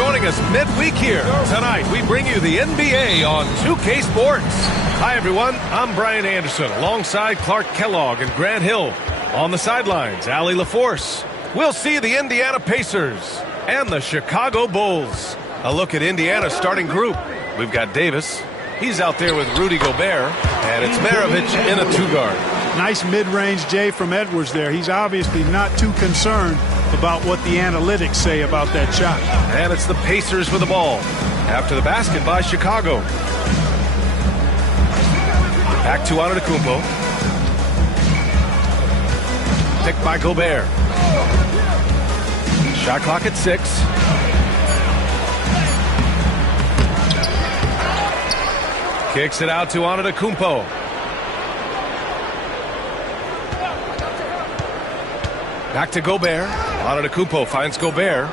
joining us midweek here. Tonight, we bring you the NBA on 2K Sports. Hi, everyone. I'm Brian Anderson, alongside Clark Kellogg and Grant Hill. On the sidelines, Allie LaForce. We'll see the Indiana Pacers and the Chicago Bulls. A look at Indiana's starting group. We've got Davis. He's out there with Rudy Gobert. And it's Maravich in a two-guard. Nice mid-range J from Edwards there. He's obviously not too concerned about what the analytics say about that shot. And it's the Pacers with the ball. After the basket by Chicago. Back to Antetokounmpo. Picked by Gobert. Shot clock at 6. Kicks it out to Antetokounmpo. Back to Gobert. Antetokounmpo finds Gobert.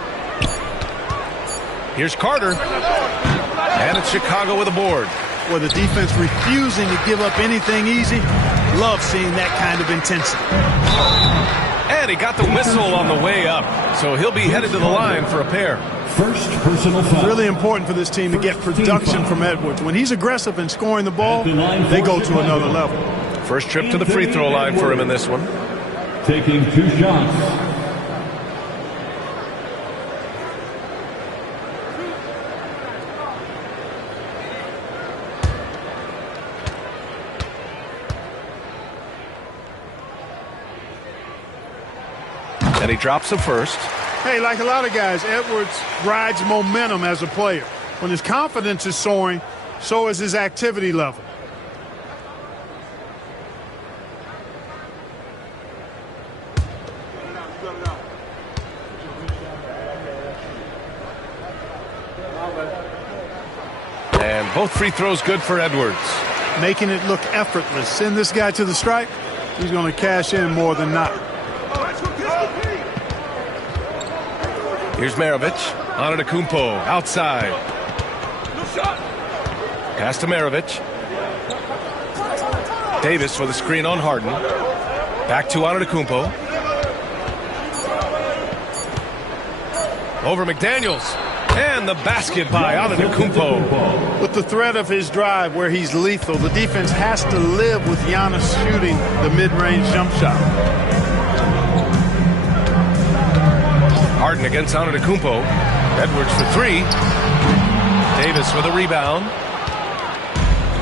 Here's Carter. And it's Chicago with a board. Well, the defense refusing to give up anything easy. Love seeing that kind of intensity. And he got the whistle on the way up. So he'll be headed to the line for a pair. First personal foul. It's really important for this team to get production from Edwards. When he's aggressive in scoring the ball, they go to another level. First trip to the free throw line for him in this one. Taking 2 shots. And he drops the first. Hey, like a lot of guys, Edwards rides momentum as a player. When his confidence is soaring, so is his activity level. And both free throws good for Edwards. Making it look effortless. Send this guy to the stripe. He's going to cash in more than not. Here's Maravich. Antetokounmpo outside. Pass to Maravich. Davis with a screen on Harden. Back to Antetokounmpo. Over McDaniels. And the basket by Antetokounmpo. With the threat of his drive where he's lethal, the defense has to live with Giannis shooting the mid-range jump shot. Harden against Antetokounmpo. Edwards for 3. Davis with a rebound.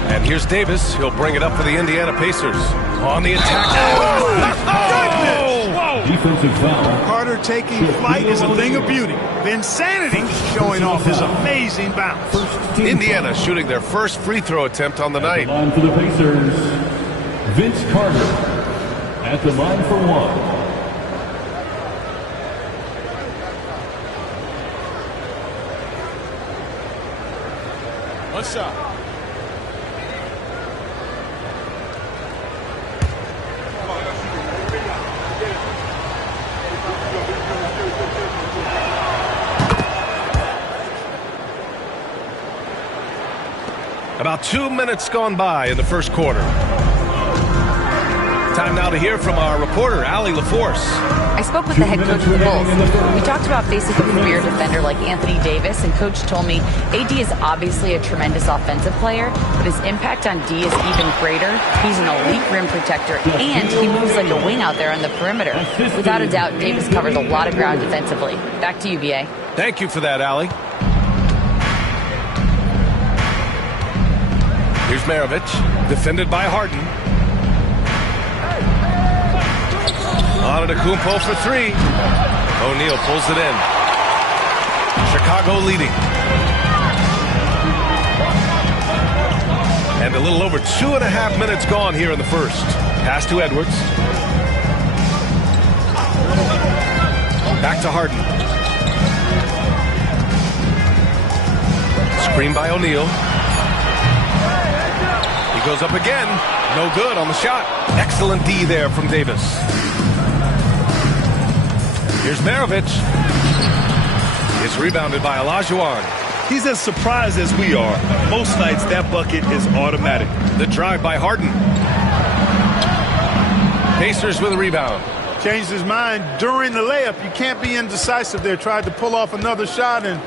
And here's Davis. He'll bring it up for the Indiana Pacers. On the attack. Oh, Defensive foul. Carter taking flight is a thing of beauty. Vinsanity showing off his amazing bounce. Indiana shooting their first free throw attempt on the night. Line for the Pacers. Vince Carter at the line for 1. What's up? About 2 minutes gone by in the first quarter. Time now to hear from our reporter, Allie LaForce. I spoke with the head coach of the Bulls. We talked about facing a premier defender like Anthony Davis, and Coach told me AD is obviously a tremendous offensive player, but his impact on D is even greater. He's an elite rim protector, and he moves like a wing out there on the perimeter. Without a doubt, Davis covers a lot of ground defensively. Back to you, BA. Thank you for that, Allie. Here's Maravich, defended by Harden. Antetokounmpo for 3. O'Neal pulls it in. Chicago leading. And a little over 2.5 minutes gone here in the first. Pass to Edwards. Back to Harden. Screen by O'Neal. He goes up again. No good on the shot. Excellent D there from Davis. Here's Maravich. It's rebounded by Olajuwon. He's as surprised as we are. Most nights, that bucket is automatic. The drive by Harden. Pacers with a rebound. Changed his mind during the layup. You can't be indecisive there. Tried to pull off another shot and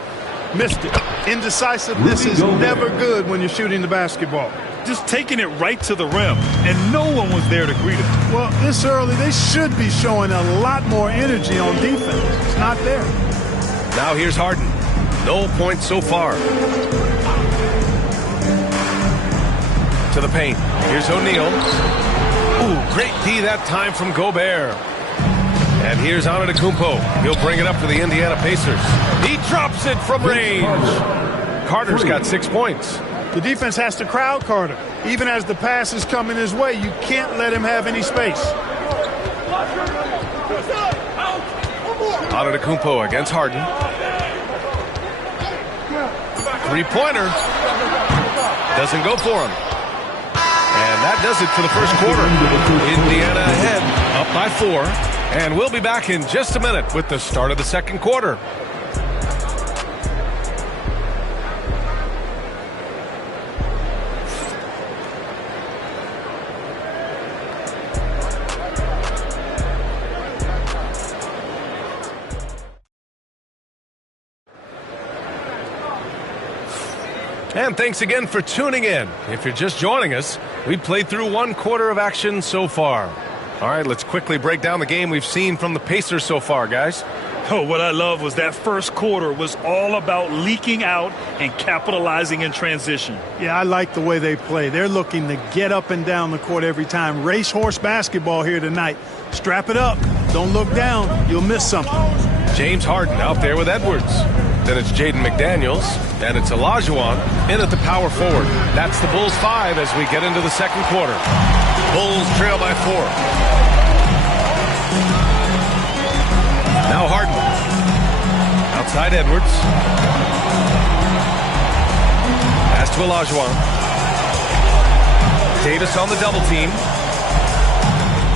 Missed it. Indecisiveness is never good when you're shooting the basketball. Just taking it right to the rim, and no one was there to greet him. Well, this early, they should be showing a lot more energy on defense. It's not there. Now here's Harden. No points so far. To the paint. Here's O'Neal. Ooh, great D that time from Gobert. And here's Antetokounmpo. He'll bring it up for the Indiana Pacers. He drops it from range. Carter's got 6 points. The defense has to crowd Carter. Even as the pass is coming his way, you can't let him have any space. Antetokounmpo against Harden. Three-pointer. Doesn't go for him. And that does it for the first quarter. Indiana ahead, up by 4. And we'll be back in just a minute with the start of the second quarter. And thanks again for tuning in. If you're just joining us, we've played through 1 quarter of action so far. All right, let's quickly break down the game we've seen from the Pacers so far, guys. Oh, what I love was that first quarter was all about leaking out and capitalizing in transition. Yeah, I like the way they play. They're looking to get up and down the court every time. Racehorse basketball here tonight. Strap it up. Don't look down. You'll miss something. James Harden out there with Edwards. Then it's Jaden McDaniels, and it's Olajuwon in at the power forward. That's the Bulls 5 as we get into the second quarter. Bulls trail by 4. Now Harden. Outside Edwards. Pass to Olajuwon. Davis on the double team.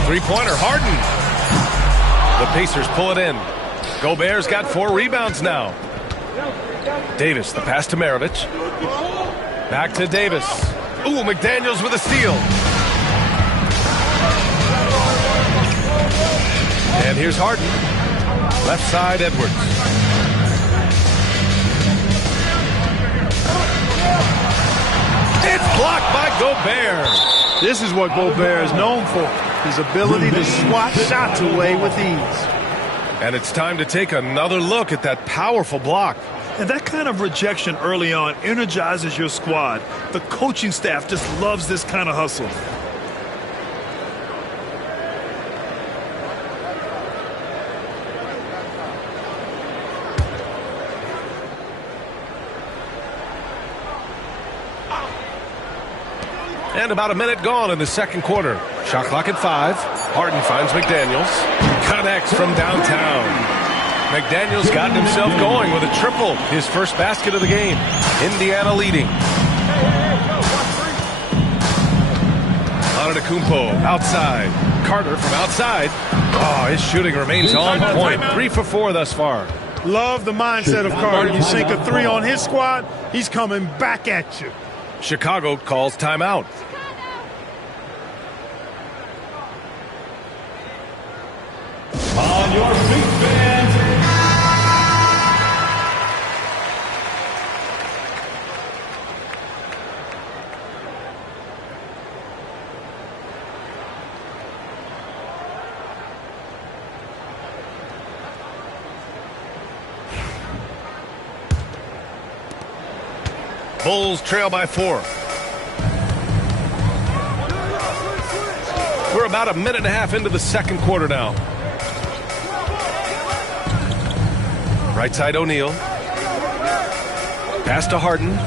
Three-pointer, Harden. The Pacers pull it in. Gobert's got 4 rebounds now. Davis, the pass to Maravich. Back to Davis. Ooh, McDaniels with a steal. And here's Harden. Left side, Edwards. It's blocked by Gobert. This is what Gobert is known for. His ability to swat shots away with ease. And it's time to take another look at that powerful block. And that kind of rejection early on energizes your squad. The coaching staff just loves this kind of hustle. And about a minute gone in the second quarter. Shot clock at 5. Harden finds McDaniels. Connects from downtown. McDaniels gotten himself going with a triple. His first basket of the game. Indiana leading. Antetokounmpo outside. Carter from outside. Oh, his shooting remains on point. 3 for 4 thus far. Love the mindset of Carter. You sink a 3 on his squad, he's coming back at you. Chicago calls timeout. On your feet, fans. Bulls trail by 4. We're about a minute and a half into the second quarter now. Right side O'Neal. Pass to Harden.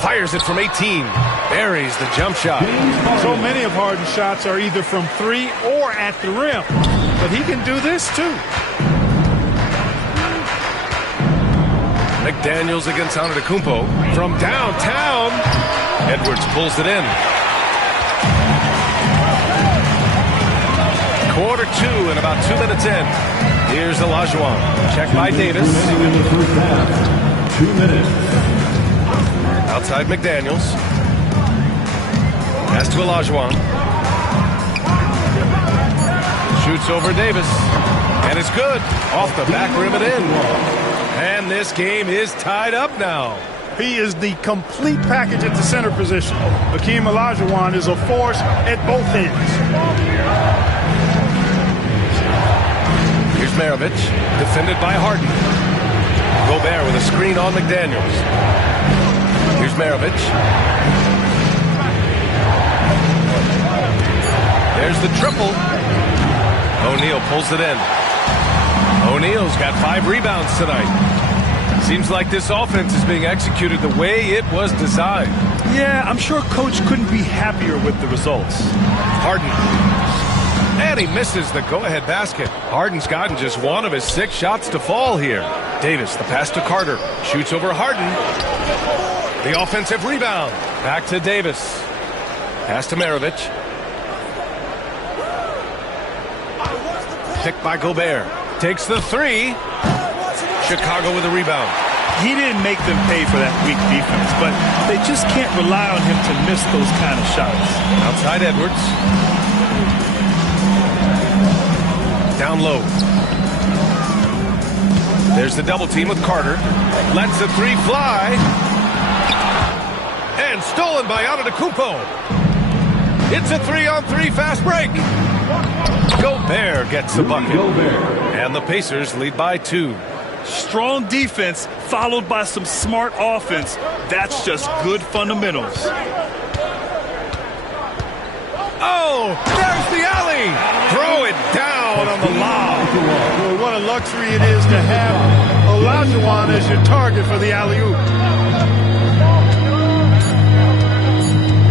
Fires it from 18. Buries the jump shot. So many of Harden's shots are either from 3 or at the rim. But he can do this too. McDaniels against Antetokounmpo from downtown. Edwards pulls it in. Quarter 2 and about 2 minutes in. Here's Olajuwon. Check by Davis. In the first half, 2 minutes. Outside McDaniels. Pass to Olajuwon. Shoots over Davis. And it's good. Off the back rim and in. And this game is tied up now. He is the complete package at the center position. Hakeem Olajuwon is a force at both ends. Here's Maravich, defended by Harden. Gobert with a screen on McDaniels. Here's Maravich. There's the triple. O'Neal pulls it in. O'Neal's got 5 rebounds tonight. Seems like this offense is being executed the way it was designed. Yeah, I'm sure Coach couldn't be happier with the results. Harden. And he misses the go-ahead basket. Harden's gotten just 1 of his 6 shots to fall here. Davis, the pass to Carter. Shoots over Harden. The offensive rebound. Back to Davis. Pass to Maravich. Picked by Gobert. Takes the 3. Chicago with a rebound. He didn't make them pay for that weak defense, but they just can't rely on him to miss those kind of shots. Outside Edwards. Down low. There's the double team with Carter. Lets the 3 fly. And stolen by Antetokounmpo. It's a 3-on-3 fast break. Gobert gets the bucket. And the Pacers lead by 2. Strong defense followed by some smart offense. That's just good fundamentals. Oh, there's the alley. Throw it down on the lob. Well, what a luxury it is to have Olajuwon as your target for the alley-oop.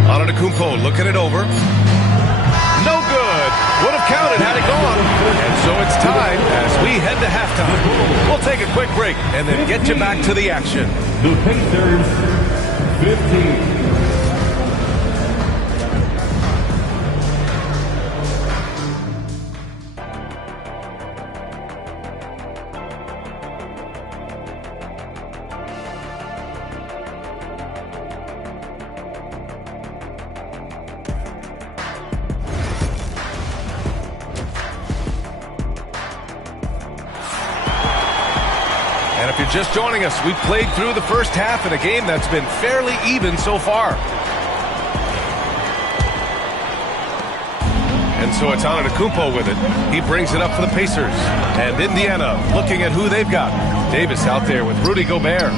Antetokounmpo looking it over. No good. Would have counted had it gone. And so it's tied as we head to halftime. We'll take a quick break and then get you back to the action. The Pacers, 15. And if you're just joining us, we've played through the first half in a game that's been fairly even so far. And so it's Antetokounmpo with it. He brings it up for the Pacers. And Indiana looking at who they've got. Davis out there with Rudy Gobert.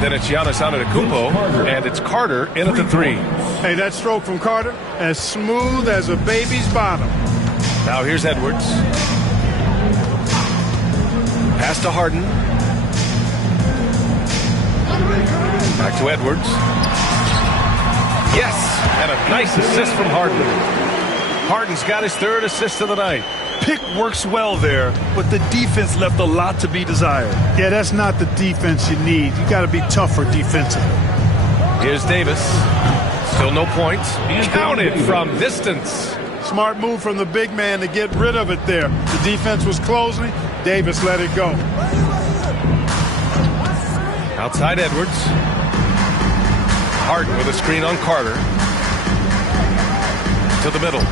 Then it's Giannis Antetokounmpo, and it's Carter in at the 3. Hey, that stroke from Carter, as smooth as a baby's bottom. Now here's Edwards. Pass to Harden. Back to Edwards. Yes, and a nice assist from Harden. Harden's got his 3rd assist of the night. Pick works well there, but the defense left a lot to be desired. Yeah, that's not the defense you need. You got to be tougher defensively. Here's Davis. Still no points. Counted from distance. Smart move from the big man to get rid of it there. The defense was closing. Davis let it go. Outside Edwards. Harden with a screen on Carter. To the middle.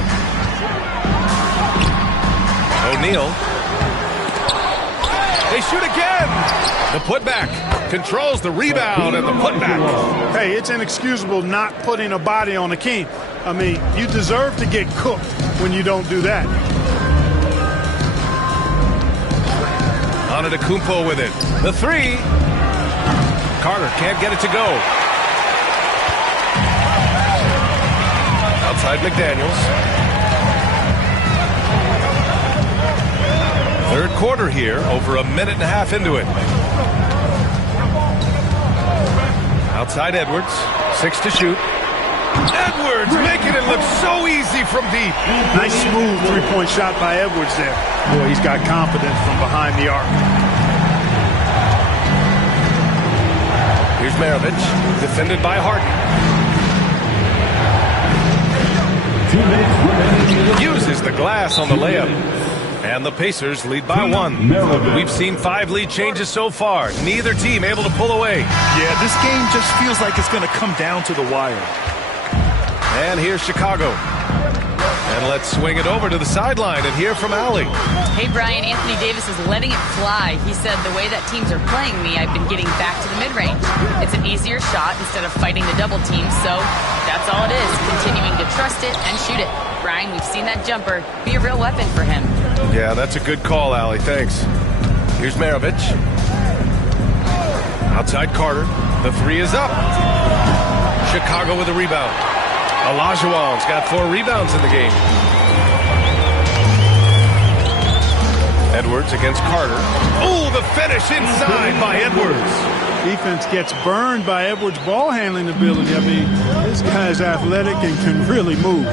O'Neal. They shoot again. The putback controls the rebound and the putback. Hey, it's inexcusable not putting a body on the king. I mean, you deserve to get cooked when you don't do that. Antetokounmpo with it. The 3. Carter can't get it to go. Outside McDaniels. 3rd quarter here, over a minute and a half into it. Outside Edwards, 6 to shoot. Edwards making it look so easy from deep. Nice smooth 3-point shot by Edwards there. Boy, he's got confidence from behind the arc. Here's Maravich, defended by Harden. Uses the glass on the layup. And the Pacers lead by 1. We've seen 5 lead changes so far. Neither team able to pull away. Yeah, this game just feels like it's going to come down to the wire. And here's Chicago. And let's swing it over to the sideline and hear from Allie. Hey, Brian, Anthony Davis is letting it fly. He said, the way that teams are playing me, I've been getting back to the mid-range. It's an easier shot instead of fighting the double team, so that's all it is, continuing to trust it and shoot it. Brian, we've seen that jumper be a real weapon for him. Yeah, that's a good call, Allie. Thanks. Here's Maravich. Outside Carter. The three is up. Chicago with a rebound. Olajuwon's got 4 rebounds in the game. Edwards against Carter. Oh, the finish inside by Edwards. Defense gets burned by Edwards' ball handling ability. I mean, this guy's athletic and can really move.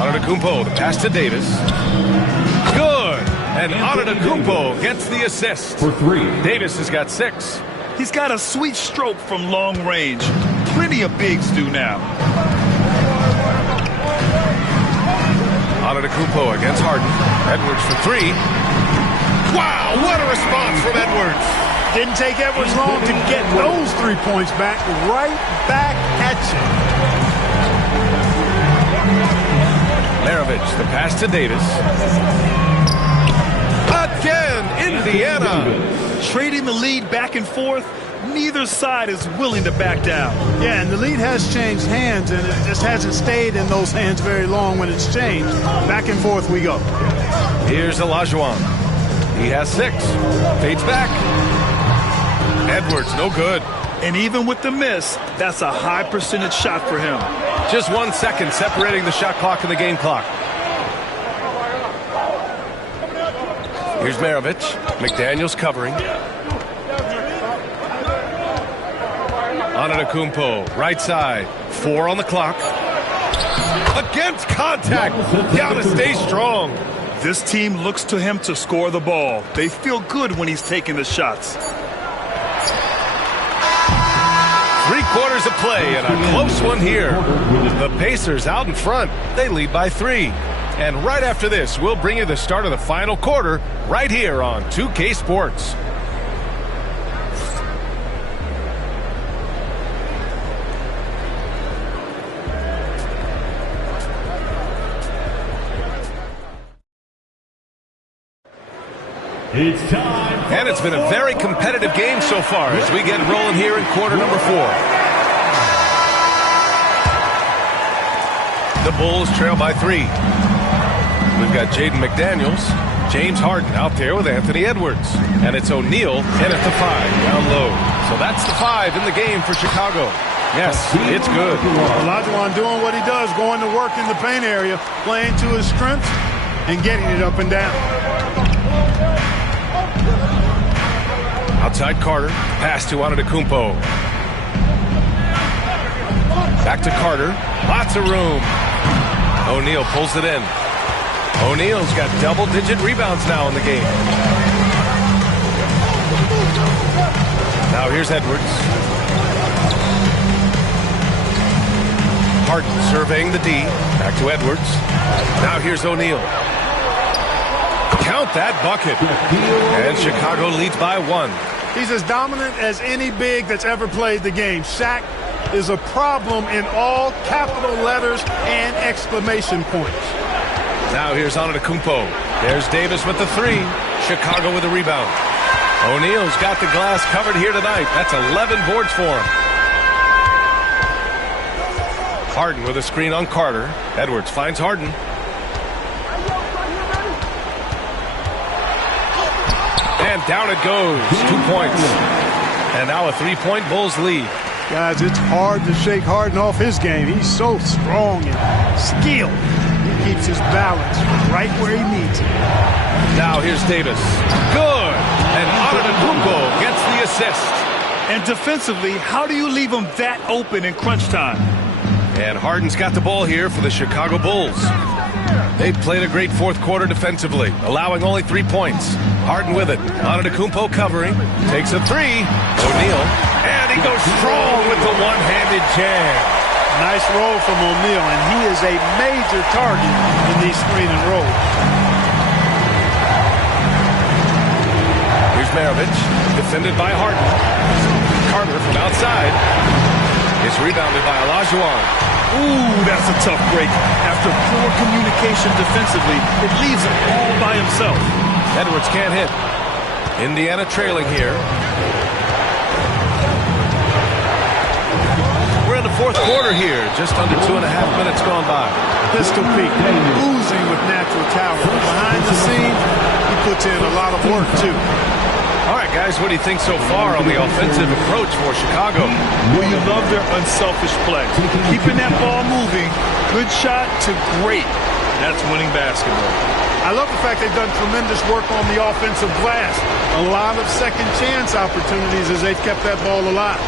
Antetokounmpo, the pass to Davis. Good. And Antetokounmpo gets the assist. For 3. Davis has got 6. He's got a sweet stroke from long range. Plenty of bigs do now. Antetokounmpo against Harden. Edwards for 3. Wow, what a response from Edwards. Didn't take Edwards long to get those 3 points back. Right back at you. Maravich, the pass to Davis. Again, Indiana. Trading the lead back and forth, neither side is willing to back down. Yeah, and the lead has changed hands, and it just hasn't stayed in those hands very long when it's changed. Back and forth we go. Here's Olajuwon. He has 6. Fades back. Edwards, no good. And even with the miss, that's a high percentage shot for him. Just 1 second separating the shot clock and the game clock. Here's Maravich. McDaniels covering. Antetokounmpo, right side. 4 on the clock. Against contact. Gotta stay strong. This team looks to him to score the ball. They feel good when he's taking the shots. 3 quarters of play and a close one here. The Pacers out in front. They lead by 3. And right after this, we'll bring you the start of the final quarter right here on 2K Sports. It's time. And it's been a very competitive game so far as we get rolling here in quarter number 4. The Bulls trail by 3. We've got Jaden McDaniels, James Harden out there with Anthony Edwards. And it's O'Neal in at the 5, down low. So that's the 5 in the game for Chicago. Yes, it's good. Olajuwon doing what he does, going to work in the paint area, playing to his strengths, and getting it up and down. Outside Carter, pass to Antetokounmpo. Back to Carter, lots of room. O'Neal pulls it in. O'Neal's got double-digit rebounds now in the game. Now here's Edwards. Harden surveying the D. Back to Edwards. Now here's O'Neal. Count that bucket. And Chicago leads by 1. He's as dominant as any big that's ever played the game. Shaq is a problem in all capital letters and exclamation points. Now here's Antetokounmpo. There's Davis with the 3. Chicago with a rebound. O'Neal's got the glass covered here tonight. That's 11 boards for him. Harden with a screen on Carter. Edwards finds Harden. And down it goes. 2 points. And now a 3-point Bulls lead. Guys, it's hard to shake Harden off his game. He's so strong and skilled. He keeps his balance right where he needs it. Now here's Davis. Good. And Antetokounmpo gets the assist. And defensively, how do you leave him that open in crunch time? And Harden's got the ball here for the Chicago Bulls. They've played a great 4th quarter defensively, allowing only 3 points. Harden with it. Antetokounmpo covering. Takes a 3. O'Neal. And he goes strong with the one-handed jam. Nice roll from O'Neal, and he is a major target in these screen and rolls. Here's Maravich, defended by Harden. Carter from outside is rebounded by Olajuwon. Ooh, that's a tough break. After poor communication defensively, it leaves him all by himself. Edwards can't hit. Indiana trailing here. We're in the fourth quarter here. Just under 2.5 minutes gone by. Pistol Pete, oozing with natural talent. Behind the scenes, he puts in a lot of work, too. All right, guys, what do you think so far on the offensive approach for Chicago? Well, you love their unselfish play. Keeping that ball moving, good shot to great. That's winning basketball. I love the fact they've done tremendous work on the offensive glass. A lot of second chance opportunities as they've kept that ball alive.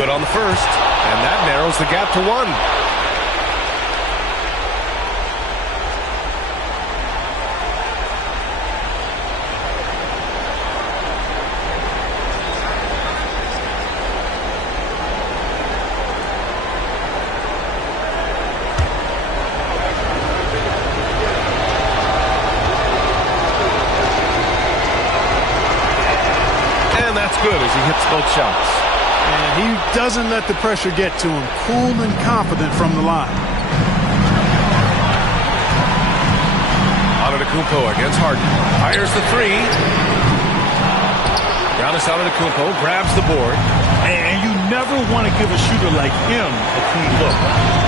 Good on the first, and that narrows the gap to 1. Good as he hits both shots. And he doesn't let the pressure get to him. Cool and confident from the line. Antetokounmpo against Harden. Fires the three. Giannis Antetokounmpo grabs the board. And you never want to give a shooter like him a clean look.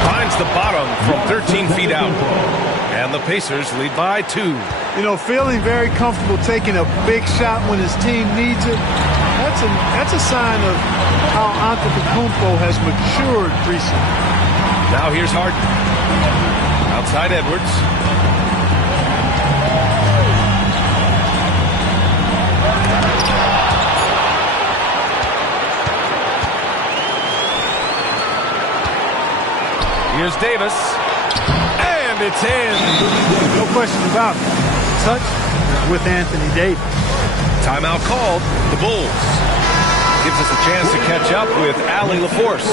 Finds the bottom from 13 feet out. And the Pacers lead by 2. You know, feeling very comfortable taking a big shot when his team needs it. That's a sign of how Antetokounmpo has matured recently. Now here's Harden. Outside Edwards. Here's Davis. And it's in. No question about it. Touch with Anthony Davis. Timeout called. The Bulls. Gives us a chance to catch up with Allie LaForce.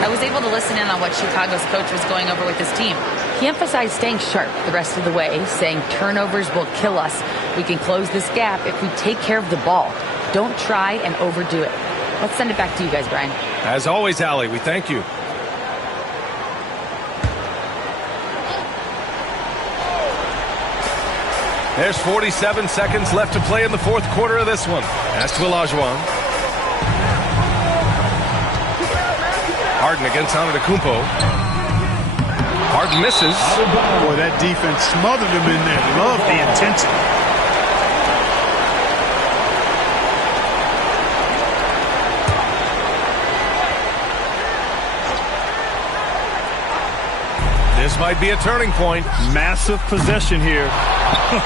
I was able to listen in on what Chicago's coach was going over with his team. He emphasized staying sharp the rest of the way, saying turnovers will kill us. We can close this gap if we take care of the ball. Don't try and overdo it. Let's send it back to you guys, Brian. As always, Allie, we thank you. There's 47 seconds left to play in the fourth quarter of this one. Pass to Olajuwon. Harden against Antetokounmpo. Harden misses. Boy, that defense smothered him in there. Love the intensity. This might be a turning point. Massive possession here.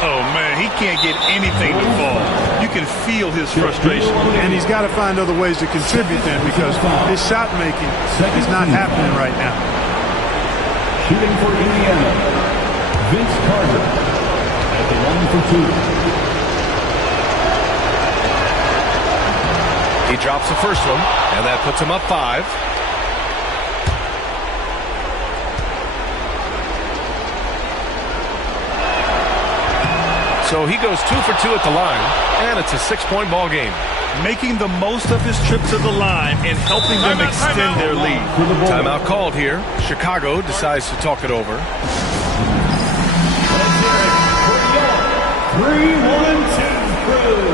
Oh, man, he can't get anything to fall. You can feel his frustration. And he's got to find other ways to contribute then because his shot making is not happening right now. Shooting for Indiana, Vince Carter at the line for 2. He drops the first one, and that puts him up 5. So he goes 2 for 2 at the line, and it's a 6-point ball game. Making the most of his trip to the line and helping them extend their lead. Timeout called here. Chicago decides to talk it over. 3-1-2 crew.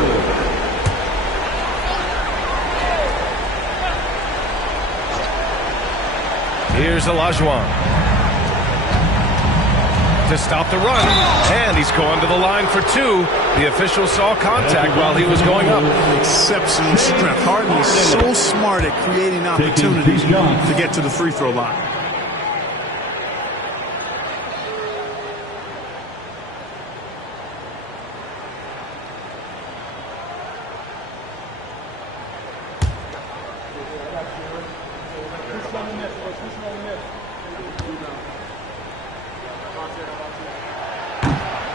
Here's Olajuwon to stop the run, and he's going to the line for 2. The official saw contact while he was going up. Exceptional strength. Harden is so smart at creating opportunities to get to the free throw line.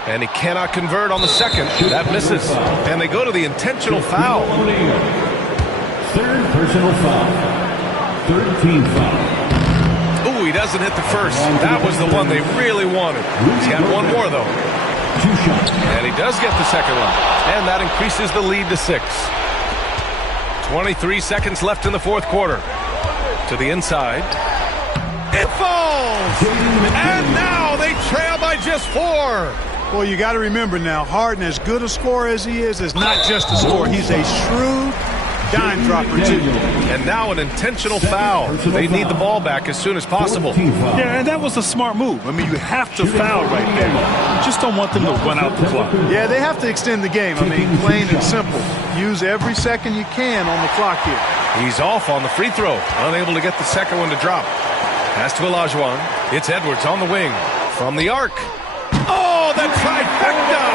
And he cannot convert on the second. That misses. And they go to the intentional foul. Third personal foul. 13 foul. Ooh, he doesn't hit the first. That was the one they really wanted. He's got one more, though. 2 shots. And he does get the second one. And that increases the lead to 6. 23 seconds left in the fourth quarter. to the inside. It falls! And now they trail by just 4. Well, you got to remember now, Harden, as good a scorer as he is not just a scorer. He's a shrewd dime dropper, too. And now an intentional foul. They need the ball back as soon as possible. Yeah, and that was a smart move. I mean, you have to foul right there. You just don't want them to run out the clock. Yeah, they have to extend the game. I mean, plain and simple. Use every second you can on the clock here. He's off on the free throw. Unable to get the second one to drop. Pass to Olajuwon. It's Edwards on the wing. From the arc. Oh, the trifecta!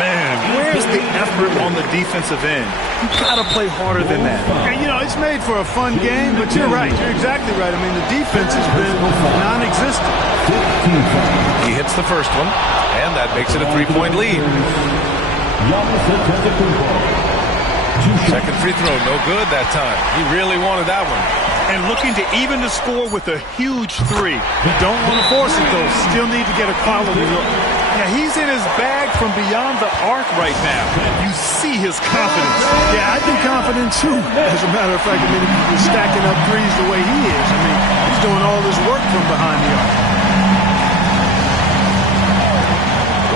Man, where's the effort on the defensive end? You gotta play harder than that. And, you know, it's made for a fun game, but you're right. You're exactly right. I mean, the defense has been non-existent. He hits the first one, and that makes it a 3-point lead. Second free throw, no good that time. He really wanted that one. And looking to even the score with a huge 3. You don't want to force it, though. Still need to get a quality look. Yeah, he's in his bag from beyond the arc right now. You see his confidence. Yeah, I'd be confident, too. As a matter of fact, I mean, if you're stacking up threes the way he is, I mean, he's doing all this work from behind the arc.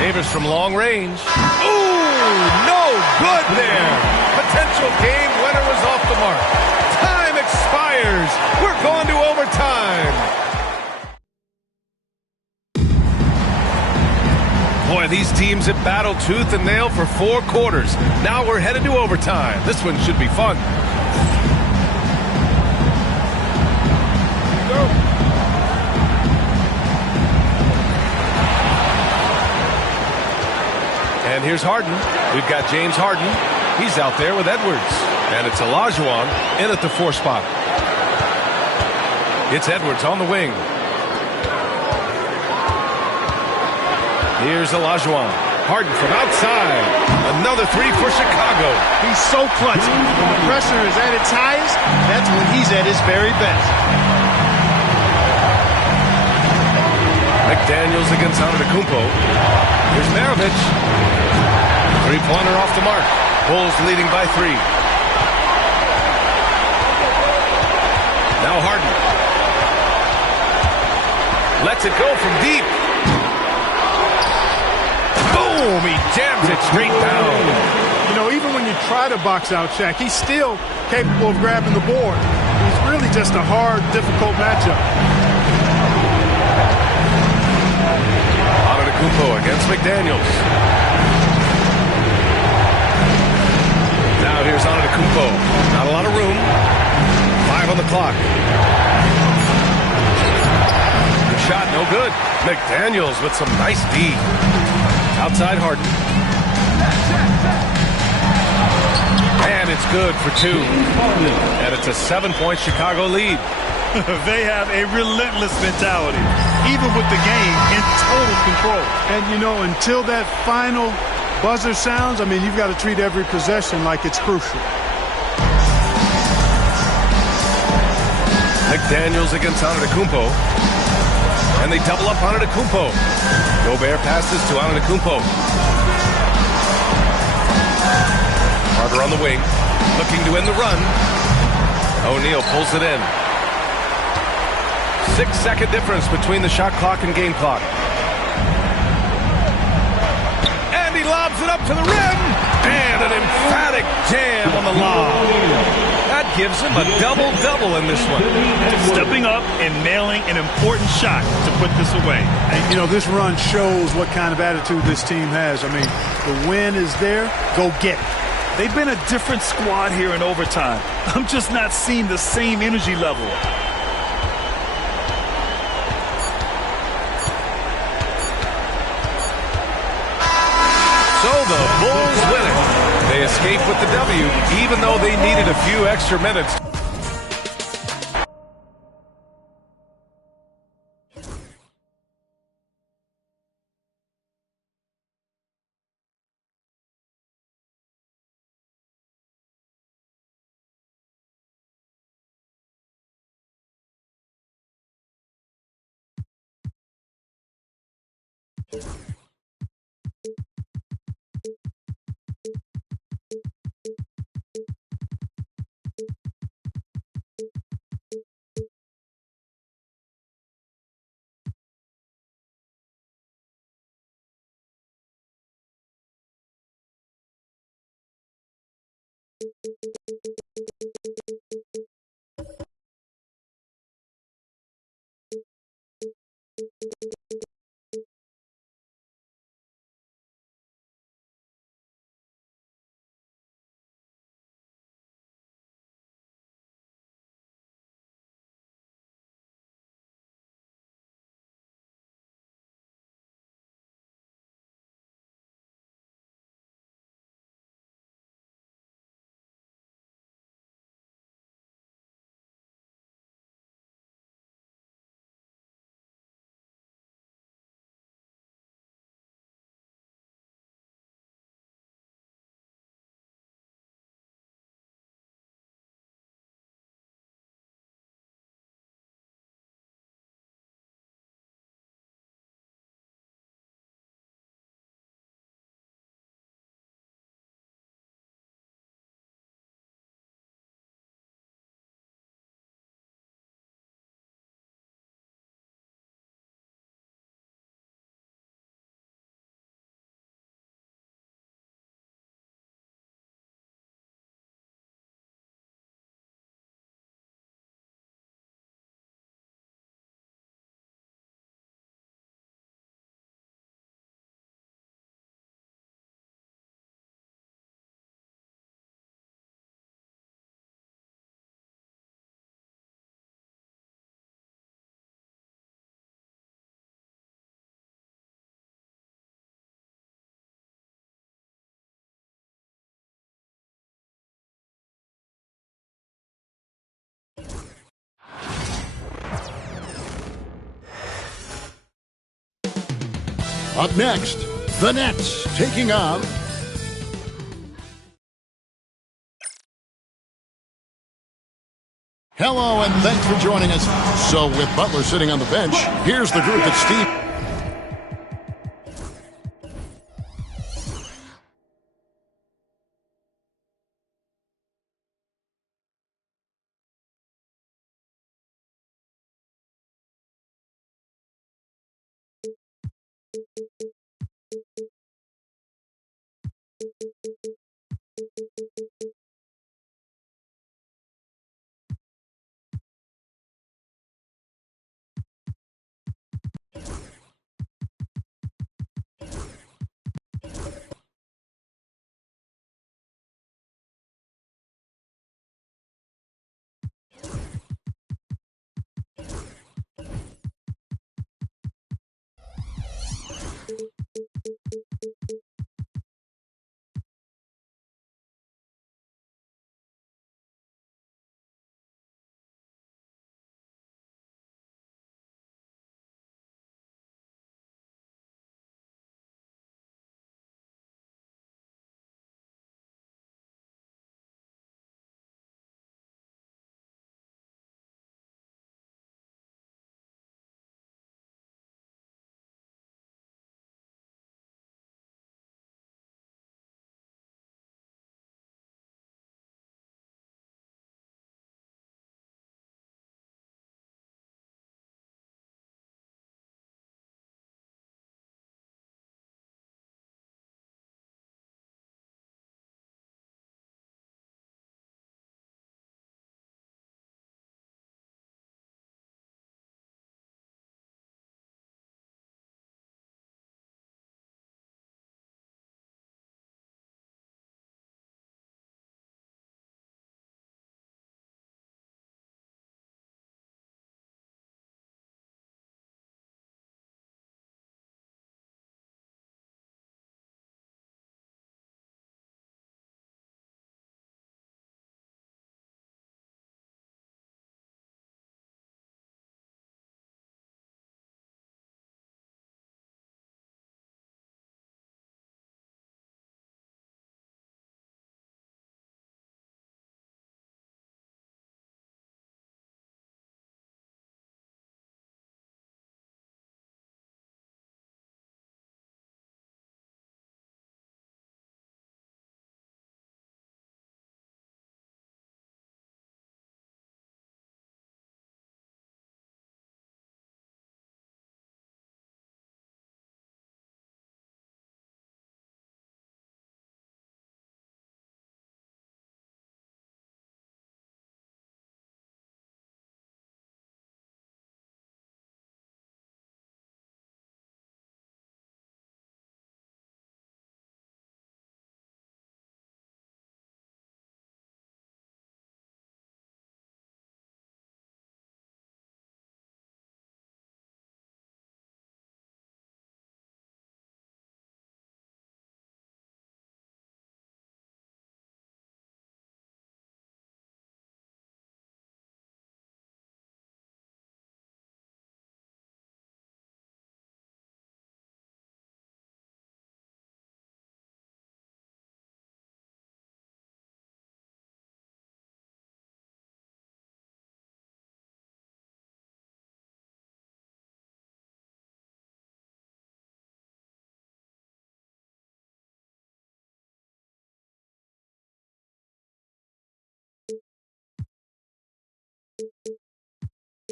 Davis from long range. Ooh, no good there. Potential game winner was off the mark. Time expires. We're going to overtime. Boy, these teams have battled tooth and nail for 4 quarters. Now we're headed to overtime. This one should be fun. And here's Harden. We've got James Harden. He's out there with Edwards. And it's Olajuwon in at the 4 spot. It's Edwards on the wing. Here's Olajuwon. Harden from outside. Another 3 for Chicago. He's so clutch. When the pressure is at its highest, that's when he's at his very best. McDaniels against Antetokounmpo. Here's Maravich. 3-pointer off the mark. Bulls leading by 3. Now Harden. Lets it go from deep. Boom! He jams it straight down. You know, even when you try to box out Shaq, he's still capable of grabbing the board. He's really just a hard, difficult matchup. Antetokounmpo against McDaniels. Now here's Antetokounmpo. Not a lot of room. 5 on the clock. The shot, no good. McDaniels with some nice D. Outside Harden. And it's good for 2. And it's a 7-point Chicago lead. They have a relentless mentality, even with the game in total control. And, you know, until that final buzzer sounds, I mean, you've got to treat every possession like it's crucial. McDaniels against Antetokounmpo. And they double up Antetokounmpo. Gobert passes to Antetokounmpo. Carter on the wing, looking to end the run. O'Neal pulls it in. 6-second difference between the shot clock and game clock. And he lobs it up to the rim. And an emphatic jam on the lob. That gives him a double-double in this one. Stepping up and nailing an important shot to put this away. And, you know, this run shows what kind of attitude this team has. I mean, the win is there. Go get it. They've been a different squad here in overtime. I'm just not seeing the same energy level. So the Bulls win it. They escape with the W, even though they needed a few extra minutes. Up next, the Nets taking on... Hello, and thanks for joining us. So, with Butler sitting on the bench, here's the group that Steve...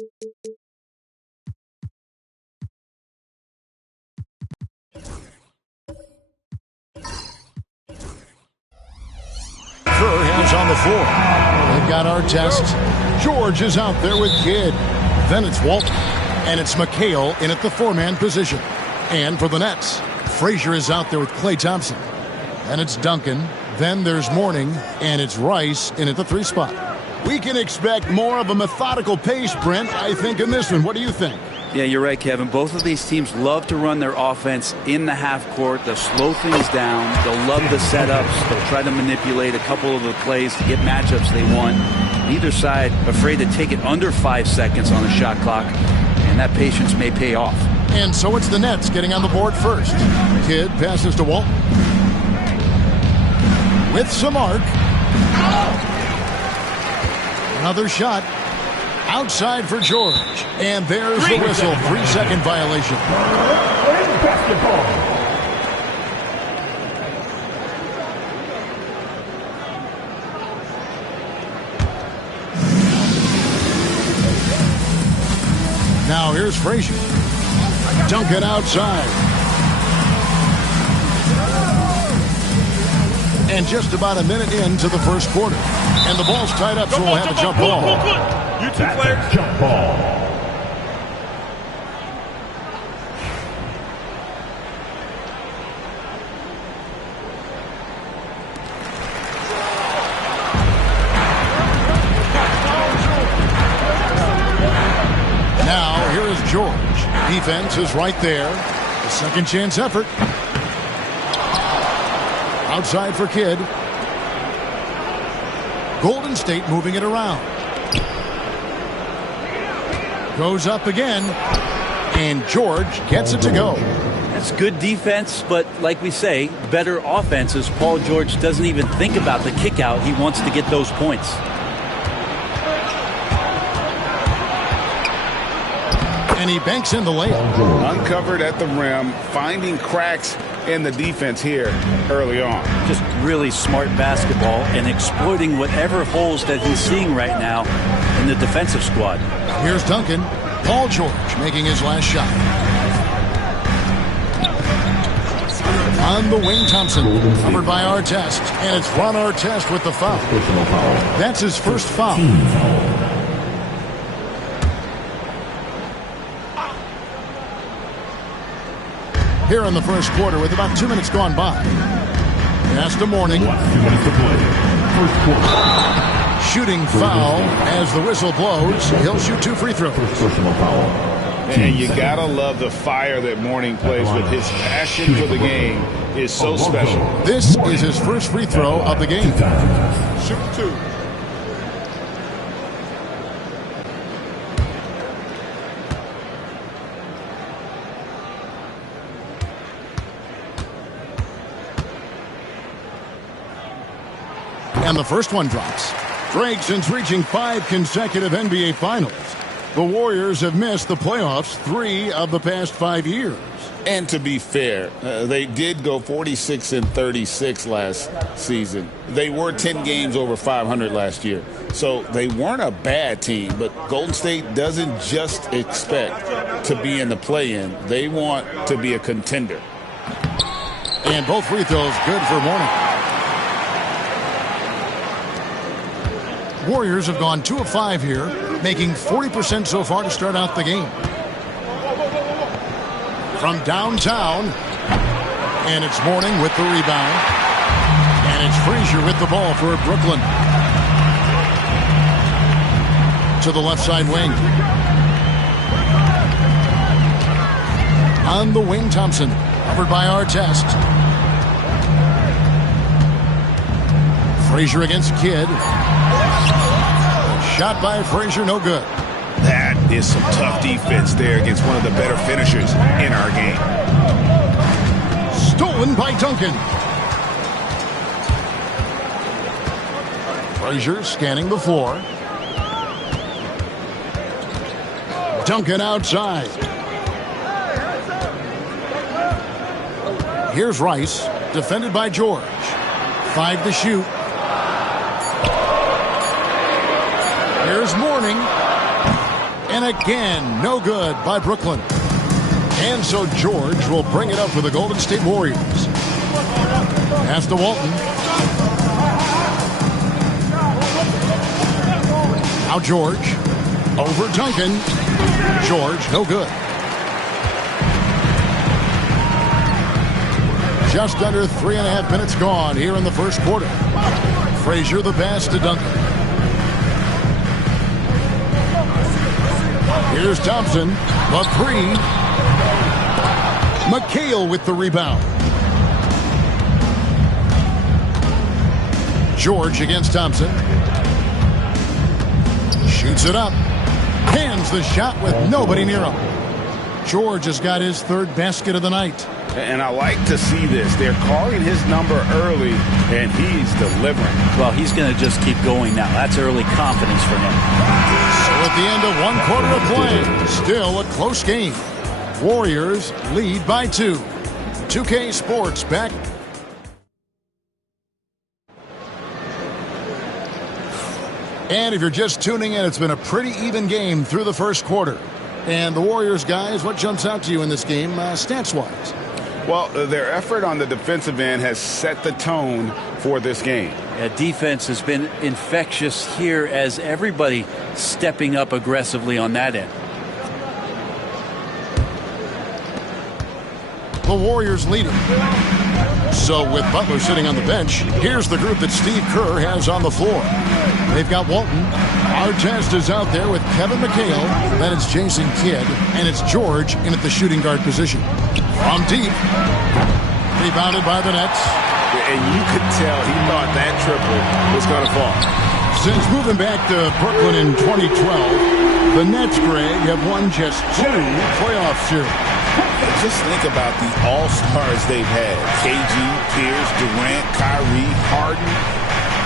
Hands on the floor. They've got Artest. George is out there with Kidd. Then it's Walt. And it's McHale in at the 4-man position. And for the Nets, Frazier is out there with Klay Thompson. And it's Duncan. Then there's Mourning. And it's Rice in at the 3 spot. We can expect more of a methodical pace, Brent, I think, in this one. What do you think? Yeah, you're right, Kevin. Both of these teams love to run their offense in the half court. They'll slow things down. They'll love the setups. They'll try to manipulate a couple of the plays to get matchups they want. Neither side afraid to take it under 5 seconds on the shot clock, and that patience may pay off. And so it's the Nets getting on the board first. Kidd passes to Walt. With some arc. Another shot. Outside for George. And there's the whistle. 3-second violation. Basketball. Now here's Frazier. Duncan outside. And just about a minute into the first quarter. And the ball's tied up, so we'll have a jump ball. You two players. Jump ball. Now, here is George. Defense is right there. A second chance effort. Outside for Kidd. Golden State moving it around. Goes up again. And George gets it to go. That's good defense, but like we say, better offenses. Paul George doesn't even think about the kick out. He wants to get those points. And he banks in the layup. Uncovered at the rim, finding cracks in the defense here early on. Just really smart basketball and exploiting whatever holes that he's seeing right now in the defensive squad. Here's Duncan. Paul George making his last shot. On the wing, Thompson. Covered by Artest. And it's Ron Artest with the foul. That's his first foul. Here in the first quarter with about 2 minutes gone by. Pass to Mourning. 2 minutes to play. First quarter. Shooting foul as the whistle blows. He'll shoot 2 free throws. Personal foul. And you gotta love the fire that Mourning plays with. His passion for the game is so special. This is his first free throw of the game. Shoot 2. And the first one drops. Drake, since reaching 5 consecutive NBA Finals, the Warriors have missed the playoffs 3 of the past 5 years. And to be fair, they did go 46-36 last season. They were 10 games over 500 last year. So they weren't a bad team, but Golden State doesn't just expect to be in the play-in. They want to be a contender. And both free throws good for Mourning. Warriors have gone 2 of 5 here, making 40% so far to start out the game. From downtown, and it's Mourning with the rebound. And it's Frazier with the ball for Brooklyn. To the left side wing. On the wing, Thompson, covered by Artest. Frazier against Kidd. Shot by Frazier, no good. That is some tough defense there against one of the better finishers in our game. Stolen by Duncan. Frazier scanning the floor. Duncan outside. Here's Rice, defended by George. 5 to shoot. Here's Mourning. And again, no good by Brooklyn. And so George will bring it up for the Golden State Warriors. Pass to Walton. Now George. Over Duncan. George, no good. Just under 3.5 minutes gone here in the first quarter. Frazier the pass to Duncan. Here's Thompson. The three. McHale with the rebound. George against Thompson. Shoots it up. Hands the shot with nobody near him. George has got his third basket of the night. And I like to see this. They're calling his number early, and he's delivering. Well, he's going to just keep going now. That's early confidence for him. So at the end of 1 quarter of play, still a close game. Warriors lead by 2. 2K Sports back. And if you're just tuning in, it's been a pretty even game through the first quarter. And the Warriors, guys, what jumps out to you in this game stats-wise? Well, their effort on the defensive end has set the tone for this game. Yeah, defense has been infectious here as everybody stepping up aggressively on that end. The Warriors lead it. So with Butler sitting on the bench, here's the group that Steve Kerr has on the floor. They've got Walton. Artest is out there with Kevin McHale. Then it's Jason Kidd. And it's George in at the shooting guard position. From deep. Rebounded by the Nets. And you could tell he thought that triple was going to fall. Since moving back to Brooklyn in 2012, the Nets, Greg, have won just 2 playoff series. Just think about the all-stars they've had. KG, Pierce, Durant, Kyrie, Harden.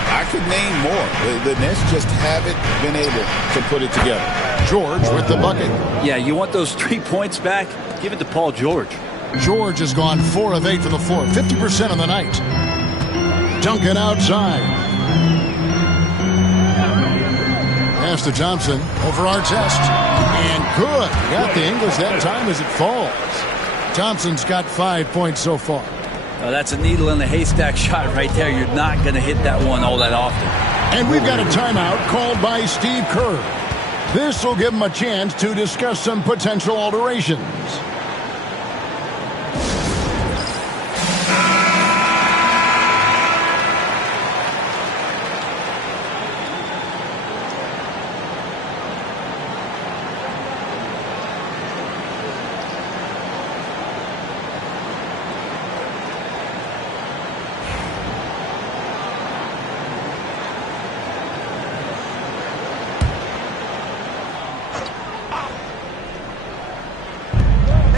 I could name more. The Nets just haven't been able to put it together. George with the bucket. Yeah, you want those 3 points back? Give it to Paul George. George has gone 4 of 8 from the floor, 50% on the night. Duncan outside. Pass to Thompson over Artest. And good. Got the English that time as it falls. Thompson's got 5 points so far. Oh, that's a needle in the haystack shot right there. You're not going to hit that one all that often. And we've got a timeout called by Steve Kerr. This will give him a chance to discuss some potential alterations.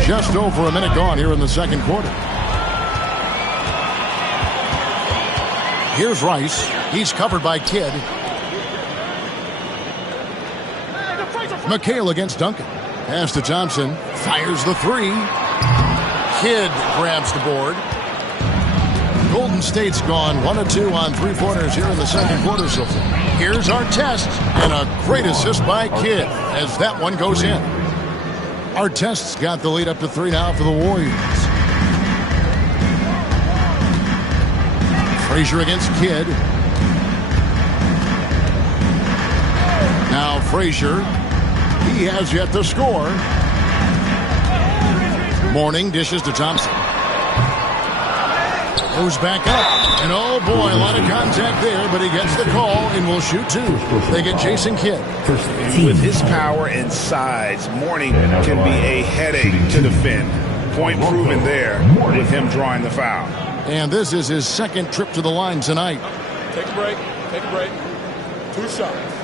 Just over a minute gone here in the second quarter. Here's Rice. He's covered by Kidd. McHale against Duncan. Pass to Thompson. Fires the 3. Kidd grabs the board. Golden State's gone 1 of 2 on 3-pointers here in the second quarter so far. Here's Artest. And a great assist by Kidd as that one goes in. Artest's got the lead up to 3 now for the Warriors. Frazier against Kidd. Now Frazier, he has yet to score. Mourning dishes to Thompson. Goes back up. And oh boy, a lot of contact there, but he gets the call and will shoot 2. They get Jason Kidd. With his power and size, Mourning can be a headache to defend. Point proven there with him drawing the foul. And this is his second trip to the line tonight. Take a break. Take a break. 2 shots.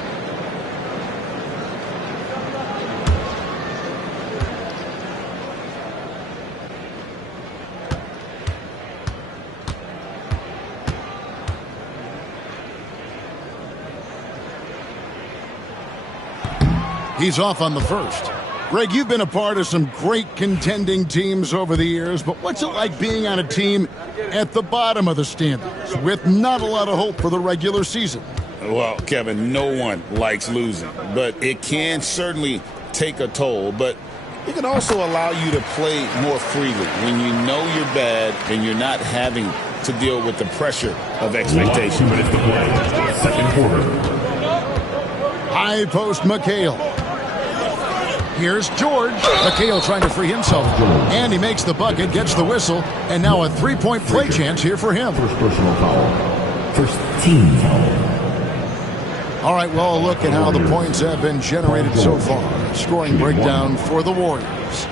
He's off on the first. Greg, you've been a part of some great contending teams over the years, but what's it like being on a team at the bottom of the standings with not a lot of hope for the regular season? Well, Kevin, no one likes losing, but it can certainly take a toll, but it can also allow you to play more freely when you know you're bad and you're not having to deal with the pressure of expectation. 2 minutes to play. Second quarter. High post McHale. Here's George. McHale trying to free himself. And he makes the bucket, gets the whistle, and now a three-point play chance here for him. First personal foul. First team foul. All right, well, look at how the points have been generated so far. Scoring breakdown for the Warriors.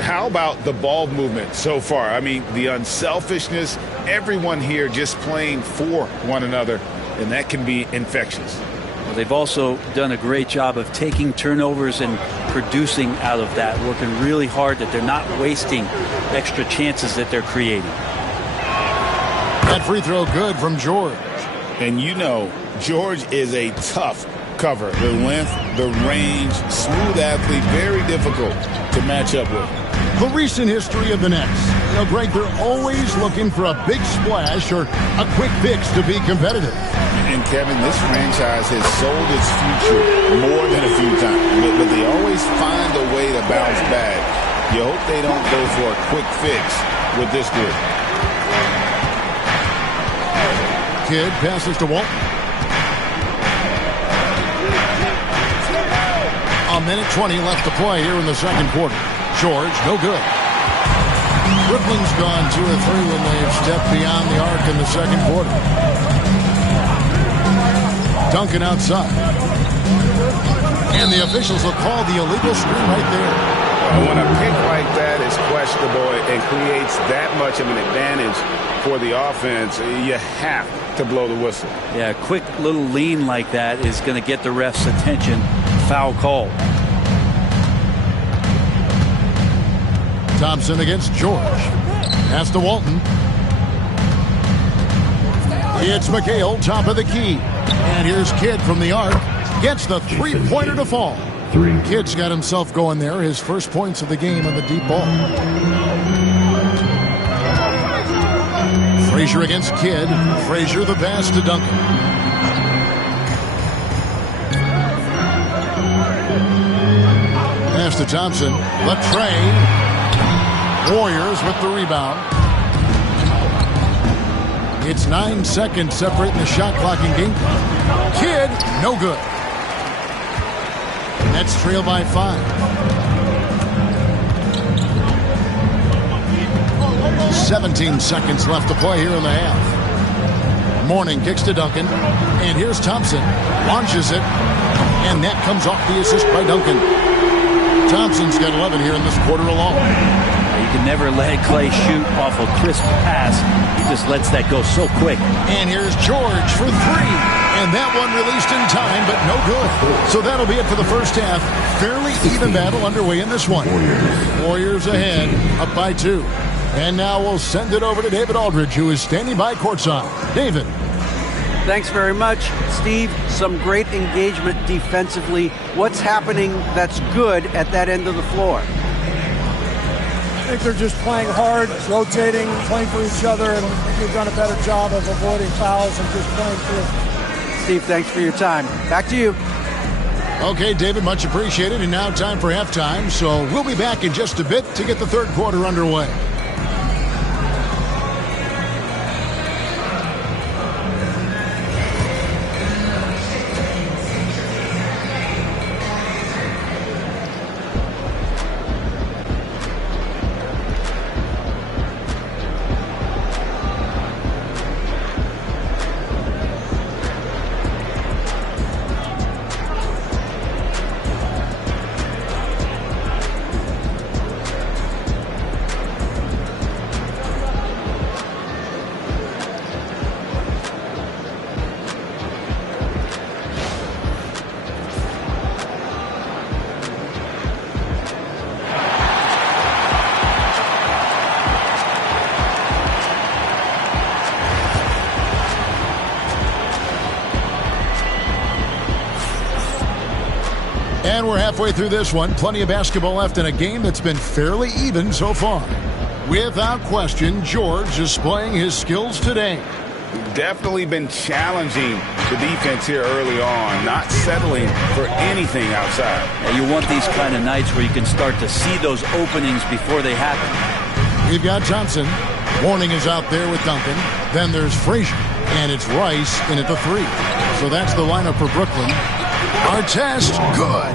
How about the ball movement so far? I mean, the unselfishness, everyone here just playing for one another, and that can be infectious. Well, they've also done a great job of taking turnovers and producing out of that, working really hard that they're not wasting extra chances that they're creating. That free throw good from George. And you know, George is a tough cover. The length, the range, smooth athlete, very difficult to match up with. The recent history of the Nets. You know, Greg, they're always looking for a big splash or a quick fix to be competitive. And Kevin, this franchise has sold its future more than a few times, but they always find a way to bounce back. You hope they don't go for a quick fix with this group. Kidd passes to Walton. A minute 20 left to play here in the second quarter. George, no good. Brooklyn's gone 2 of 3 when they've stepped beyond the arc in the second quarter. Duncan outside. And the officials will call the illegal screen right there. When a pick like that is questionable and creates that much of an advantage for the offense, you have to blow the whistle. Yeah, a quick little lean like that is going to get the ref's attention. Foul call. Thompson against George. Pass to Walton. It's McHale, top of the key. And here's Kidd from the arc. Gets the three-pointer to fall. Kidd's got himself going there. His first points of the game on the deep ball. Frazier against Kidd. Frazier the pass to Duncan. Pass to Thompson. Latrey. Warriors with the rebound. It's 9 seconds separating the shot clock and game clock. Kidd, no good. Nets trail by 5. 17 seconds left to play here in the half. Mourning kicks to Duncan. And here's Thompson. Launches it. And that comes off the assist by Duncan. Thompson's got 11 here in this quarter alone. You can never let Clay shoot off a crisp pass. He just lets that go so quick. And here's George for 3. And that one released in time, but no good. So that'll be it for the first half. Fairly even battle underway in this one. Warriors ahead, up by 2. And now we'll send it over to David Aldridge, who is standing by courtside. David. Thanks very much, Steve. Some great engagement defensively. What's happening that's good at that end of the floor? I think they're just playing hard, rotating, playing for each other, and they've done a better job of avoiding fouls and just playing through. Steve, thanks for your time. Back to you. Okay, David, much appreciated. And now time for halftime. So we'll be back in just a bit to get the third quarter underway. And we're halfway through this one. Plenty of basketball left in a game that's been fairly even so far. Without question, George is displaying his skills today. definitely been challenging the defense here early on, not settling for anything outside. Yeah, you want these kind of nights where you can start to see those openings before they happen. We've got Johnson. Warning is out there with Duncan. Then there's Frazier. And it's Rice in at the 3. So that's the lineup for Brooklyn. Artest, good.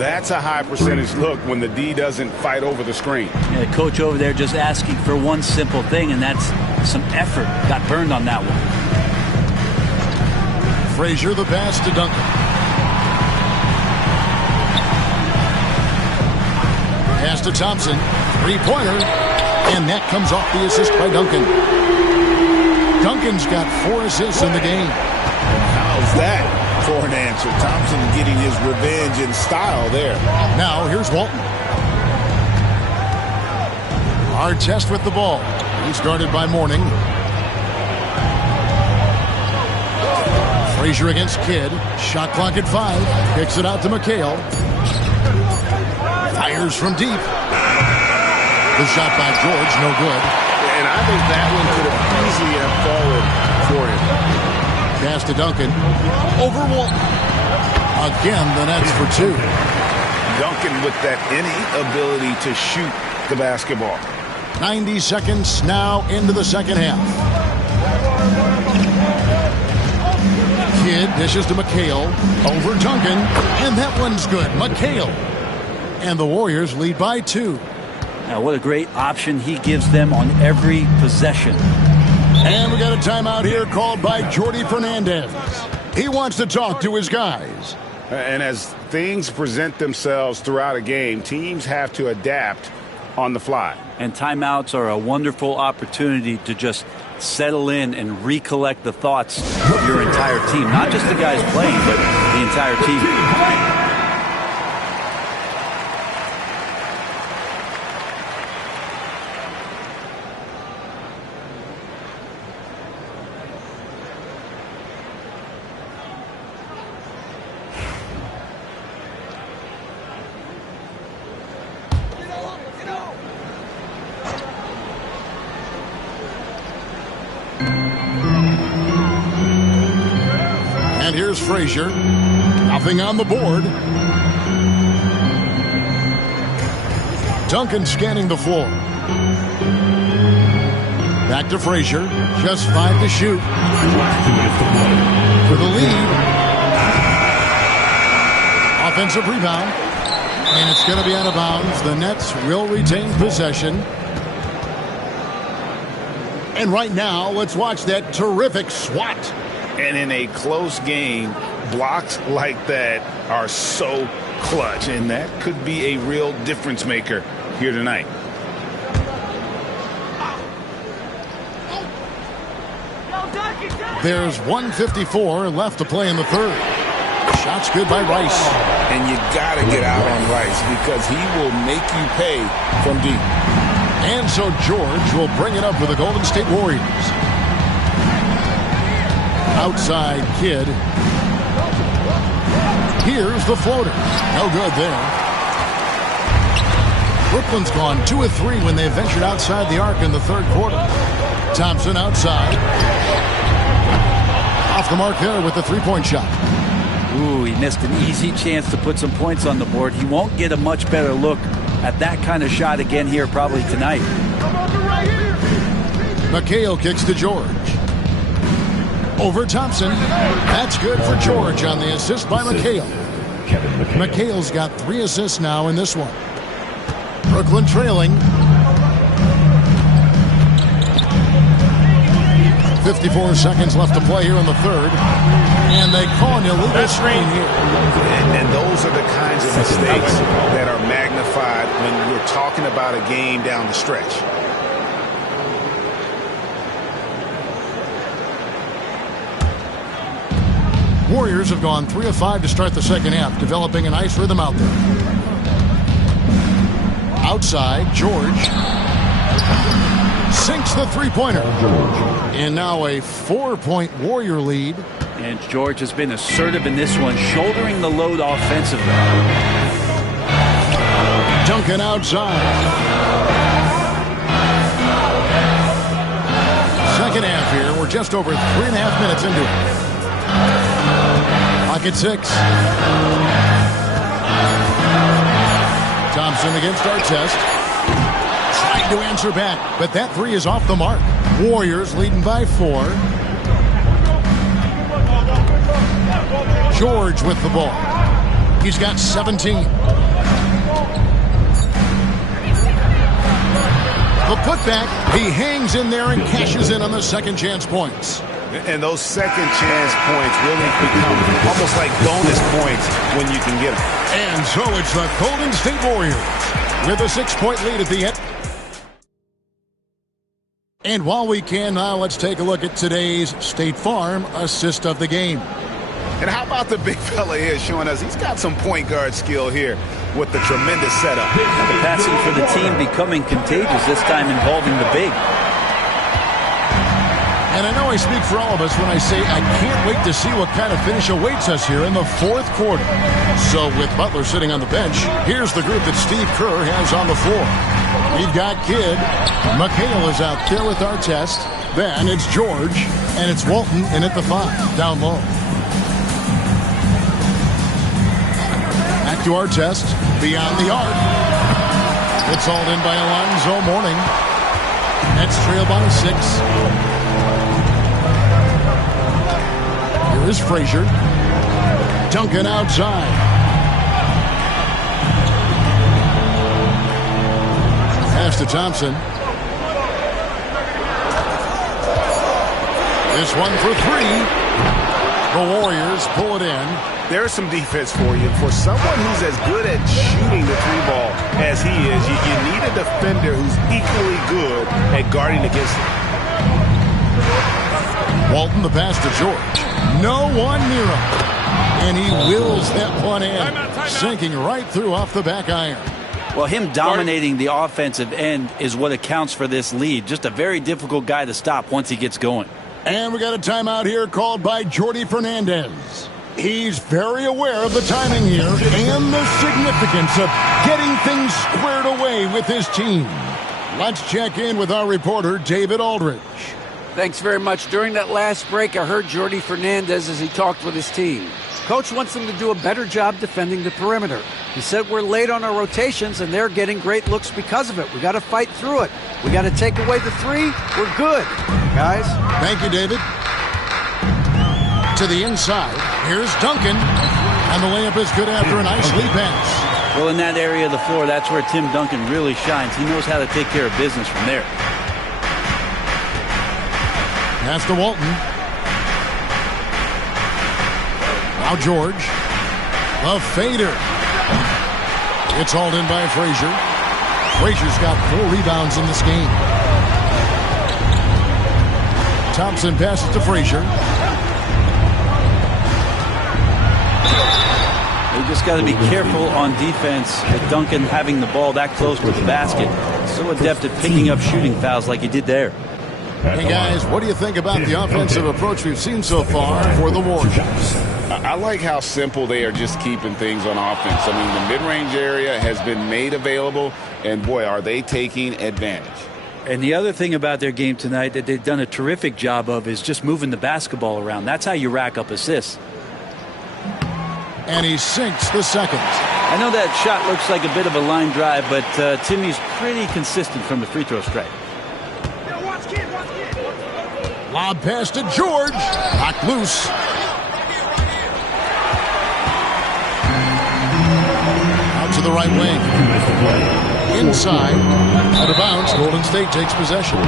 That's a high percentage look when the D doesn't fight over the screen. Yeah, the coach over there just asking for one simple thing, and that's some effort. Got burned on that one. Frazier, the pass to Duncan. Pass to Thompson. Three-pointer. And that comes off the assist by Duncan. Duncan's got 4 assists in the game. How's that for an answer? Thompson getting his revenge in style there. Now here's Walton. Artest with the ball. He started by Mourning. Frazier against Kidd. Shot clock at 5. Kicks it out to McHale. Fires from deep. The shot by George, no good. And I think that one could have easily have fallen for him. Pass to Duncan. Over Walton. Again, the Nets for 2. Duncan with that innate ability to shoot the basketball. 90 seconds now into the second half. Kidd dishes to McHale. Over Duncan. And that one's good. McHale. And the Warriors lead by 2. Now, what a great option he gives them on every possession. And we got a timeout here called by Jordi Fernandez. He wants to talk to his guys. And as things present themselves throughout a game, teams have to adapt on the fly. And timeouts are a wonderful opportunity to just settle in and recollect the thoughts of your entire team. Not just the guys playing, but the entire team. And here's Frazier. Nothing on the board. Duncan scanning the floor. Back to Frazier. Just 5 to shoot. For the lead. Offensive rebound. And it's going to be out of bounds. The Nets will retain possession. And right now, let's watch that terrific swat. And in a close game, blocks like that are so clutch, and that could be a real difference maker here tonight. There's 1:54 left to play in the third. Shot's good by Rice. And you got to get out on Rice because he will make you pay from deep. And so George will bring it up for the Golden State Warriors. Outside Kidd. Here's the floater. No good there. Brooklyn's gone 2 of 3 when they ventured outside the arc in the third quarter. Thompson outside. Off the mark there with the three-point shot. Ooh, he missed an easy chance to put some points on the board. He won't get a much better look at that kind of shot again here probably tonight. McHale kicks to George. Over Thompson. That's good for George on the assist by McHale. McHale's got 3 assists now in this one. Brooklyn trailing. 54 seconds left to play here in the third. And they call an illegal screen here. And those are the kinds of mistakes that are magnified when we're talking about a game down the stretch. Warriors have gone 3 of 5 to start the second half, developing a nice rhythm out there. Outside, George sinks the three-pointer. And now a 4-point Warrior lead. And George has been assertive in this one, shouldering the load offensively. Duncan outside. Second half here. We're just over 3.5 minutes into it. Clock at 6. Thompson against Artest. Trying to answer back, but that three is off the mark. Warriors leading by 4. George with the ball. He's got 17. The putback, he hangs in there and cashes in on the second chance points. And those second chance points really become almost like bonus points when you can get them. And so it's the Golden State Warriors with a 6-point lead at the end. And while we can now, let's take a look at today's State Farm assist of the game. And how about the big fella here showing us he's got some point guard skill here with the tremendous setup. The passing for the team becoming contagious, this time involving the big. And I know I speak for all of us when I say I can't wait to see what kind of finish awaits us here in the fourth quarter. So with Butler sitting on the bench, here's the group that Steve Kerr has on the floor. We've got Kidd. McHale is out there with Artest. Then it's George, and it's Walton in at the 5, down low. Back to Artest, beyond the arc. It's hauled in by Alonzo Mourning. Nets trail by 6. Here is Frazier. Duncan outside. Pass to Thompson. This one for 3. The Warriors pull it in. There's some defense for you. For someone who's as good at shooting the 3-ball as he is, you need a defender who's equally good at guarding against him. Walton, the pass to George. No one near him. And he wills that one in, sinking right through off the back iron. Well, him dominating the offensive end is what accounts for this lead. Just a very difficult guy to stop once he gets going. And we got a timeout here called by Jordi Fernandez. He's very aware of the timing here and the significance of getting things squared away with his team. Let's check in with our reporter, David Aldridge. Thanks very much. During that last break, I heard Jordi Fernandez as he talked with his team. Coach wants them to do a better job defending the perimeter. He said we're late on our rotations, and they're getting great looks because of it. We got to fight through it. We got to take away the 3. We're good, guys. Thank you, David. To the inside. Here's Duncan. And the layup is good after a nice lead pass. Well, in that area of the floor, that's where Tim Duncan really shines. He knows how to take care of business from there. Pass to Walton. Now George. A fader. It's hauled in by Frazier. Frazier's got 4 rebounds in this game. Thompson passes to Frazier. They just got to be careful on defense with Duncan having the ball that close to the basket. So adept at picking up shooting fouls like he did there. Hey, guys, what do you think about the offensive approach we've seen so far for the Warriors? I like how simple they are just keeping things on offense. I mean, the mid-range area has been made available, and, boy, are they taking advantage. And the other thing about their game tonight that they've done a terrific job of is just moving the basketball around. That's how you rack up assists. And he sinks the second. I know that shot looks like a bit of a line drive, but Timmy's pretty consistent from the free throw stripe. Lob pass to George. Knocked loose. Out to the right wing. Inside. Out of bounds. Golden State takes possession.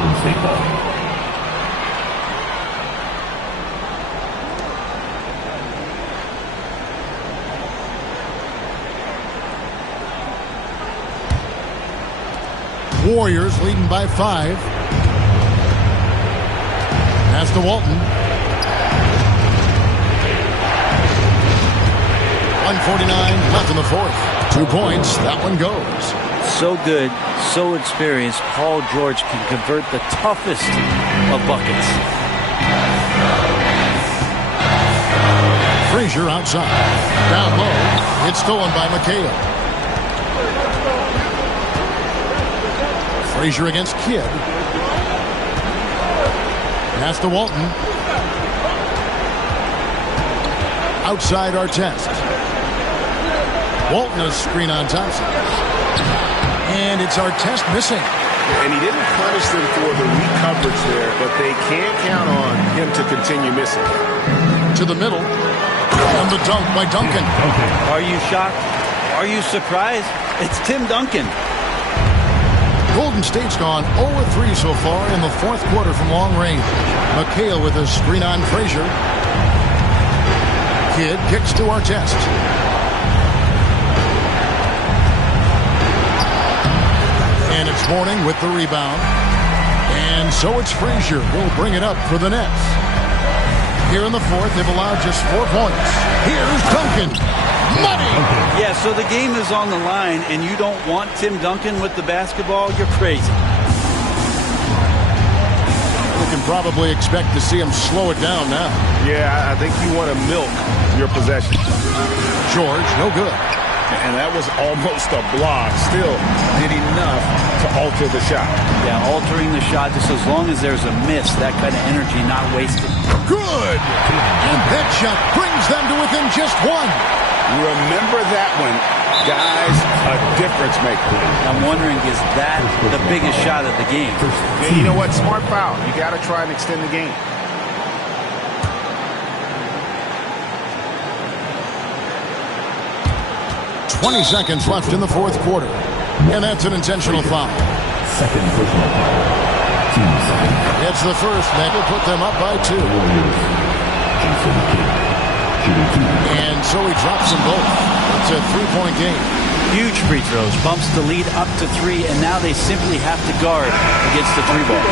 Warriors leading by 5. Pass to Walton. 1:49 left in the fourth. 2 points. That one goes. So good, so experienced. Paul George can convert the toughest of buckets. Frazier outside. Down low. It's stolen by McHale. Frazier against Kidd. Pass to Walton. Outside Artest. Walton a screen on Thompson. And it's Artest missing. And he didn't punish them for the weak coverage there, but they can't count on him to continue missing. To the middle. And the dunk by Duncan. Are you shocked? Are you surprised? It's Tim Duncan. Golden State's gone 0-3 so far in the fourth quarter from long range. McHale with a screen on Frazier. Kidd kicks to Artest. And it's Mourning with the rebound. And so it's Frazier who'll bring it up for the Nets. Here in the fourth, they've allowed just 4 points. Here's Duncan. Money! Yeah, so the game is on the line, and you don't want Tim Duncan with the basketball? You're crazy. You can probably expect to see him slow it down now. Yeah, I think you want to milk your possession. George, no good. And that was almost a block. Still did enough to alter the shot. Yeah, altering the shot just as long as there's a miss, that kind of energy not wasted. Good! And that shot brings them to within just one. Remember that one, guys, a difference maker. I'm wondering, is that the biggest shot of the game? Yeah, you know what? Smart foul. You got to try and extend the game. "20 seconds left in the fourth quarter. And that's an intentional foul. Second personal foul. Team second. It's the first that will put them up by 2. Jason Kidd. Shooting 2. And so he drops them both. It's a 3-point game. Huge free throws, bumps the lead up to 3, and now they simply have to guard against the 3 ball.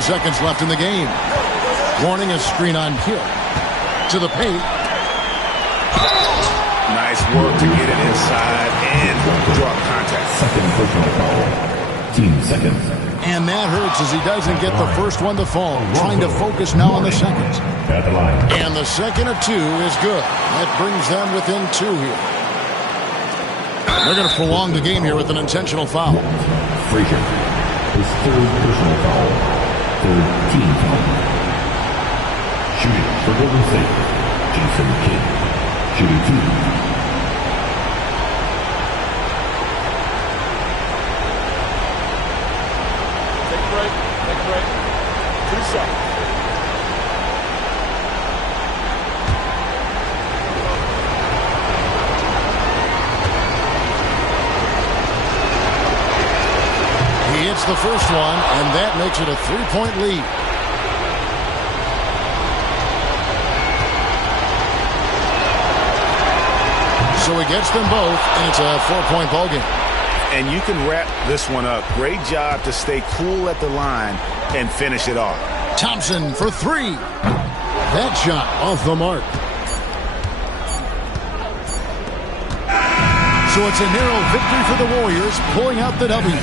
Seconds left in the game. Warning a screen on Kidd. To the paint. Nice work to get it inside and draw contact. Second personal foul. Team second. And that hurts as he doesn't get the first one to fall. Trying to focus now on the second. At the line. And the second of 2 is good. That brings them within 2 here. They're going to prolong the game here with an intentional foul. Frazier. His third personal foul. Third team foul. Shooting for Golden State. Jason Kidd. Shooting 2. Take a break. 2 seconds. He hits the first one, and that makes it a 3-point lead. So he gets them both, and it's a 4-point ball game. And you can wrap this one up. Great job to stay cool at the line and finish it off. Thompson for 3. That shot off the mark. So it's a narrow victory for the Warriors, pulling out the W.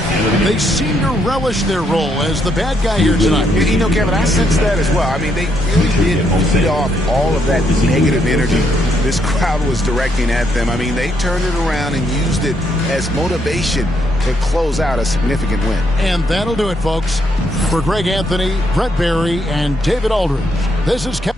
They seem to relish their role as the bad guy here tonight. You know, Kevin, I sense that as well. I mean, they really did feed off all of that negative energy this crowd was directing at them. I mean, they turned it around and used it as motivation to close out a significant win. And that'll do it, folks. For Greg Anthony, Brett Barry, and David Aldridge, this is Kevin.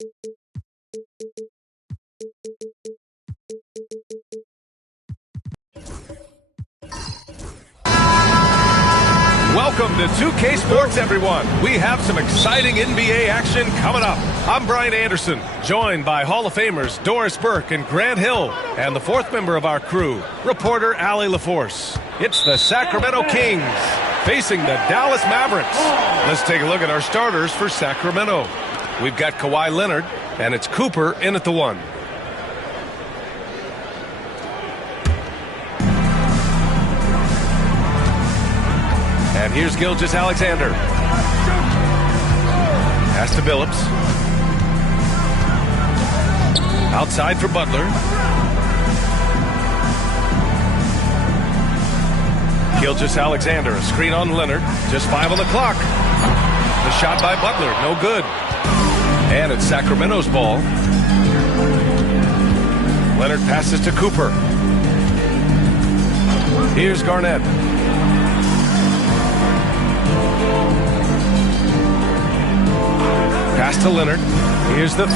Welcome to 2K Sports, everyone. We have some exciting NBA action coming up. I'm Brian Anderson, joined by Hall of Famers Doris Burke and Grant Hill, and the fourth member of our crew, reporter Allie LaForce. It's the Sacramento Kings facing the Dallas Mavericks. Let's take a look at our starters for Sacramento. We've got Kawhi Leonard, and it's Cooper in at the 1. And here's Gilgeous-Alexander. Pass to Billups. Outside for Butler. Gilgeous-Alexander, a screen on Leonard. Just 5 on the clock. The shot by Butler, no good. And it's Sacramento's ball. Leonard passes to Cooper. Here's Garnett. Pass to Leonard. Here's the 3.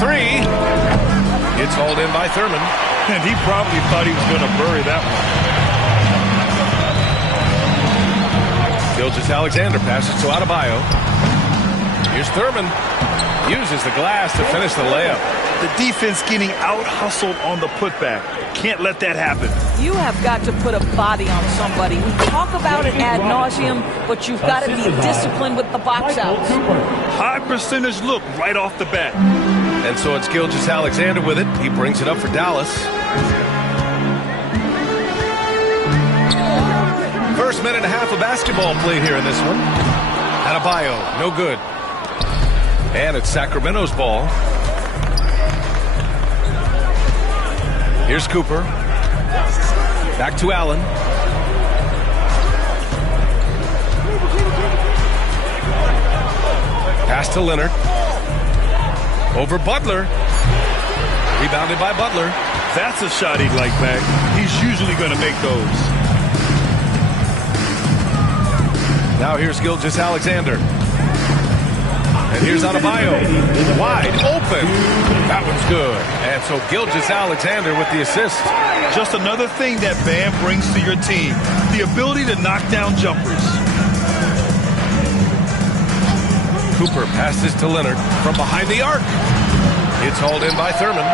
It's hauled in by Thurman. And he probably thought he was going to bury that one. Gilgeous-Alexander passes to Adebayo. Here's Thurman. Uses the glass to finish the layup. The defense getting out-hustled on the putback. Can't let that happen. You have got to put a body on somebody. We talk about it ad nauseum, but you've got to be disciplined with the box outs. High percentage look right off the bat. And so it's Gilgeous-Alexander with it. He brings it up for Dallas. First minute and a half of basketball played here in this one. Adebayo, no good. And it's Sacramento's ball. Here's Cooper. Back to Allen. Pass to Leonard. Over Butler. Rebounded by Butler. That's a shot he'd like back. He's usually going to make those. Now here's Gilgeous-Alexander. And here's Adebayo. Wide open. That one's good. And so Gilgeous-Alexander with the assist. Just another thing that Bam brings to your team. The ability to knock down jumpers. Cooper passes to Leonard from behind the arc. It's hauled in by Thurman.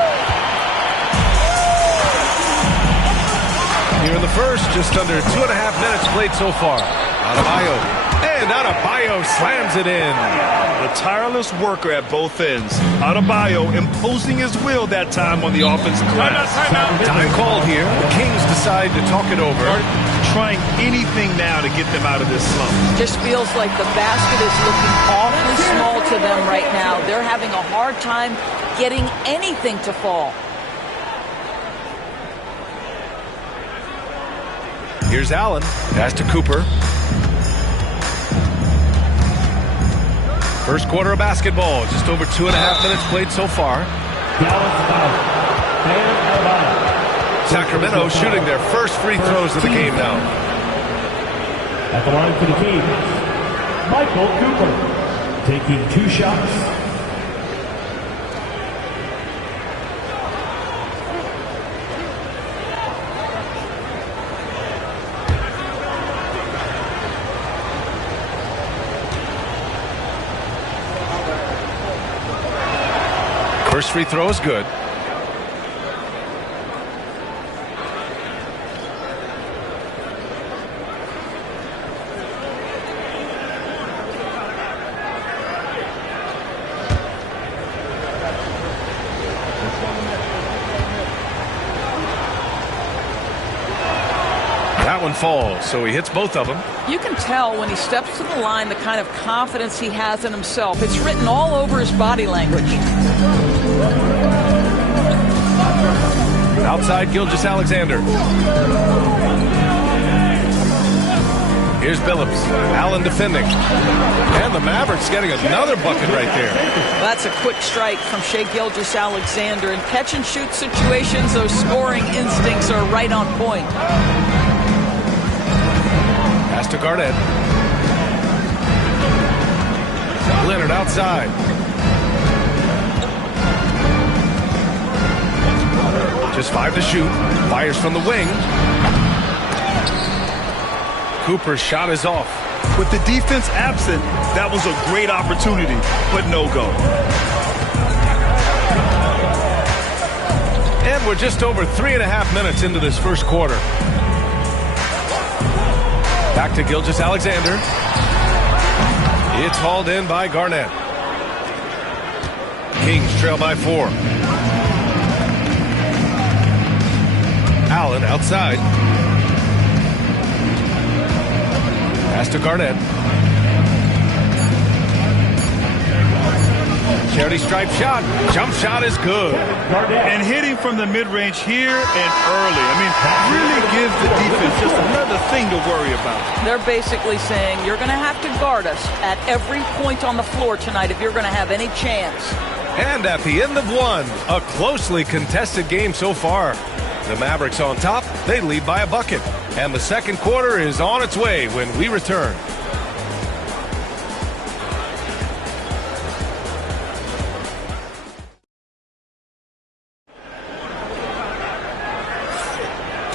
Here in the first, just under 2.5 minutes played so far. Adebayo. And Adebayo slams it in. The tireless worker at both ends. Adebayo imposing his will that time on the offensive glass. Time called here. The Kings decide to talk it over. Trying anything now to get them out of this slump. Just feels like the basket is looking awfully small to them right now. They're having a hard time getting anything to fall. Here's Allen. Pass to Cooper. First quarter of basketball. Just over 2.5 minutes played so far. Sacramento shooting their first free throws of the game now. At the line for the Kings, Michael Cooper, taking 2 shots. First free throw is good. That one falls, so he hits both of them. You can tell when he steps to the line the kind of confidence he has in himself. It's written all over his body language. Outside Gilgeous-Alexander. Here's Billups. Allen defending. And the Mavericks getting another bucket right there. That's a quick strike from Shai Gilgeous-Alexander. In catch-and-shoot situations, those scoring instincts are right on point. Pass to Garnett. Leonard outside. Just 5 to shoot. Fires from the wing. Cooper's shot is off. With the defense absent, that was a great opportunity, but no go. And we're just over 3.5 minutes into this first quarter. Back to Gilgeous-Alexander. It's hauled in by Garnett. Kings trail by 4. Allen outside. Pass to Garnett. Charity stripe shot. Jump shot is good. And hitting from the mid-range here and early. I mean, really gives the defense just another thing to worry about. They're basically saying you're going to have to guard us at every point on the floor tonight if you're going to have any chance. And at the end of one, a closely contested game so far. The Mavericks on top. They lead by a bucket. And the second quarter is on its way when we return.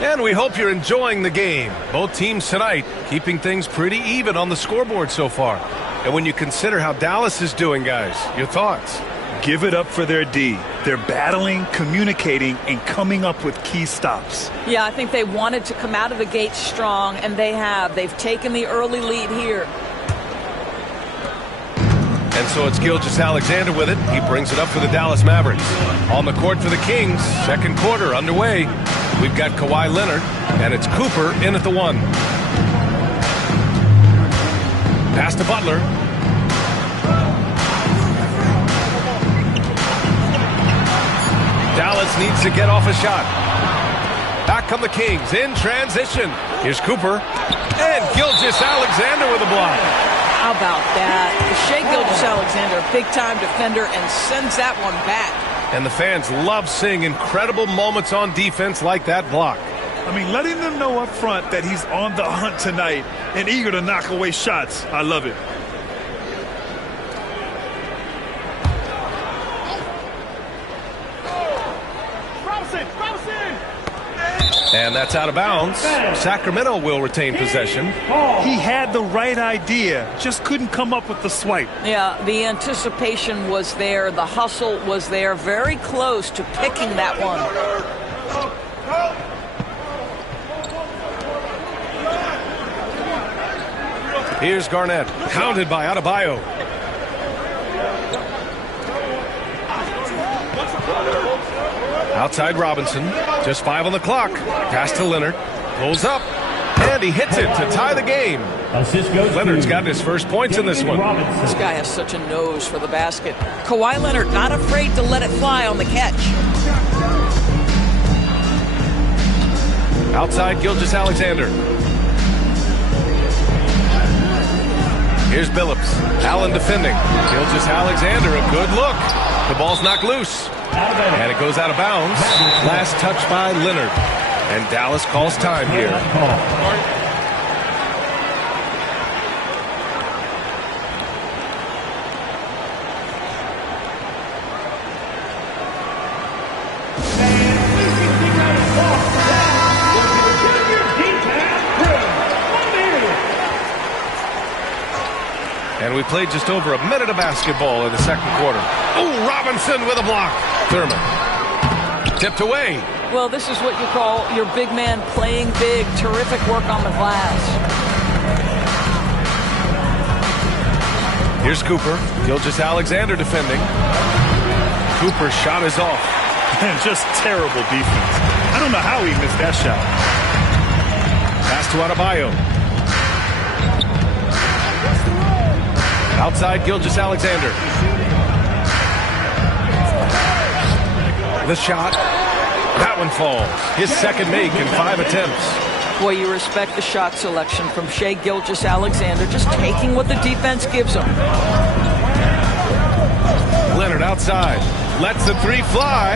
And we hope you're enjoying the game. Both teams tonight keeping things pretty even on the scoreboard so far. And when you consider how Dallas is doing, guys, your thoughts? Give it up for their D. They're battling, communicating, and coming up with key stops. Yeah, I think they wanted to come out of the gate strong, and they have. They've taken the early lead here. And so it's Gilgeous-Alexander with it. He brings it up for the Dallas Mavericks. On the court for the Kings, second quarter underway. We've got Kawhi Leonard, and it's Cooper in at the 1. Pass to Butler. Dallas needs to get off a shot. Back come the Kings in transition. Here's Cooper. And Gilgeous-Alexander with a block. How about that? Shai Gilgeous-Alexander, a big-time defender, and sends that one back. And the fans love seeing incredible moments on defense like that block. I mean, letting them know up front that he's on the hunt tonight and eager to knock away shots. I love it. And that's out of bounds. Sacramento will retain possession. He had the right idea, just couldn't come up with the swipe. Yeah, the anticipation was there. The hustle was there. Very close to picking that one. Here's Garnett, pounded by Adebayo. Outside Robinson, just 5 on the clock. Pass to Leonard, pulls up, and he hits it to tie the game. Leonard's gotten his first points in this one. This guy has such a nose for the basket. Kawhi Leonard not afraid to let it fly on the catch. Outside Gilgeous-Alexander. Here's Billups. Allen defending. Gilgeous-Alexander, a good look. The ball's knocked loose. And it goes out of bounds. Last touch by Leonard. And Dallas calls time here. And we played just over a minute of basketball in the second quarter. Oh, Robinson with a block. Thurman tipped away. Well, this is what you call your big man playing big. Terrific work on the glass. Here's Cooper. Gilgeous-Alexander defending. Cooper's shot is off. And just terrible defense. I don't know how he missed that shot. Pass to Adebayo. Outside Gilgeous-Alexander. The shot. That one falls. His second make in 5 attempts. Boy, you respect the shot selection from Shai Gilgeous-Alexander, just taking what the defense gives him. Leonard outside. Lets the 3 fly.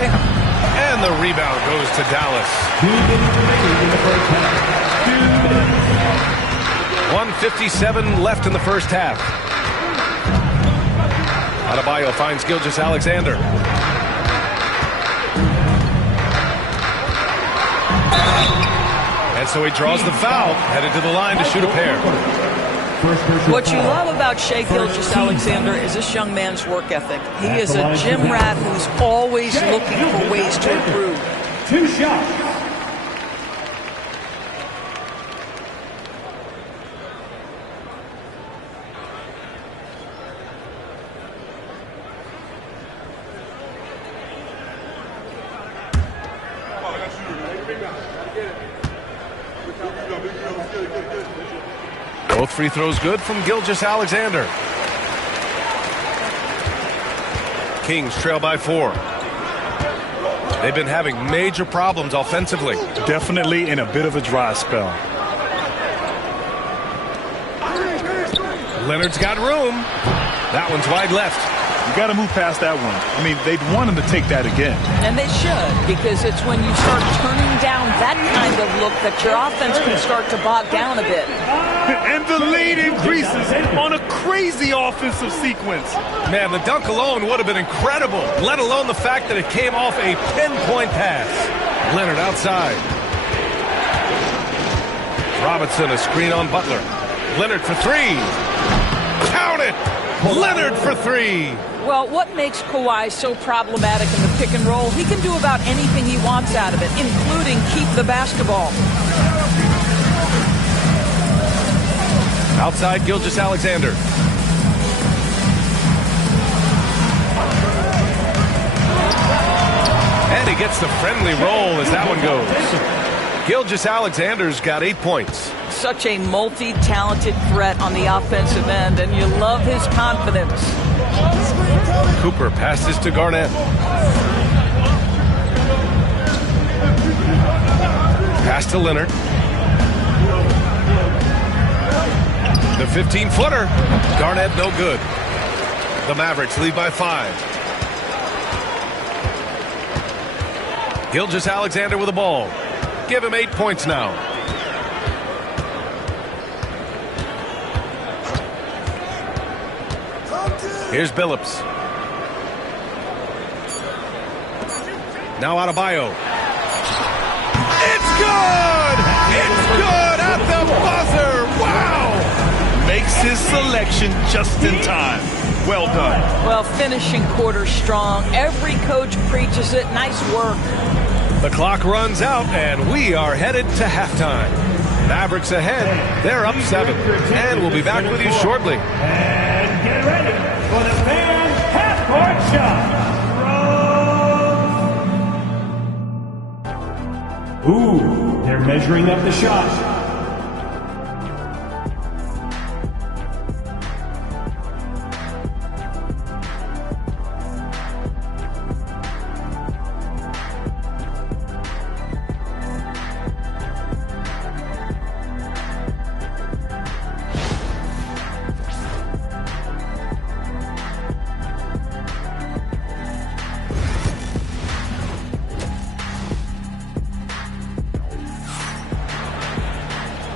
And the rebound goes to Dallas. 1:57 left in the first half. Adebayo finds Gilgeous-Alexander. And so he draws the foul, headed to the line to shoot a pair. What you love about Shai Gilgeous-Alexander is this young man's work ethic. He is a gym rat who's always looking for ways to improve. 2 shots. Both free throws good from Gilgeous-Alexander. Kings trail by 4. They've been having major problems offensively. Definitely in a bit of a dry spell. Leonard's got room. That one's wide left. You got to move past that one. I mean, they'd want him to take that again. And they should, because it's when you start turning down that kind of look that your offense can start to bog down a bit. And the lead increases on a crazy offensive sequence. Man, the dunk alone would have been incredible, let alone the fact that it came off a pinpoint pass. Leonard outside. Robinson, a screen on Butler. Leonard for 3. Count it! Leonard for 3. Well, what makes Kawhi so problematic in the pick and roll? He can do about anything he wants out of it, including keep the basketball. Outside Gilgeous-Alexander. And he gets the friendly roll as that one goes. Gilgeous-Alexander's got 8 points. Such a multi-talented threat on the offensive end, and you love his confidence. Cooper passes to Garnett. Pass to Leonard. The 15-footer. Garnett no good. The Mavericks lead by 5. Gilgeous-Alexander with the ball. Give him 8 points now. Here's Billups. Now Adebayo. It's good! It's good at the buzzer! Wow! Makes his selection just in time. Well done. Well, finishing quarter strong. Every coach preaches it. Nice work. The clock runs out, and we are headed to halftime. Mavericks ahead. They're up 7. And we'll be back with you shortly. And get ready for the fan half-court shot. Ooh, they're measuring up the shot.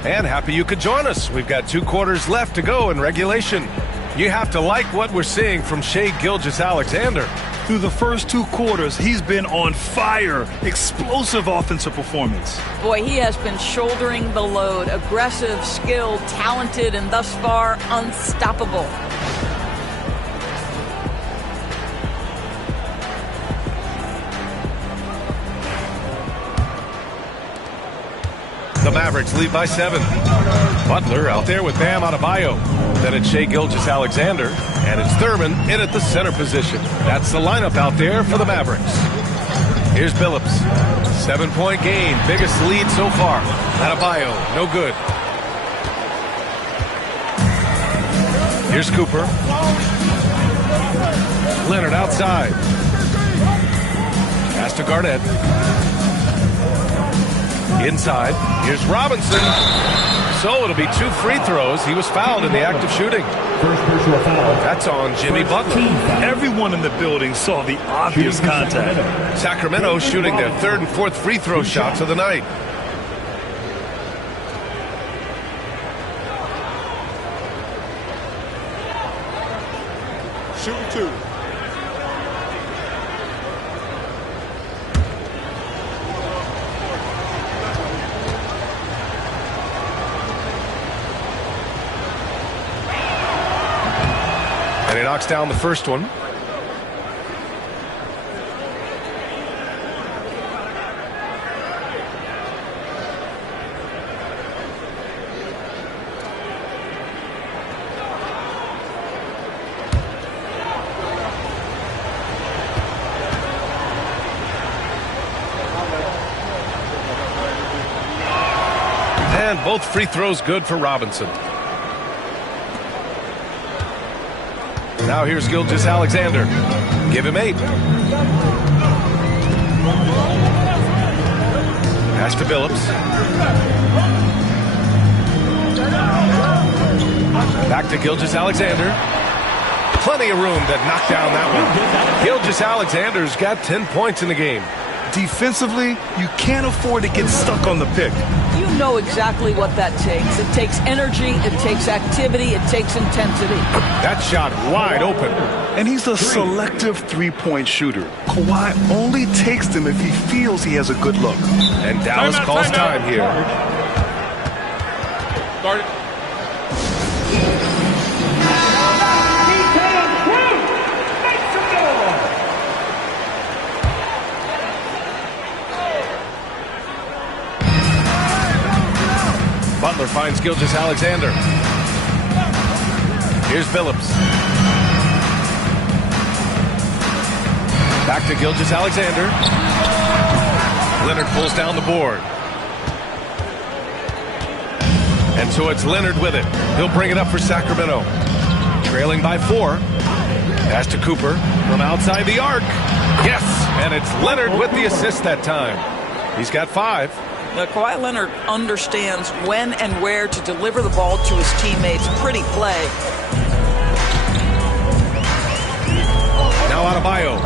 And happy you could join us. We've got 2 quarters left to go in regulation. You have to like what we're seeing from Shai Gilgeous-Alexander. Through the first 2 quarters, he's been on fire. Explosive offensive performance. Boy, he has been shouldering the load. Aggressive, skilled, talented, and thus far, unstoppable. The Mavericks lead by 7. Butler out there with Bam Adebayo. Then it's Shai Gilgeous-Alexander. And it's Thurman in at the center position. That's the lineup out there for the Mavericks. Here's Billups. 7-point game. Biggest lead so far. Adebayo, no good. Here's Cooper. Leonard outside. Pass to Garnett. Inside, here's Robinson. So it'll be 2 free throws. He was fouled in the act of shooting. First personal foul. That's on Jimmy Butler. Everyone in the building saw the obvious contact. Sacramento shooting their 3rd and 4th free throw shots of the night. Shooting 2. And he knocks down the first one. And both free throws good for Robinson. Now here's Gilgeous-Alexander. Give him 8. Pass to Billups. Back to Gilgeous-Alexander. Plenty of room to knock down that one. Gilgeous-Alexander's got 10 points in the game. Defensively, you can't afford to get stuck on the pick. You know exactly what that takes. It takes energy, it takes activity, it takes intensity. That shot wide open. And he's a selective three-point shooter. Kawhi only takes them if he feels he has a good look. And Dallas calls time here. Guard it. Butler finds Gilgeous-Alexander. Here's Billups. Back to Gilgeous-Alexander. Leonard pulls down the board. And so it's Leonard with it. He'll bring it up for Sacramento. Trailing by 4. Pass to Cooper from outside the arc. Yes, and it's Leonard with the assist that time. He's got 5. Now, Kawhi Leonard understands when and where to deliver the ball to his teammates. Pretty play. Now Adebayo.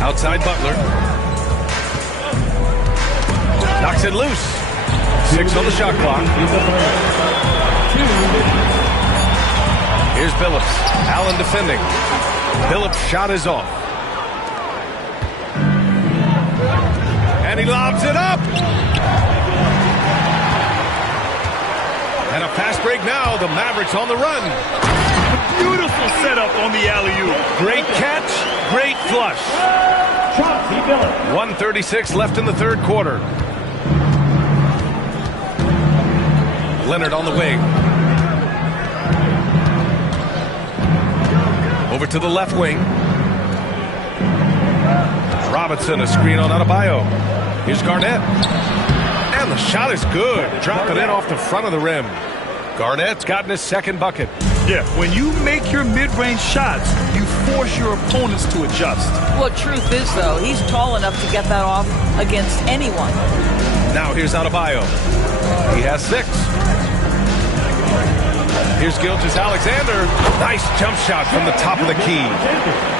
Outside Butler. Knocks it loose. 6 on the shot clock. Here's Billups. Allen defending. Billups' shot is off. And he lobs it up. And a fast break now. The Mavericks on the run. Beautiful setup on the alley-oop. Great catch. Great flush. 1:36 left in the third quarter. Leonard on the wing. Over to the left wing. Robinson, a screen on Adebayo. Here's Garnett. And the shot is good. Dropping it off the front of the rim. Garnett's gotten his second bucket. Yeah, when you make your mid-range shots, you force your opponents to adjust. Well, truth is, though, he's tall enough to get that off against anyone. Now here's Adebayo. He has 6. Here's Gilgeous-Alexander. Nice jump shot from the top of the key.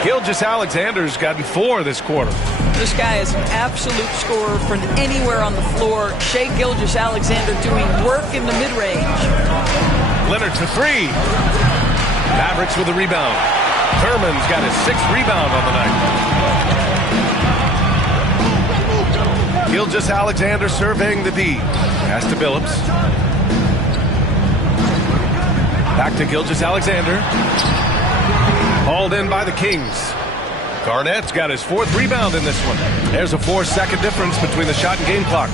Gilgeous-Alexander's gotten 4 this quarter. This guy is an absolute scorer from anywhere on the floor. Shai Gilgeous-Alexander doing work in the mid-range. Leonard for 3. Mavericks with a rebound. Thurman's got his 6th rebound on the night. Gilgeous-Alexander surveying the D. Pass to Billups. Back to Gilgeous-Alexander. Hauled in by the Kings. Garnett's got his 4th rebound in this one. There's a 4-second difference between the shot and game clock.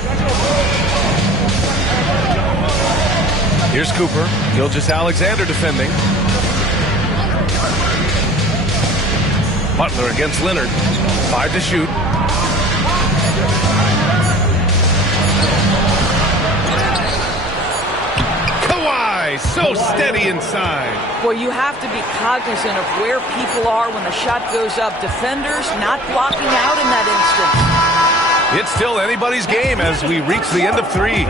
Here's Cooper. Gilgeous-Alexander defending. Butler against Leonard. 5 to shoot. So steady inside. Well, you have to be cognizant of where people are when the shot goes up. Defenders not blocking out in that instant. It's still anybody's game as we reach the end of 3.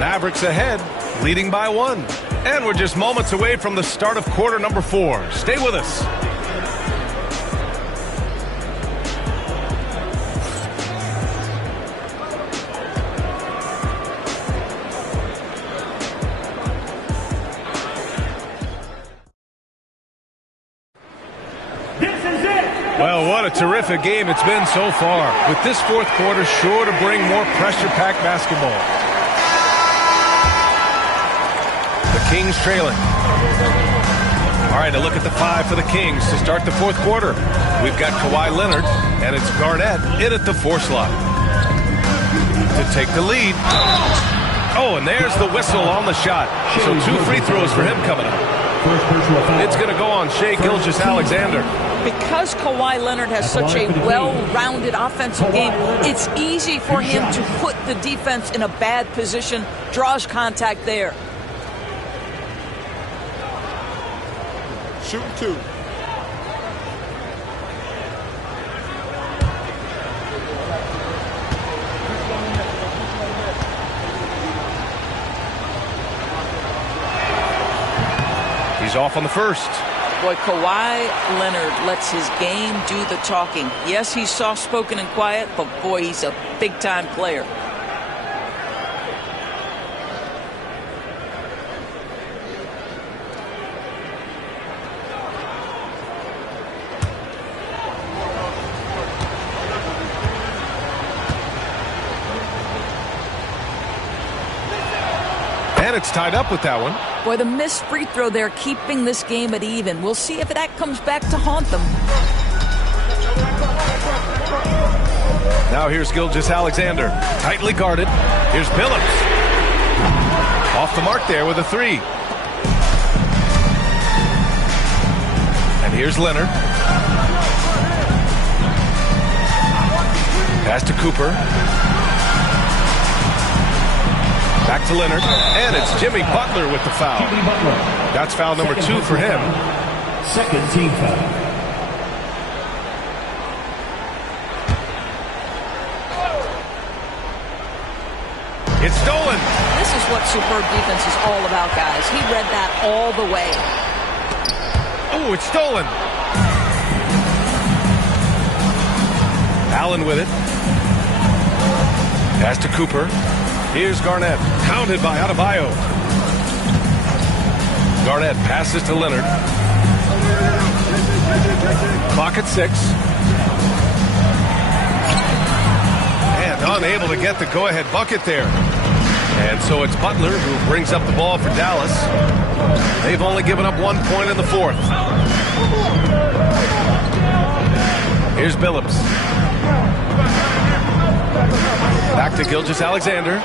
Mavericks ahead, leading by 1. And we're just moments away from the start of quarter number 4. Stay with us. Well, what a terrific game it's been so far. With this fourth quarter sure to bring more pressure-packed basketball. The Kings trailing. All right, a look at the 5 for the Kings to start the fourth quarter. We've got Kawhi Leonard, and it's Garnett in at the 4 slot to take the lead. Oh, and there's the whistle on the shot. So 2 free throws for him coming up. It's going to go on Shai Gilgeous-Alexander. Because Kawhi Leonard has such a well-rounded offensive game, it's easy for him to put the defense in a bad position, draws contact there. Shooting 2. He's off on the first. Boy, Kawhi Leonard lets his game do the talking. Yes, he's soft-spoken and quiet, but boy, he's a big-time player. And it's tied up with that one. Boy, the missed free throw there, keeping this game at even. We'll see if that comes back to haunt them. Now here's Gilgeous-Alexander, tightly guarded. Here's Billups. Off the mark there with a 3. And here's Leonard. Pass to Cooper. Back to Leonard, and it's Jimmy Butler with the foul. That's foul number 2 for him. Second team foul. It's stolen. This is what superb defense is all about, guys. He read that all the way. Oh, it's stolen. Allen with it. Pass to Cooper. Here's Garnett, pounded by Adebayo. Garnett passes to Leonard. Clock at 6. And unable to get the go-ahead bucket there. And so it's Butler who brings up the ball for Dallas. They've only given up 1 point in the fourth. Here's Billups. Back to Gilgeous-Alexander.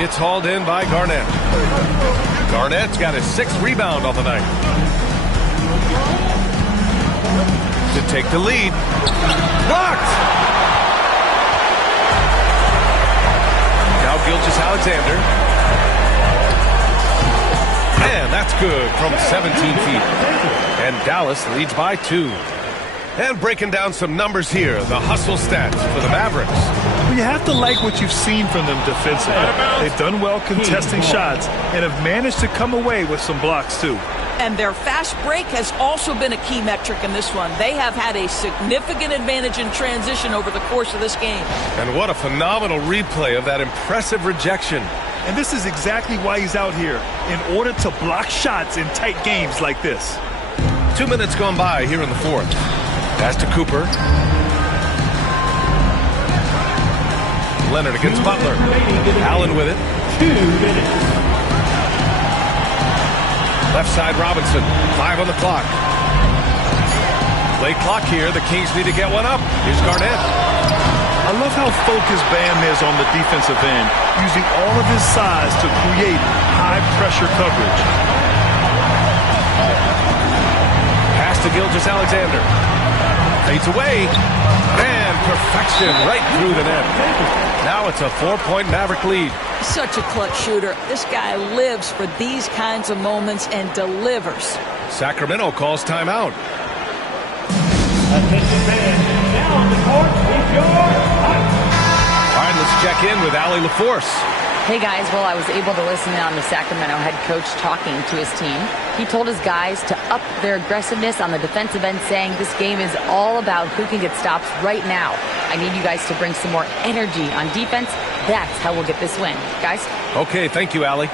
It's hauled in by Garnett. Garnett's got his 6th rebound on the night. To take the lead. Blocked! Now Gilgeous-Alexander. And that's good from 17 feet. And Dallas leads by 2. And breaking down some numbers here, the hustle stats for the Mavericks. Well, you have to like what you've seen from them defensively. They've done well contesting shots and have managed to come away with some blocks, too. And their fast break has also been a key metric in this one. They have had a significant advantage in transition over the course of this game. And what a phenomenal replay of that impressive rejection. And this is exactly why he's out here, in order to block shots in tight games like this. 2 minutes gone by here in the fourth. Pass to Cooper. Leonard against Butler. Allen with it. 2 minutes. Left side Robinson. 5 on the clock. Late clock here. The Kings need to get one up. Here's Garnett. I love how focused Bam is on the defensive end, using all of his size to create high pressure coverage. Pass to Gilgeous-Alexander. Fades away, and perfection right through the net. Now it's a 4-point Maverick lead. Such a clutch shooter. This guy lives for these kinds of moments and delivers. Sacramento calls timeout. Attention fans, now on the court is your ice. All right, let's check in with Allie LaForce. Hey guys, well, I was able to listen in on the Sacramento head coach talking to his team. He told his guys to up their aggressiveness on the defensive end, saying this game is all about who can get stops right now. I need you guys to bring some more energy on defense. That's how we'll get this win. Guys? Okay, thank you, Allie.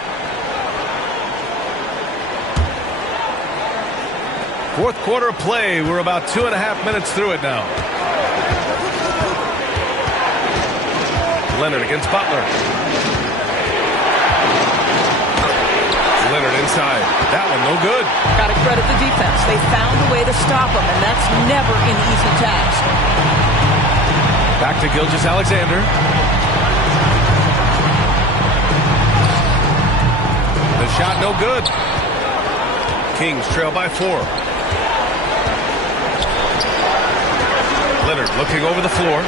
Fourth quarter of play. We're about 2.5 minutes through it now. Leonard against Butler. side. That one no good. Got to credit the defense. They found a way to stop him, and that's never an easy task. Back to Gilgeous-Alexander. The shot no good. Kings trail by 4. Leonard looking over the floor.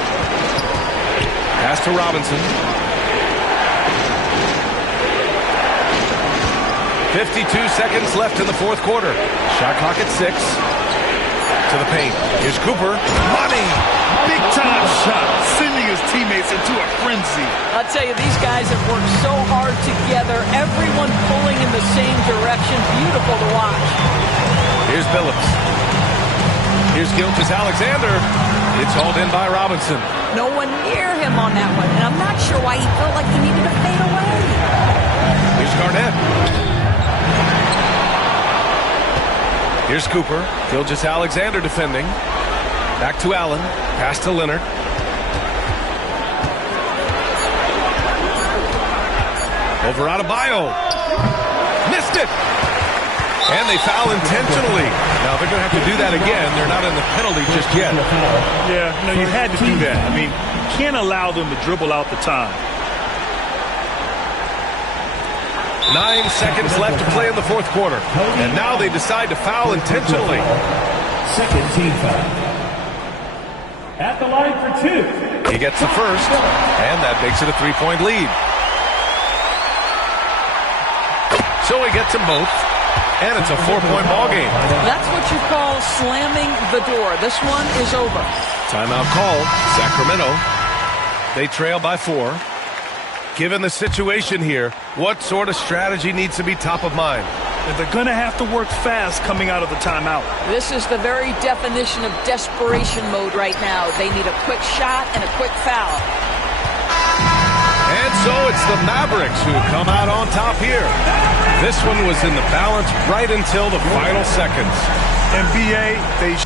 Pass to Robinson. 52 seconds left in the fourth quarter. Shot clock at 6. To the paint. Here's Cooper. Money! Big time shot, sending his teammates into a frenzy. I'll tell you, these guys have worked so hard together. Everyone pulling in the same direction. Beautiful to watch. Here's Billups. Here's Gilgeous-Alexander. It's hauled in by Robinson. No one near him on that one, and I'm not sure why he felt like he needed to fade away. Here's Garnett. Here's Cooper. Gilgeous-Alexander defending. Back to Allen. Pass to Leonard. Over Adebayo. Missed it. And they foul intentionally. Now they're going to have to do that again. They're not in the penalty just yet. Yeah, you had to do that. I mean, you can't allow them to dribble out the time. 9 seconds left to play in the fourth quarter. And now they decide to foul intentionally. Second team foul. At the line for 2. He gets the first, and that makes it a 3-point lead. So he gets them both, and it's a 4-point ball game. That's what you call slamming the door. This one is over. Timeout called. Sacramento. They trail by 4. Given the situation here, what sort of strategy needs to be top of mind? They're going to have to work fast coming out of the timeout. This is the very definition of desperation mode right now. They need a quick shot and a quick foul. And so it's the Mavericks who come out on top here. This one was in the balance right until the final seconds. NBA, they...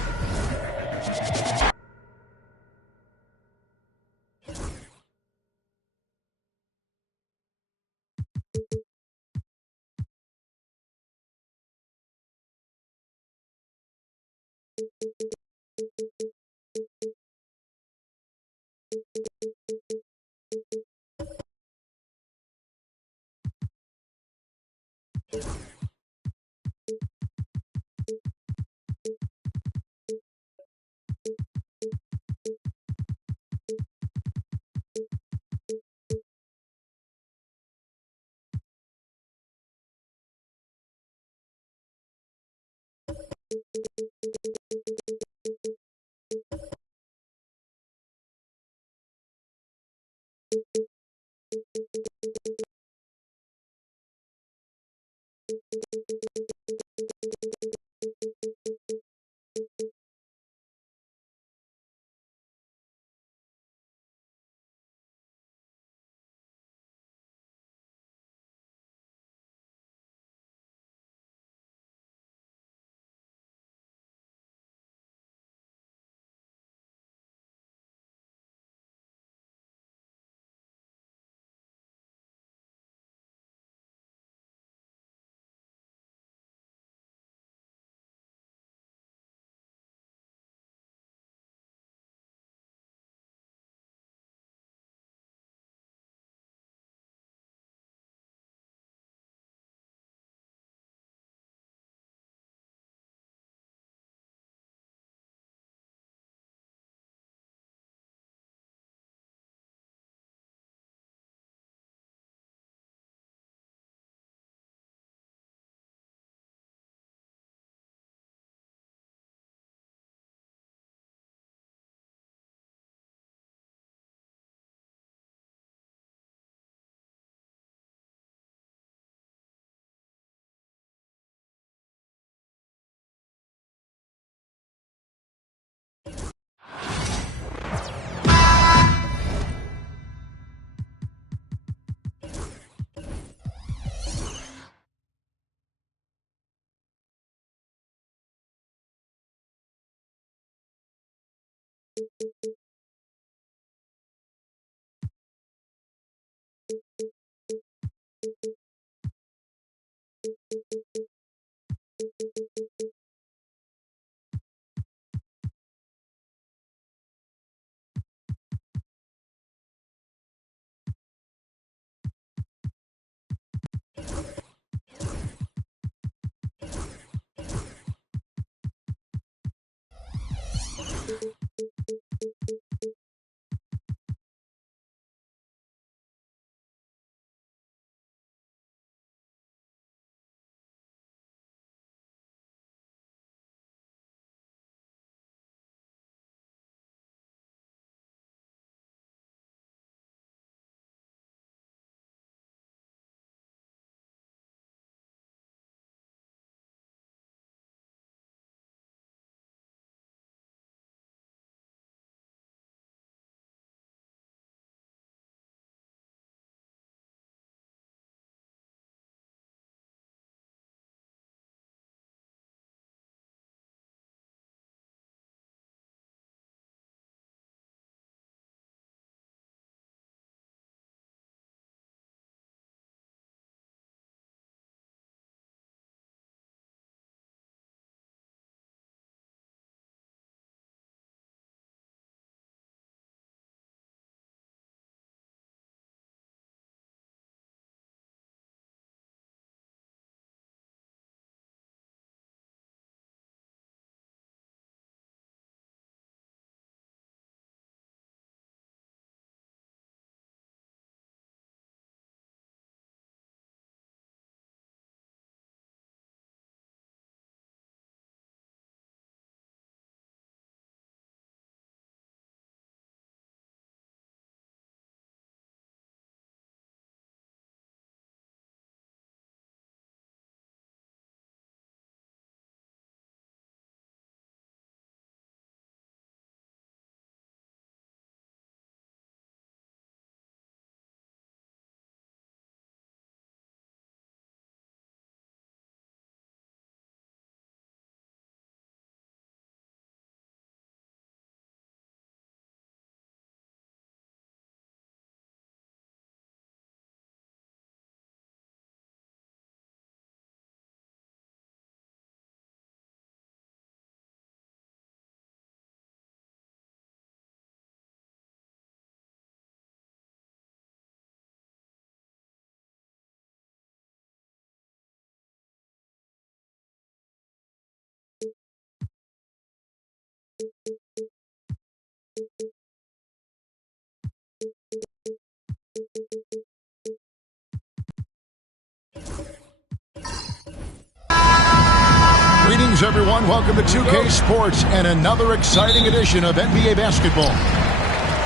Greetings, everyone. Welcome to 2K Sports and another exciting edition of NBA basketball.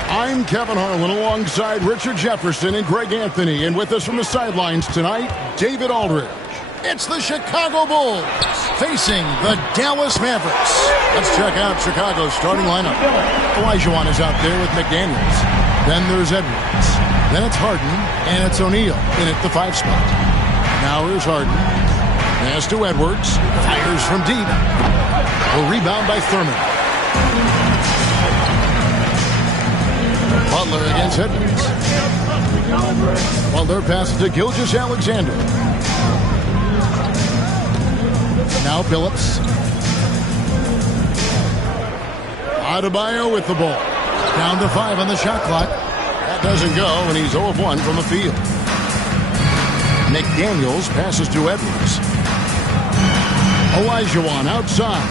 I'm Kevin Harlan alongside Richard Jefferson and Greg Anthony. And with us from the sidelines tonight, David Aldridge. It's the Chicago Bulls facing the Dallas Mavericks. Let's check out Chicago's starting lineup. Olajuwon is out there with McDaniels. Then there's Edwards. Then it's Harden, and it's O'Neal in at the 5 spot. Now here's Harden. Pass to Edwards. Fires from deep. A rebound by Thurman. Butler against Edwards. Butler passes to Gilgeous-Alexander. Now Billups. Adebayo with the ball. Down to 5 on the shot clock. That doesn't go, and he's 0 of 1 from the field. McDaniels passes to Edwards. Olajuwon outside.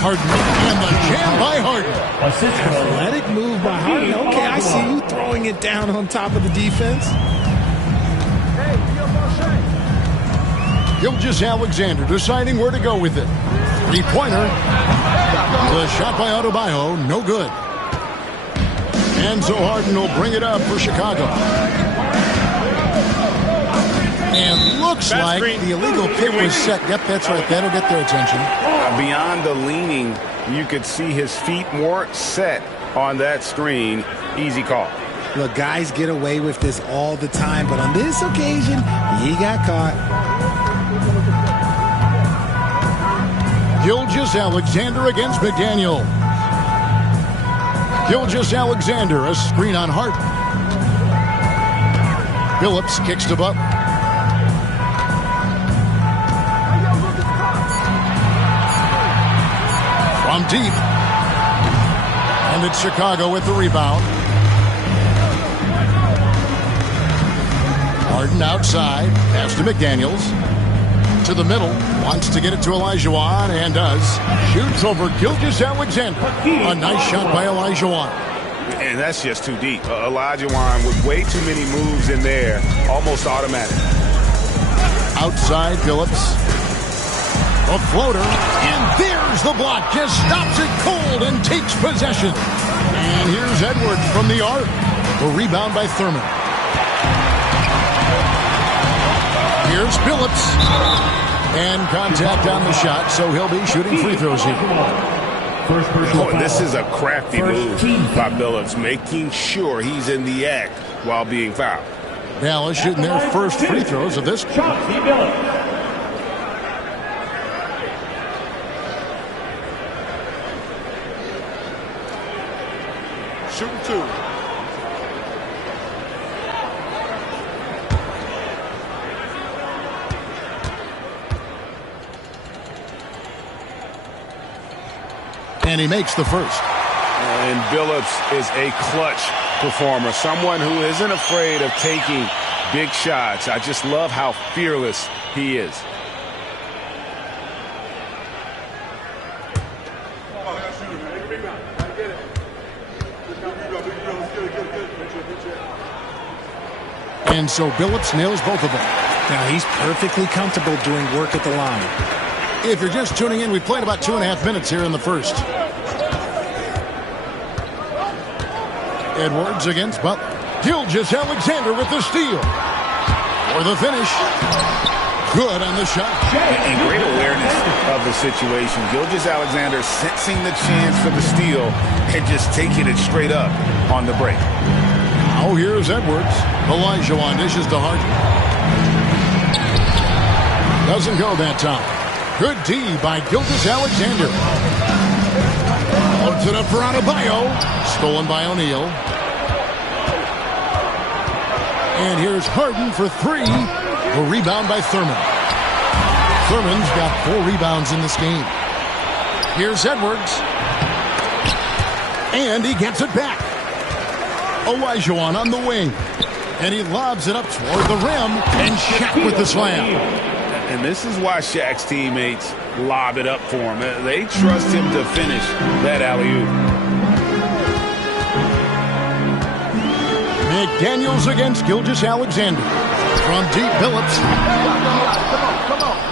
Harden and the jam by Harden. Athletic move by Harden. Okay, I see you throwing it down on top of the defense. Gilgeous-Alexander deciding where to go with it. Three-pointer. The shot by Adebayo, no good. And so Harden will bring it up for Chicago. And looks like the illegal kick was set. Yep, that's right. That'll get their attention. Beyond the leaning, you could see his feet more set on that screen. Easy call. Look, guys get away with this all the time, but on this occasion, he got caught. Gilgeous-Alexander against McDaniel. Gilgeous-Alexander, a screen on Harden. Billups kicks to Butler. deep. And it's Chicago with the rebound. Harden outside. Pass to McDaniels. To the middle. Wants to get it to Olajuwon and does. Shoots over Gilgeous-Alexander. A nice shot by Olajuwon. And that's just too deep. Olajuwon with way too many moves in there. Almost automatic. Outside Phillips. A floater. And there's the block. Just stops it cold and takes possession. And here's Edwards from the arc. The rebound by Thurman. Here's Phillips. And contact on the shot, so he'll be shooting free throws here. This is a crafty move by Phillips, making sure he's in the act while being fouled. Dallas shooting their first free throws of this. Shooting two. And he makes the first. And Billups is a clutch performer, someone who isn't afraid of taking big shots. I just love how fearless he is. And so Billups nails both of them. Now he's perfectly comfortable doing work at the line. If you're just tuning in, we played about 2.5 minutes here in the first. Edwards against Butler. Gilgeous-Alexander with the steal. For the finish. Good on the shot. And great awareness of the situation. Gilgeous-Alexander sensing the chance for the steal and just taking it straight up on the break. Now here's Edwards. Olajuwon dishes to Harden. Doesn't go that time. Good D by Gilgeous-Alexander. Loads it up for Adebayo. Stolen by O'Neal. And here's Harden for three. A rebound by Thurman. Thurman's got 4 rebounds in this game. Here's Edwards. And he gets it back. Olajuwon on the wing. And he lobs it up toward the rim. And Shaq with the slam. And this is why Shaq's teammates lob it up for him. They trust him to finish that alley-oop. McDaniels against Gilgeous-Alexander. From deep, Phillips.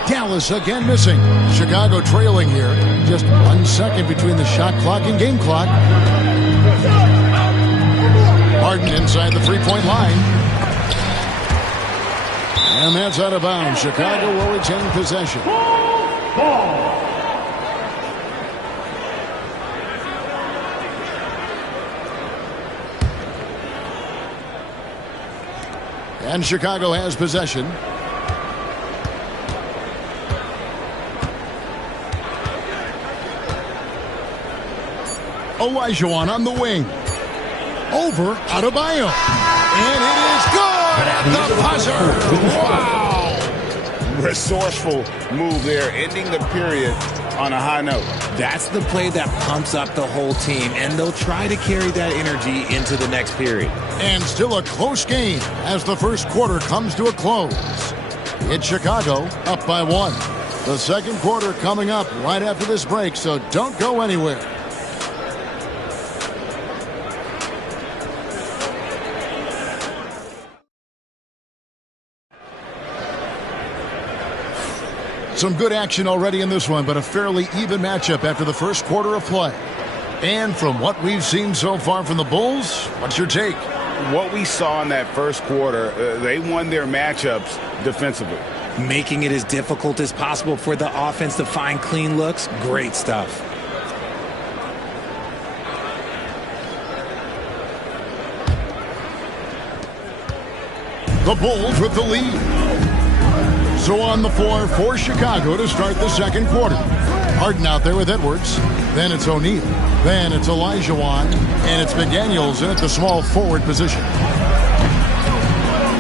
Dallas again missing. Chicago trailing here. Just 1 second between the shot clock and game clock. Harden inside the three-point line. And that's out of bounds. Chicago will retain possession. And Chicago has possession. Olajuwon on the wing. Over Adebayo. And it is good at the buzzer. Wow. Resourceful move there, ending the period on a high note. That's the play that pumps up the whole team, and they'll try to carry that energy into the next period. And still a close game as the first quarter comes to a close. It's Chicago up by 1. The second quarter coming up right after this break, so don't go anywhere. Some good action already in this one, but a fairly even matchup after the first quarter of play. And from what we've seen so far from the Bulls, what's your take? What we saw in that first quarter, they won their matchups defensively. Making it as difficult as possible for the offense to find clean looks. Great stuff. The Bulls with the lead. So on the floor for Chicago to start the second quarter. Harden out there with Edwards. Then it's O'Neal. Then it's Olajuwon. And it's McDaniels in at the small forward position.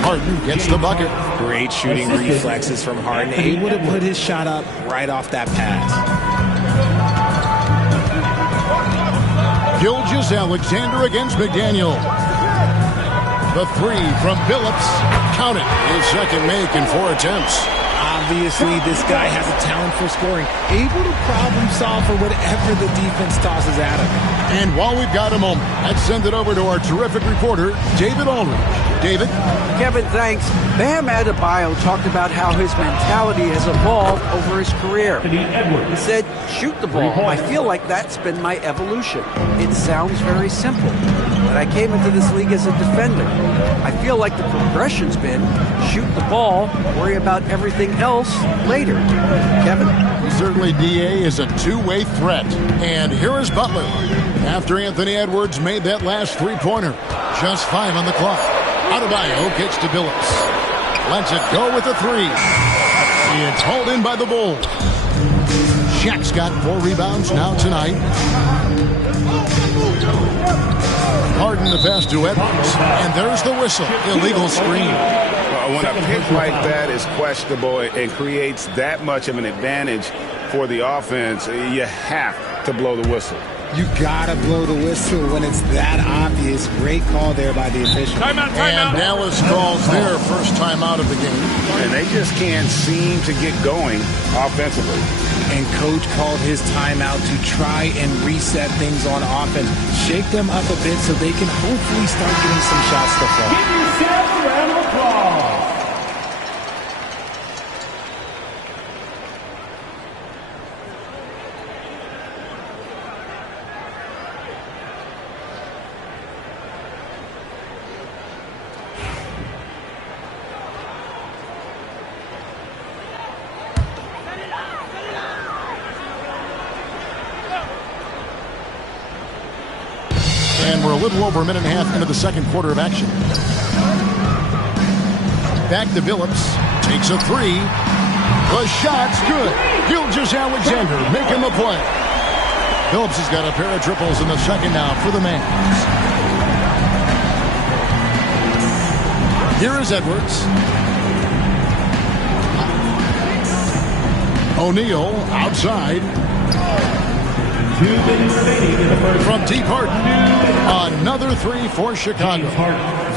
Harden gets the bucket. Great shooting reflexes from Harden. Able to put his shot up right off that pass. Gilgeous-Alexander against McDaniel. The three from Billups. Count it. His second make in 4 attempts. Obviously, this guy has a talent for scoring, able to problem solve for whatever the defense tosses at him. And while we've got a moment, let's send it over to our terrific reporter, David Aldridge. David? Kevin, thanks. Bam Adebayo talked about how his mentality has evolved over his career. He said, shoot the ball. I feel like that's been my evolution. It sounds very simple, but I came into this league as a defender. I feel like the progression's been shoot the ball, worry about everything else later. Kevin? Certainly, D.A. is a two-way threat. And here is Butler. After Anthony Edwards made that last three-pointer. Just 5 on the clock. Adebayo kicks to Billups. Lets it go with a 3. It's hauled in by the Bulls. Shaq's got 4 rebounds now tonight. Harden the pass to Edwards. And there's the whistle. Illegal screen. When a pick like that is questionable and creates that much of an advantage for the offense, you have to blow the whistle. You gotta blow the whistle when it's that obvious. Great call there by the official. Timeout. And Dallas calls their first timeout of the game. And they just can't seem to get going offensively. And coach called his timeout to try and reset things on offense. Shake them up a bit so they can hopefully start getting some shots to fall. Give yourself a round of applause. And we're a little over a minute and a half into the second quarter of action. Back to Billups. Takes a 3. The shot's good. Gilgeous-Alexander making the play. Billups has got a pair of triples in the second now for the Mavs. Here is Edwards. O'Neal outside. 2 minutes remaining in the first. From T. Harden. Another 3 for Chicago.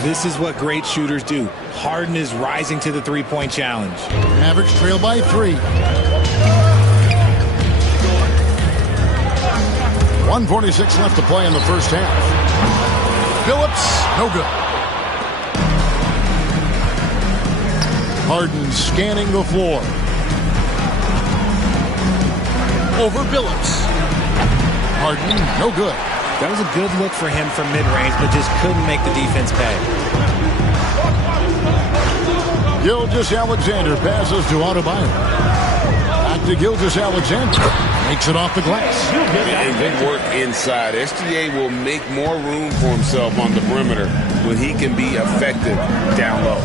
This is what great shooters do. Harden is rising to the three-point challenge. Mavericks trail by 3. 1:46 left to play in the first half. Billups, no good. Harden scanning the floor. Over Billups. Harden, no good. That was a good look for him from mid-range, but just couldn't make the defense pay. Gilgeous-Alexander passes to Adebayo. Back to Gilgeous-Alexander. Makes it off the glass. And good work inside. SGA will make more room for himself on the perimeter when he can be effective down low.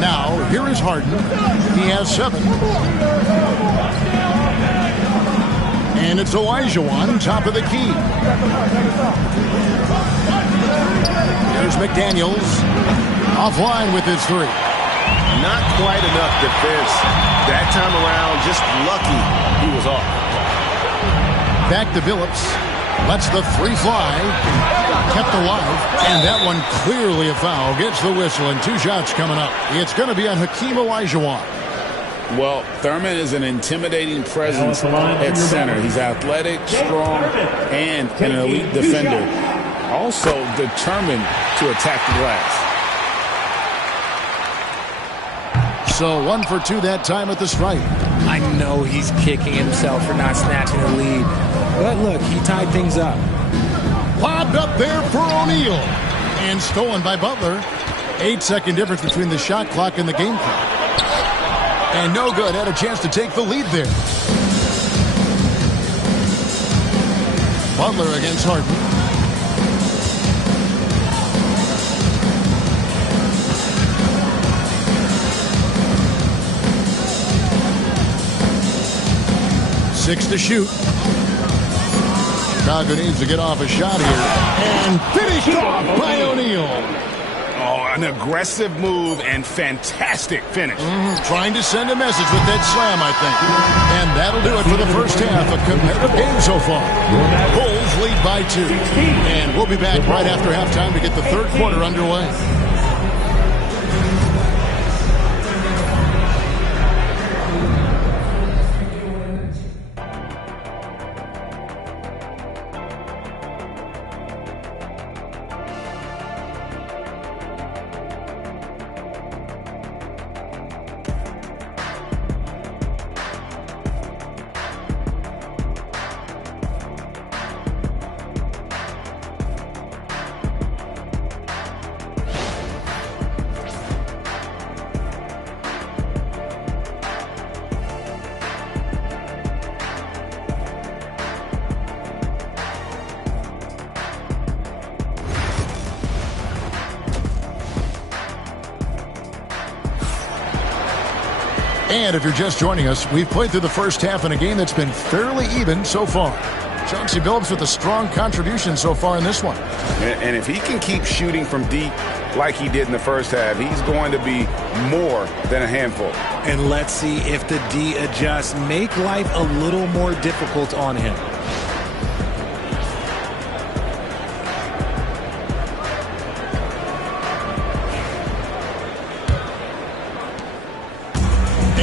Now, here is Harden. He has 7. And it's Olajuwon, top of the key. There's McDaniels. Offline with his 3. Not quite enough defense. That time around, just lucky he was off. Back to Billups. Lets the 3 fly. Kept alive. And that one clearly a foul. Gets the whistle and 2 shots coming up. It's going to be on Hakeem Olajuwon. Well, Thurman is an intimidating presence at center. He's athletic, strong, and an elite defender. Also determined to attack the glass. So 1 for 2 that time at the stripe. I know he's kicking himself for not snatching the lead. But look, he tied things up. Lobbed up there for O'Neal. And stolen by Butler. 8-second difference between the shot clock and the game clock. And no good. Had a chance to take the lead there. Butler against Harden. Six to shoot. Chicago needs to get off a shot here. And finished off by O'Neal. Oh, an aggressive move and fantastic finish. Trying to send a message with that slam, I think. And that'll do it for the first half, a competitive game so far. Bulls lead by 2. And we'll be back right after halftime to get the third quarter underway. And if you're just joining us, we've played through the first half in a game that's been fairly even so far. Chauncey Billups with a strong contribution so far in this one. And if he can keep shooting from deep like he did in the first half, he's going to be more than a handful. And let's see if the D adjusts, make life a little more difficult on him.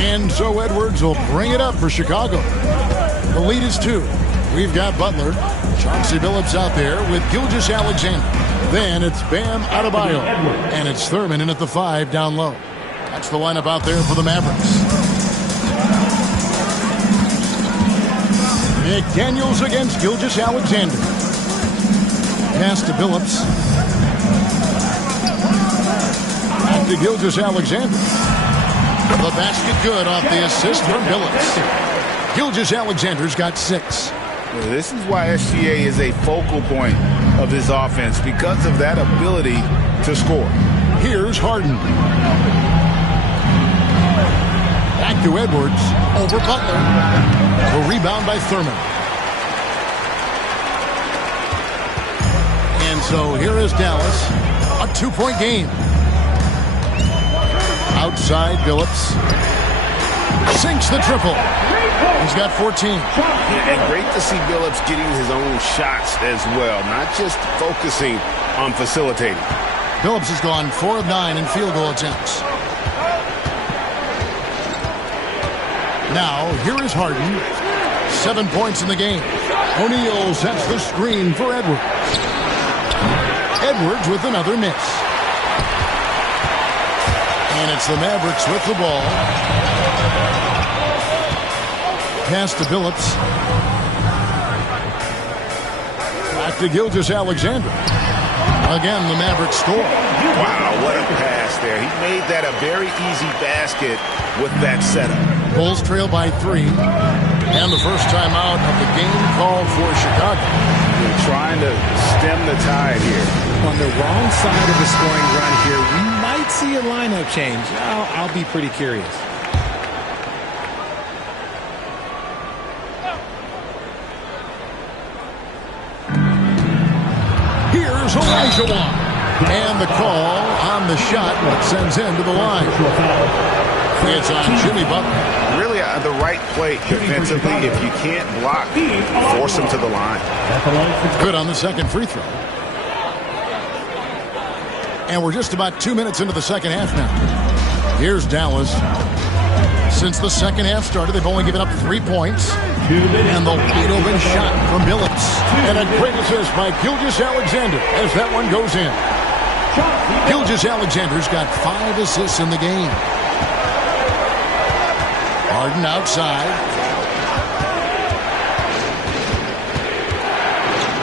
And so Edwards will bring it up for Chicago. The lead is 2. We've got Butler. Chauncey Billups out there with Gilgeous-Alexander. Then it's Bam Adebayo. And it's Thurman in at the 5 down low. That's the lineup out there for the Mavericks. McDaniels against Gilgeous-Alexander. Pass to Billups. Back to Gilgeous-Alexander. The basket good off the assist from Billups. Gilgeous-Alexander's got 6. This is why SGA is a focal point of this offense, because of that ability to score. Here's Harden. Back to Edwards. Over Butler. The rebound by Thurman. And so here is Dallas. A 2-point game. Outside, Billups sinks the triple. He's got 14. And great to see Billups getting his own shots as well, not just focusing on facilitating. Billups has gone 4 of 9 in field goal attempts. Now, here is Harden. 7 points in the game. O'Neal sets the screen for Edwards. Edwards with another miss. And it's the Mavericks with the ball. Pass to Billups. Back to Gilgeous-Alexander. Again, the Mavericks score. Wow, what a pass there. He made that a very easy basket with that setup. Bulls trail by 3. And the first time out of the game called for Chicago. They're trying to stem the tide here. On the wrong side of the scoring run here, we might see a lineup change. I'll be pretty curious. Here's Olajuwon. And the call on the shot that sends him to the line. It's on Jimmy Butler. Really the right play defensively. If you can't block, force him to the line. Good on the second free throw. And we're just about 2 minutes into the second half now. Here's Dallas. Since the second half started, they've only given up 3 points. And the wide open shot from Billups. And a great assist by Gilgeous-Alexander as that one goes in. Gilgeous-Alexander's got 5 assists in the game. Harden outside.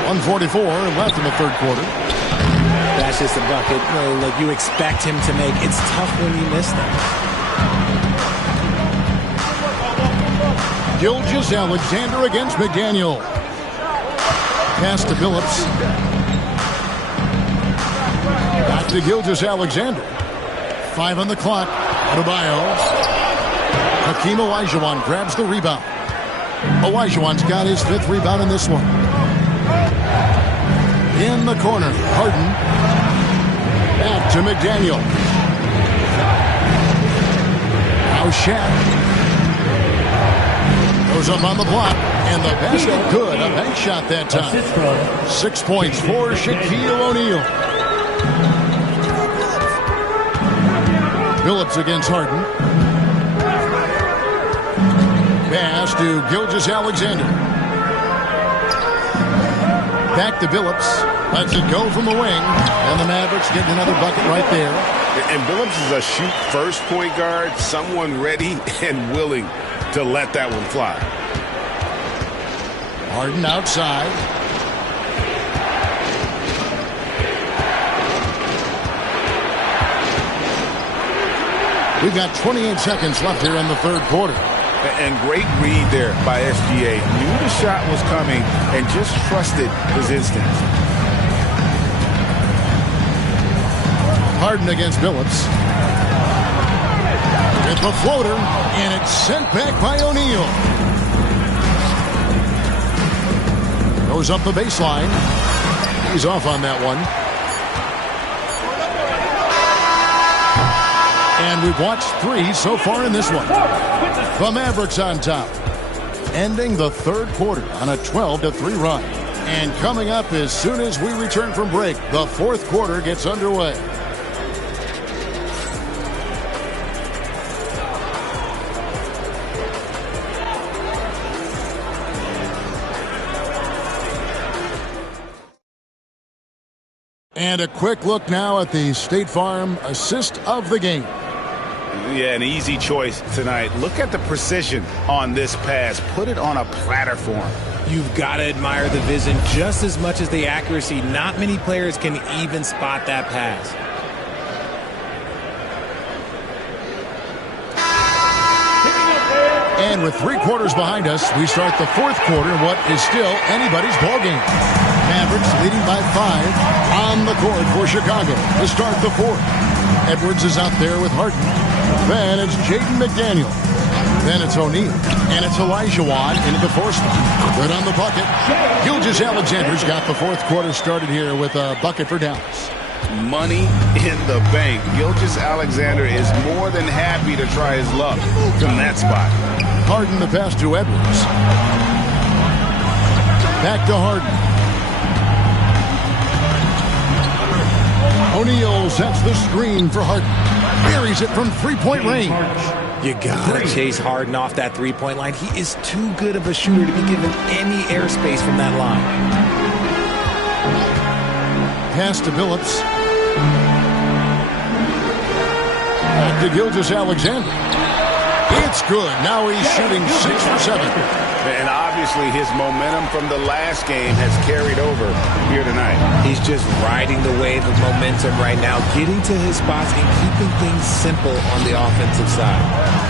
1:44 left in the third quarter. That's just a bucket. Look, you expect him to make. It's tough when you miss them. Gilgeous-Alexander against McDaniel. Pass to Billups. Back to Gilgeous-Alexander. 5 on the clock. Adebayo. Hakeem Olajuwon grabs the rebound. Olajuwon's got his 5th rebound in this one. In the corner, Harden. Back to McDaniel. Now Shaq. Goes Goes up on the block, and the basket good. A bank shot that time. 6 points for Shaquille O'Neal. Phillips against Harden. Pass to Gilgeous-Alexander. Back to Phillips. Lets it go from the wing. And the Mavericks getting another bucket right there. And Phillips is a shoot-first point guard, someone ready and willing to let that one fly. Harden outside. We've got 28 seconds left here in the third quarter. And great read there by SGA. Knew the shot was coming and just trusted his instincts. Harden against Phillips. With the floater, and it's sent back by O'Neal. Goes up the baseline. He's off on that one. And we've watched 3 so far in this one. The Mavericks on top. Ending the third quarter on a 12-3 run. And coming up as soon as we return from break, the fourth quarter gets underway. And a quick look now at the State Farm assist of the game. Yeah, an easy choice tonight. Look at the precision on this pass. Put it on a platter for him. You've got to admire the vision just as much as the accuracy. Not many players can even spot that pass. And with 3 quarters behind us, we start the fourth quarter in what is still anybody's ballgame. Mavericks leading by 5 on the court for Chicago to start the fourth. Edwards is out there with Harden. Then it's Jaden McDaniel. Then it's O'Neal. And it's Olajuwon into the fourth spot. Good on the bucket. Gilgeous-Alexander's got the fourth quarter started here with a bucket for Dallas. Money in the bank. Gilgeous-Alexander is more than happy to try his luck from that spot. Harden the pass to Edwards. Back to Harden. O'Neal sets the screen for Harden. Buries it from three-point range. You got to chase Harden off that three-point line. He is too good of a shooter to be given any airspace from that line. Pass to Phillips. Back to Gilgeous-Alexander. It's good. Now he's shooting 6 for 7. And obviously his momentum from the last game has carried over here tonight. He's just riding the wave of momentum right now, getting to his spots and keeping things simple on the offensive side.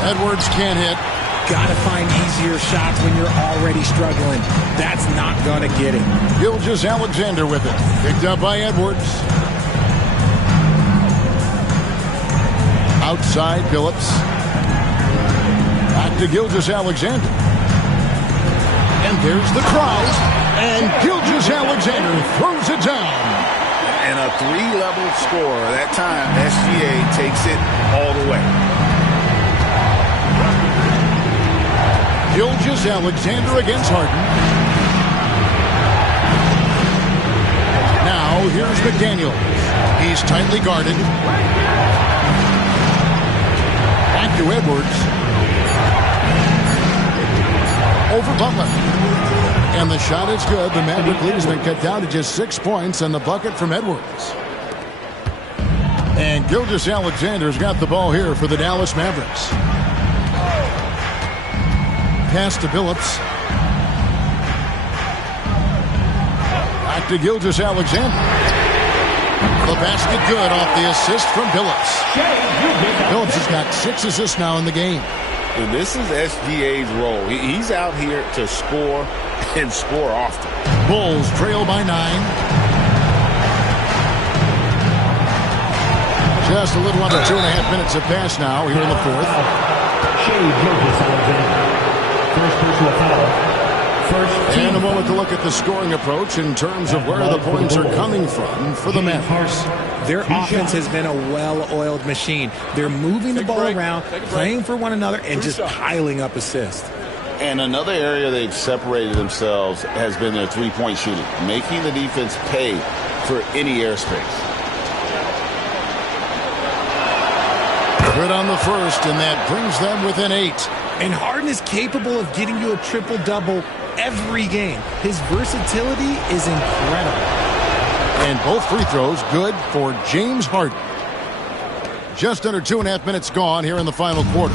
Edwards can't hit. Got to find easier shots when you're already struggling. That's not going to get it. Gilgeous-Alexander with it. Picked up by Edwards. Outside Phillips. Back to Gilgeous-Alexander. And there's the crowd. And Gilgeous-Alexander throws it down. And a 3-level score. That time, SGA takes it all the way. Gilgeous-Alexander against Harden. Now here's McDaniel. He's tightly guarded. Back to Edwards. Over Butler. And the shot is good. The Maverick lead has been cut down to just 6 points and the bucket from Edwards. And Gilgeous-Alexander's got the ball here for the Dallas Mavericks. Pass to Phillips. Back to Gilgeous-Alexander. The basket good off the assist from Phillips. Phillips has got 6 assists now in the game. And this is SGA's role. He's out here to score and score often. Bulls trail by 9. Just a little under 2.5 minutes have passed now here in the fourth. First personal foul. And a moment to look at the scoring approach in terms of where the points are coming from for the Mavericks. Their offense has been a well-oiled machine. They're moving the ball around, playing for one another, and just piling up assists. And another area they've separated themselves has been their three-point shooting, making the defense pay for any airspace. Good on the first, and that brings them within 8. And Harden is capable of getting you a triple-double every game. His versatility is incredible. And both free throws good for James Harden. Just under 2.5 minutes gone here in the final quarter.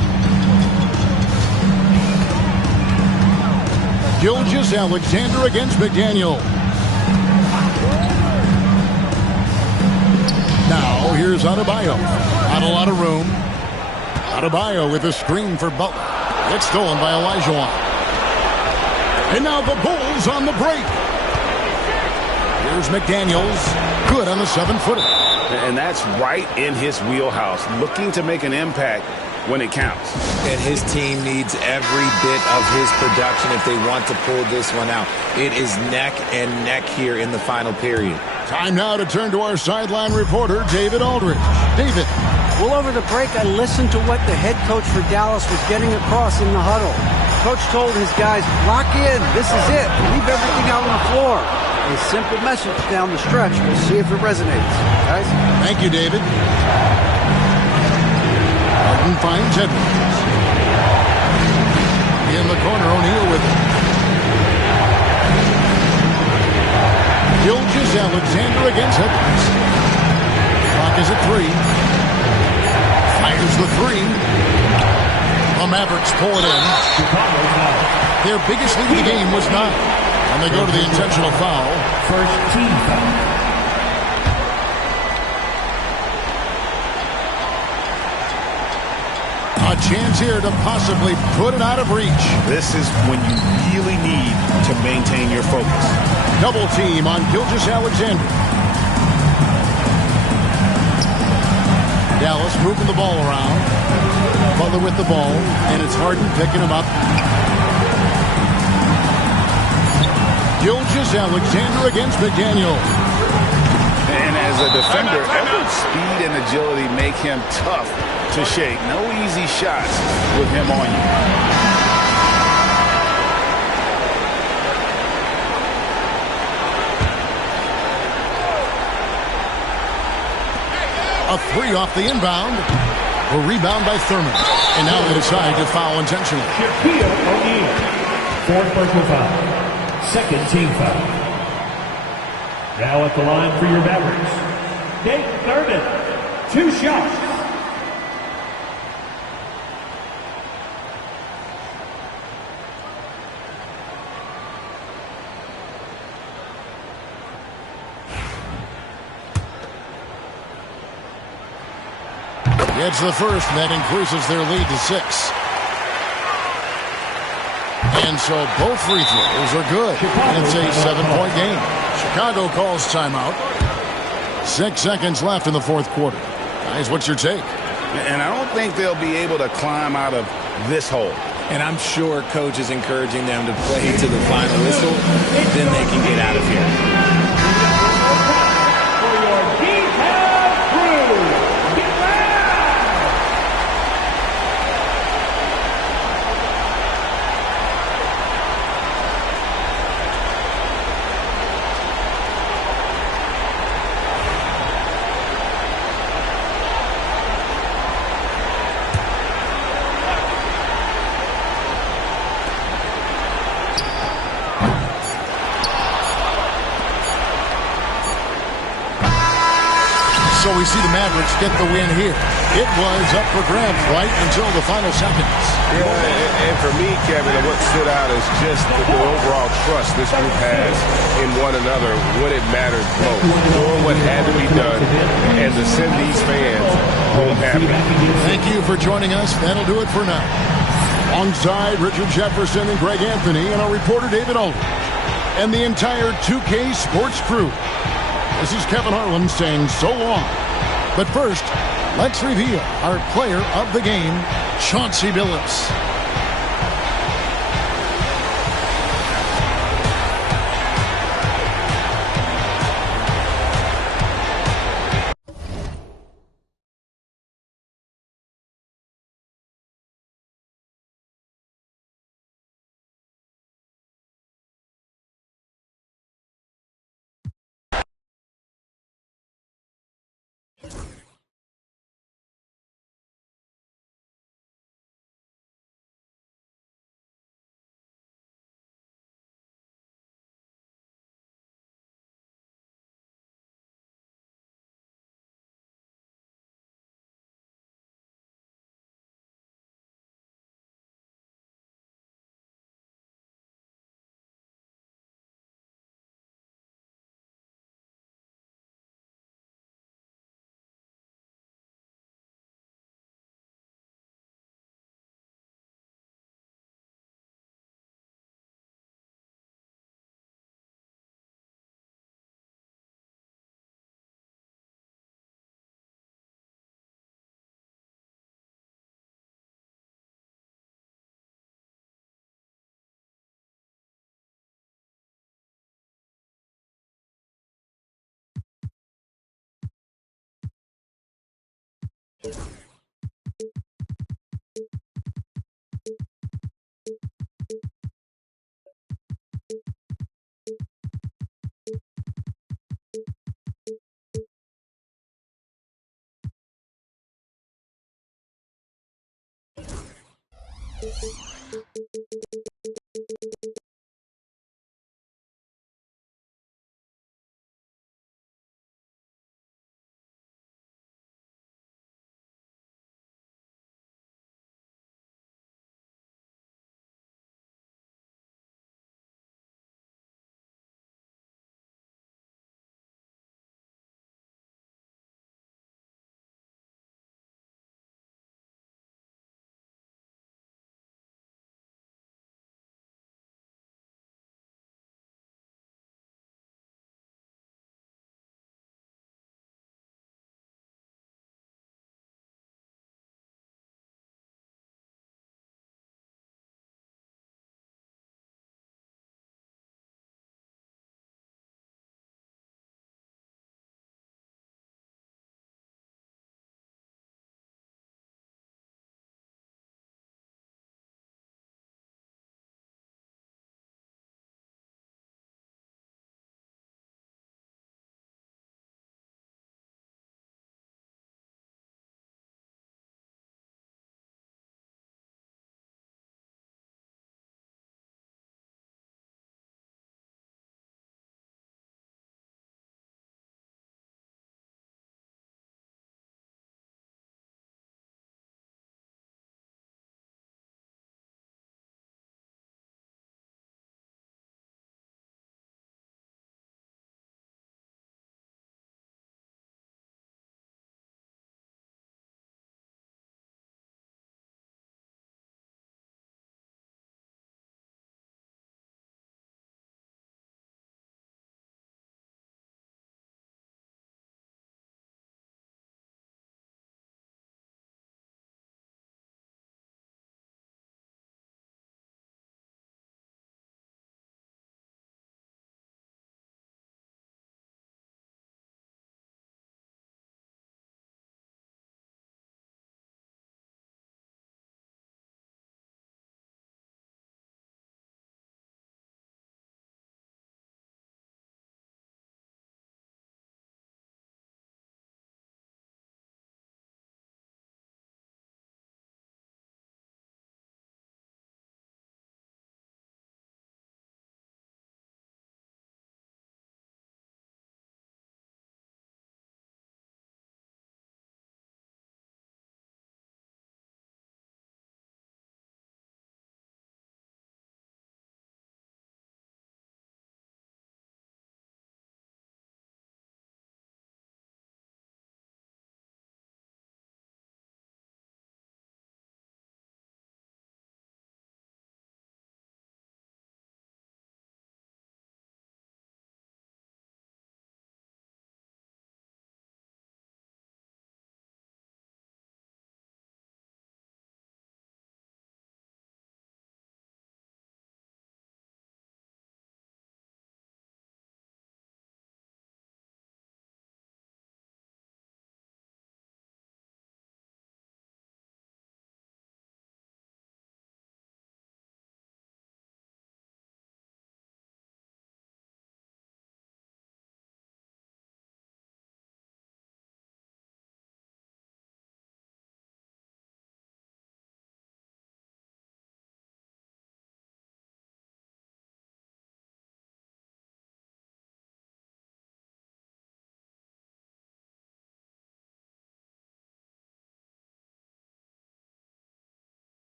Gilgeous-Alexander against McDaniel. Now here's Adebayo. Not a lot of room. Adebayo with a screen for Butler. It's stolen by Olajuwon. And now the Bulls on the break. Here's McDaniels. Good on the 7-footer. And that's right in his wheelhouse, looking to make an impact when it counts. And his team needs every bit of his production if they want to pull this one out. It is neck and neck here in the final period. Time now to turn to our sideline reporter, David Aldridge. David. Well, over the break, I listened to what the head coach for Dallas was getting across in the huddle. Coach told his guys, lock in, this is it, leave everything out on the floor. A simple message down the stretch. We'll see if it resonates. Guys? Thank you, David. Harden finds Edwards. In the corner, O'Neal with it. Gilgeous-Alexander against Edwards. Clock is at 3. Fires the 3. The Mavericks pull it in. Their biggest lead of the game was 9. And they go to the intentional foul. First team foul. A chance here to possibly put it out of reach. This is when you really need to maintain your focus. Double team on Gilgeous-Alexander. Dallas moving the ball around. Butler with the ball, and it's Harden picking him up. Gilgeous-Alexander against McDaniel. And as a defender, Edwards' speed and agility make him tough to shake. No easy shots with him on you. A 3 off the inbound. A rebound by Thurman. And now they decide to foul intentionally. Shaquille O'Neal. Fourth personal foul. Second team foul. Now at the line for your Mavericks, Nate Thurman. 2 shots. Gets the first, and that increases their lead to 6. And so both free throws are good. And it's a 7-point game. Chicago calls timeout. 6 seconds left in the fourth quarter. Guys, what's your take? And I don't think they'll be able to climb out of this hole. And I'm sure coach is encouraging them to play to the final whistle. Then they can get out of here. So we see the Mavericks get the win here. It was up for grabs right until the final seconds. Yeah, and for me, Kevin, what stood out is just the overall trust this group has in one another when it matters most. Doing what had to be done and to send these fans home happy. Thank you for joining us. That'll do it for now. Alongside Richard Jefferson and Greg Anthony and our reporter David Aldridge and the entire 2K Sports crew. This is Kevin Harlan saying so long. But first, let's reveal our player of the game, Chauncey Billups.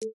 And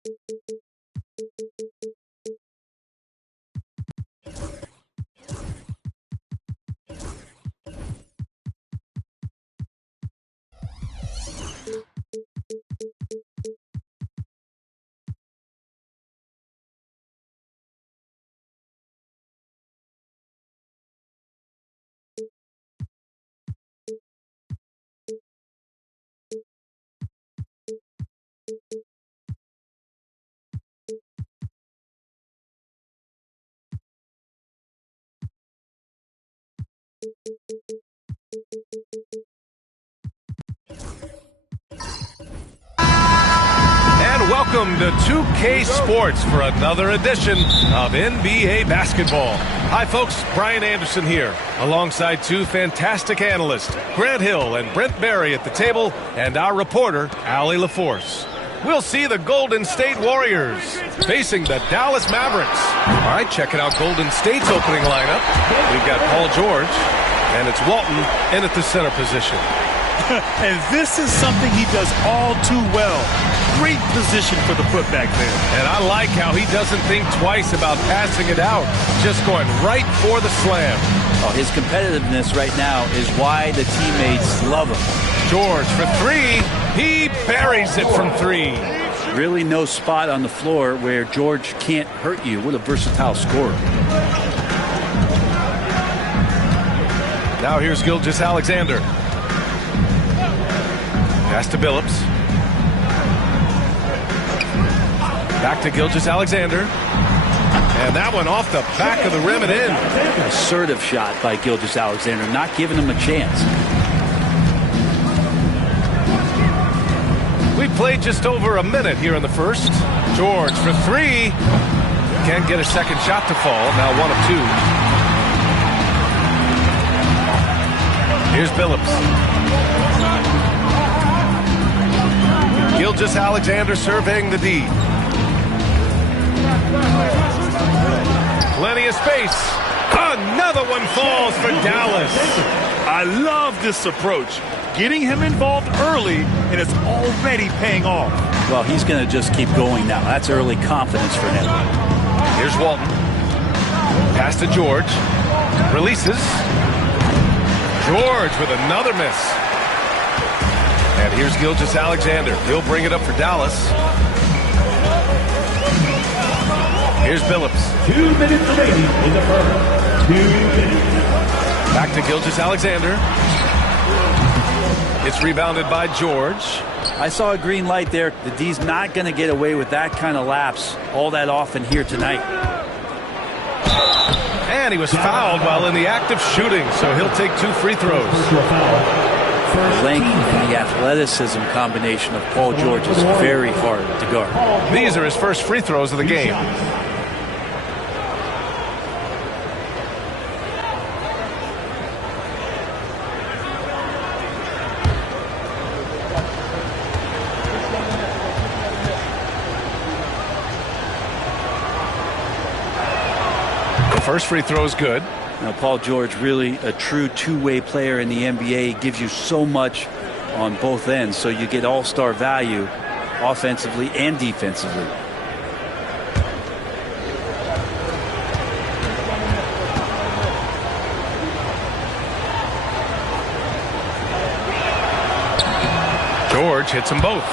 welcome to 2K Sports for another edition of NBA basketball. Hi, folks. Brian Anderson here, alongside two fantastic analysts, Grant Hill and Brent Barry at the table, and our reporter, Allie LaForce. We'll see the Golden State Warriors facing the Dallas Mavericks. All right, checking out Golden State's opening lineup. We've got Paul George, and it's Walton in at the center position. And this is something he does all too well. Great position for the putback there. And I like how he doesn't think twice about passing it out, just going right for the slam. Oh, his competitiveness right now is why the teammates love him. George for three. He buries it from three. Really no spot on the floor where George can't hurt you. What a versatile scorer. Now here's Gilgeous-Alexander. Pass to Billups. Back to Gilgeous-Alexander. And that one off the back of the rim and in. Assertive shot by Gilgeous-Alexander, not giving him a chance. We played just over a minute here in the first. George for three. Can't get a second shot to fall. Now 1 of 2. Here's Billups. Gilgeous-Alexander surveying the D. Plenty of space. Another one falls for Dallas. I love this approach. Getting him involved early, and it's already paying off. Well, he's going to just keep going now. That's early confidence for him. Here's Walton. Pass to George. Releases. George with another miss. And here's Gilgeous-Alexander. He'll bring it up for Dallas. Here's Billups. 2 minutes remaining in the first. 2 minutes. Back to Gilgeous-Alexander. It's rebounded by George. I saw a green light there. The D's not going to get away with that kind of lapse all that often here tonight. And he was fouled while in the act of shooting, so he'll take 2 free throws. The length and the athleticism combination of Paul George is very hard to guard. These are his first free throws of the game. The first free throw is good. Now, Paul George, really a true two-way player in the NBA, gives you so much on both ends, so you get all-star value offensively and defensively. George hits them both.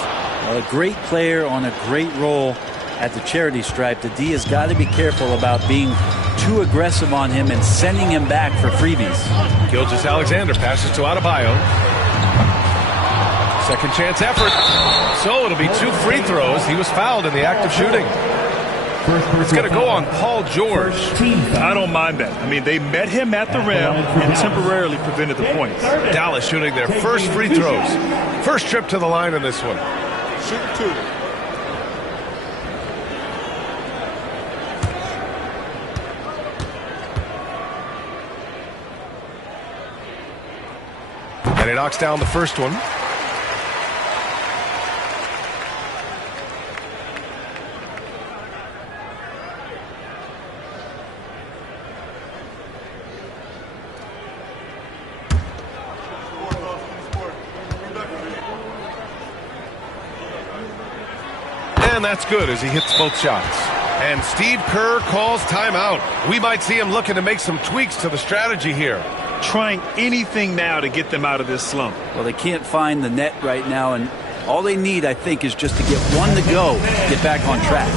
Well, a great player on a great role at the charity stripe. The D has got to be careful about being too aggressive on him and sending him back for freebies. Gilgeous-Alexander passes to Adebayo. Second chance effort. So it'll be 2 free throws. He was fouled in the act of shooting. It's going to go on Paul George. I don't mind that. I mean, they met him at the rim and temporarily prevented the points. Dallas shooting their first free throws. First trip to the line in this one. Shoot 2. And he knocks down the first one. And that's good as he hits both shots. And Steve Kerr calls timeout. We might see him looking to make some tweaks to the strategy here. Trying anything now to get them out of this slump. Well, they can't find the net right now, and all they need, I think, is just to get one to go, get back on track.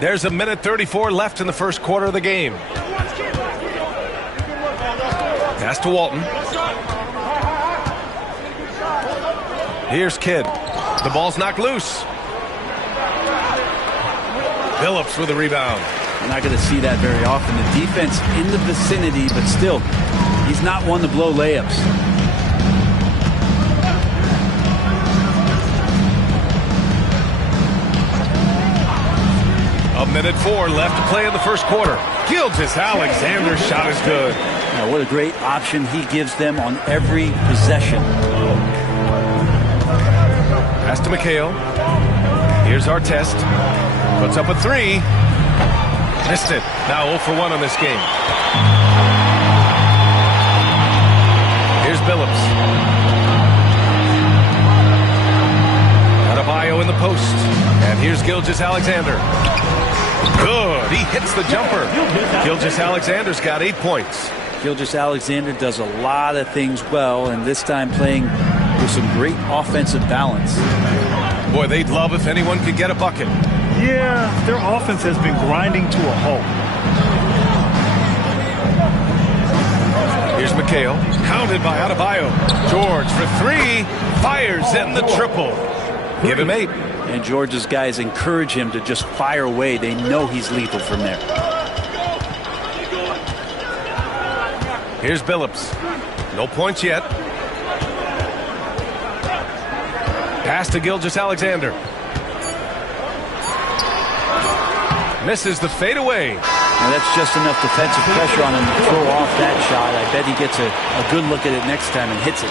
There's a minute 34 left in the first quarter of the game. Pass to Walton. Here's Kidd. The ball's knocked loose. Phillips with a rebound. You're not going to see that very often. The defense in the vicinity, but still, he's not one to blow layups. A minute 4 left to play in the first quarter. Gilgeous-Alexander's shot is good. Now, what a great option he gives them on every possession. Pass to McHale. Here's Artest. Puts up a 3. Missed it. Now 0 for 1 on this game. Here's Billups. Adebayo in the post. And here's Gilgeous-Alexander. Good. He hits the jumper. Gilgeous-Alexander's got 8 points. Gilgeous-Alexander does a lot of things well, and this time playing with some great offensive balance. Boy, they'd love if anyone could get a bucket. Yeah, their offense has been grinding to a halt. Here's McHale. Hounded by Adebayo. George for 3. Fires in the triple. Give him 8. And George's guys encourage him to just fire away. They know he's lethal from there. Here's Billups. No points yet. Pass to Gilgeous-Alexander. Misses the fadeaway. Now that's just enough defensive pressure on him to throw off that shot. I bet he gets a good look at it next time and hits it.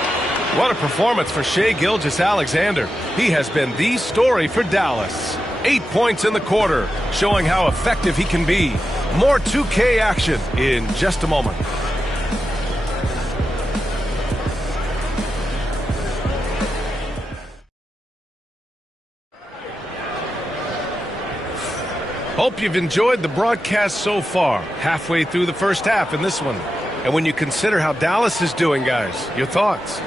What a performance for Shai Gilgeous-Alexander. He has been the story for Dallas. 8 points in the quarter, showing how effective he can be. More 2K action in just a moment. Hope you've enjoyed the broadcast so far. Halfway through the first half in this one. And when you consider how Dallas is doing, guys, your thoughts?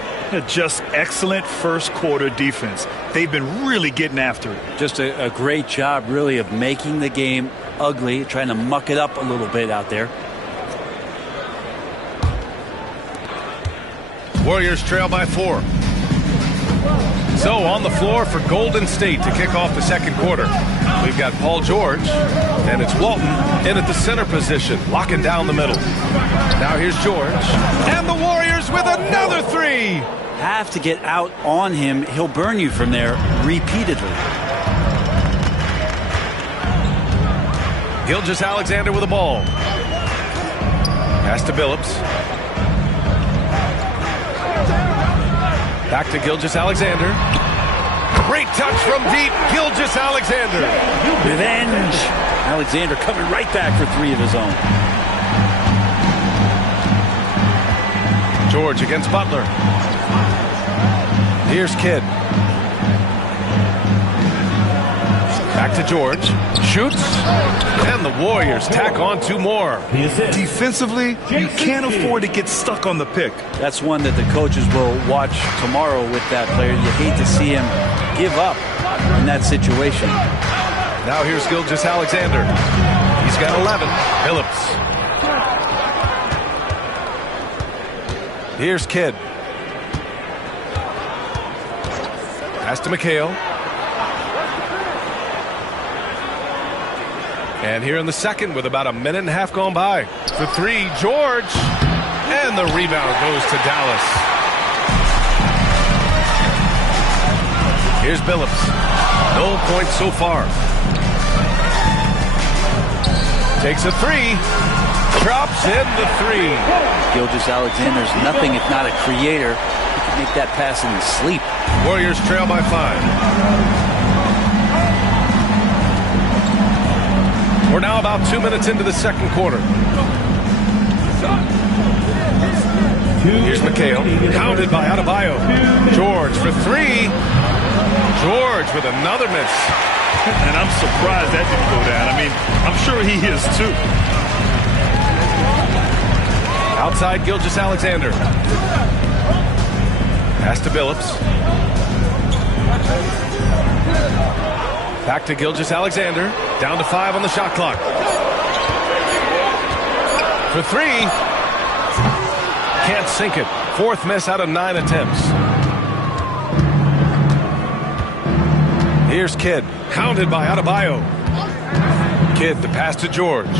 Just excellent first quarter defense. They've been really getting after it. Just a great job, really, of making the game ugly, trying to muck it up a little bit out there. Warriors trail by 4. So on the floor for Golden State to kick off the second quarter. We've got Paul George, and it's Walton in at the center position, locking down the middle. Now here's George, and the Warriors with another 3. Have to get out on him. He'll burn you from there repeatedly. Gilgeous-Alexander with the ball. Pass to Billups. Back to Gilgeous-Alexander. Great touch from deep. Gilgeous-Alexander. Revenge. Alexander coming right back for 3 of his own. George against Butler. Here's Kidd. Back to George. Shoots. And the Warriors tack on 2 more. Defensively, you can't afford to get stuck on the pick. That's one that the coaches will watch tomorrow with that player. You hate to see him give up in that situation. Now here's Gilgeous-Alexander. He's got 11. Phillips. Here's Kidd. Pass to McHale. And here in the second with about a minute and a half gone by. For 3, George. And the rebound goes to Dallas. Here's Billups. No points so far. Takes a 3. Drops in the 3. Gilgeous-Alexander's nothing if not a creator. He can make that pass in his sleep. Warriors trail by 5. We're now about 2 minutes into the second quarter. Here's McHale, pounded by Adebayo. George for 3. George with another miss. And I'm surprised that didn't go down. I mean, I'm sure he is too. Outside Gilgeous-Alexander. Pass to Billups. Back to Gilgeous-Alexander. Down to 5 on the shot clock. For 3. Can't sink it. 4th miss out of 9 attempts. Here's Kidd. Hounded by Adebayo. Kidd, the pass to George.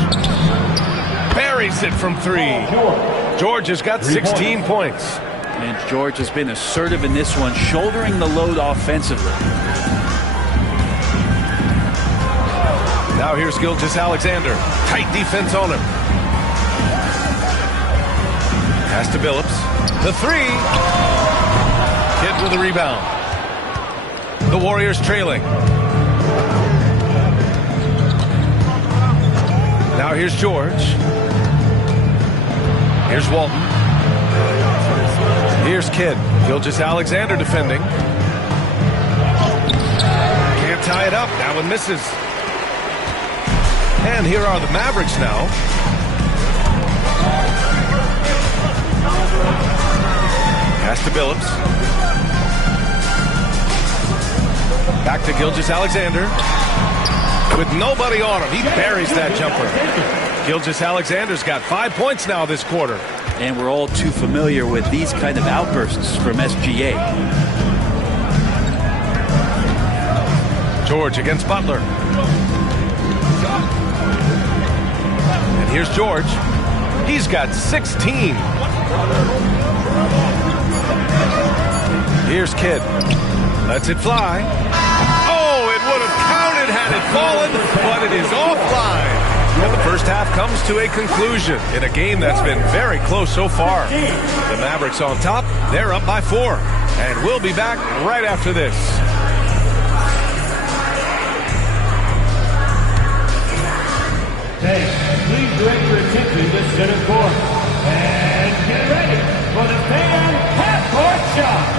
Buries it from 3. George has got 16 points. And George has been assertive in this one, shouldering the load offensively. Now here's Gilgeous-Alexander. Tight defense on him. Pass to Billups. The 3. Kidd with a rebound. The Warriors trailing. Now here's George. Here's Walton. Here's Kidd. Gilgeous-Alexander defending. Can't tie it up. That one misses. And here are the Mavericks now. Pass to Billups. Back to Gilgeous-Alexander. With nobody on him, he buries that jumper. Gilgeous-Alexander's got 5 points now this quarter. And we're all too familiar with these kind of outbursts from SGA. George against Butler. And here's George. He's got 16. Here's Kidd. Lets it fly. Oh, it would have counted had it fallen, but it is offline. And the first half comes to a conclusion in a game that's been very close so far. The Mavericks on top. They're up by 4. And we'll be back right after this. Hey, please direct your attention to center court. And get ready for the fan half-court shot.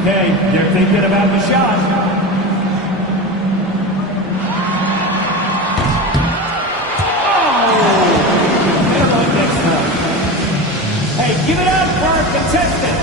Okay, you're thinking about the shot. Hey, give it up for our contestant.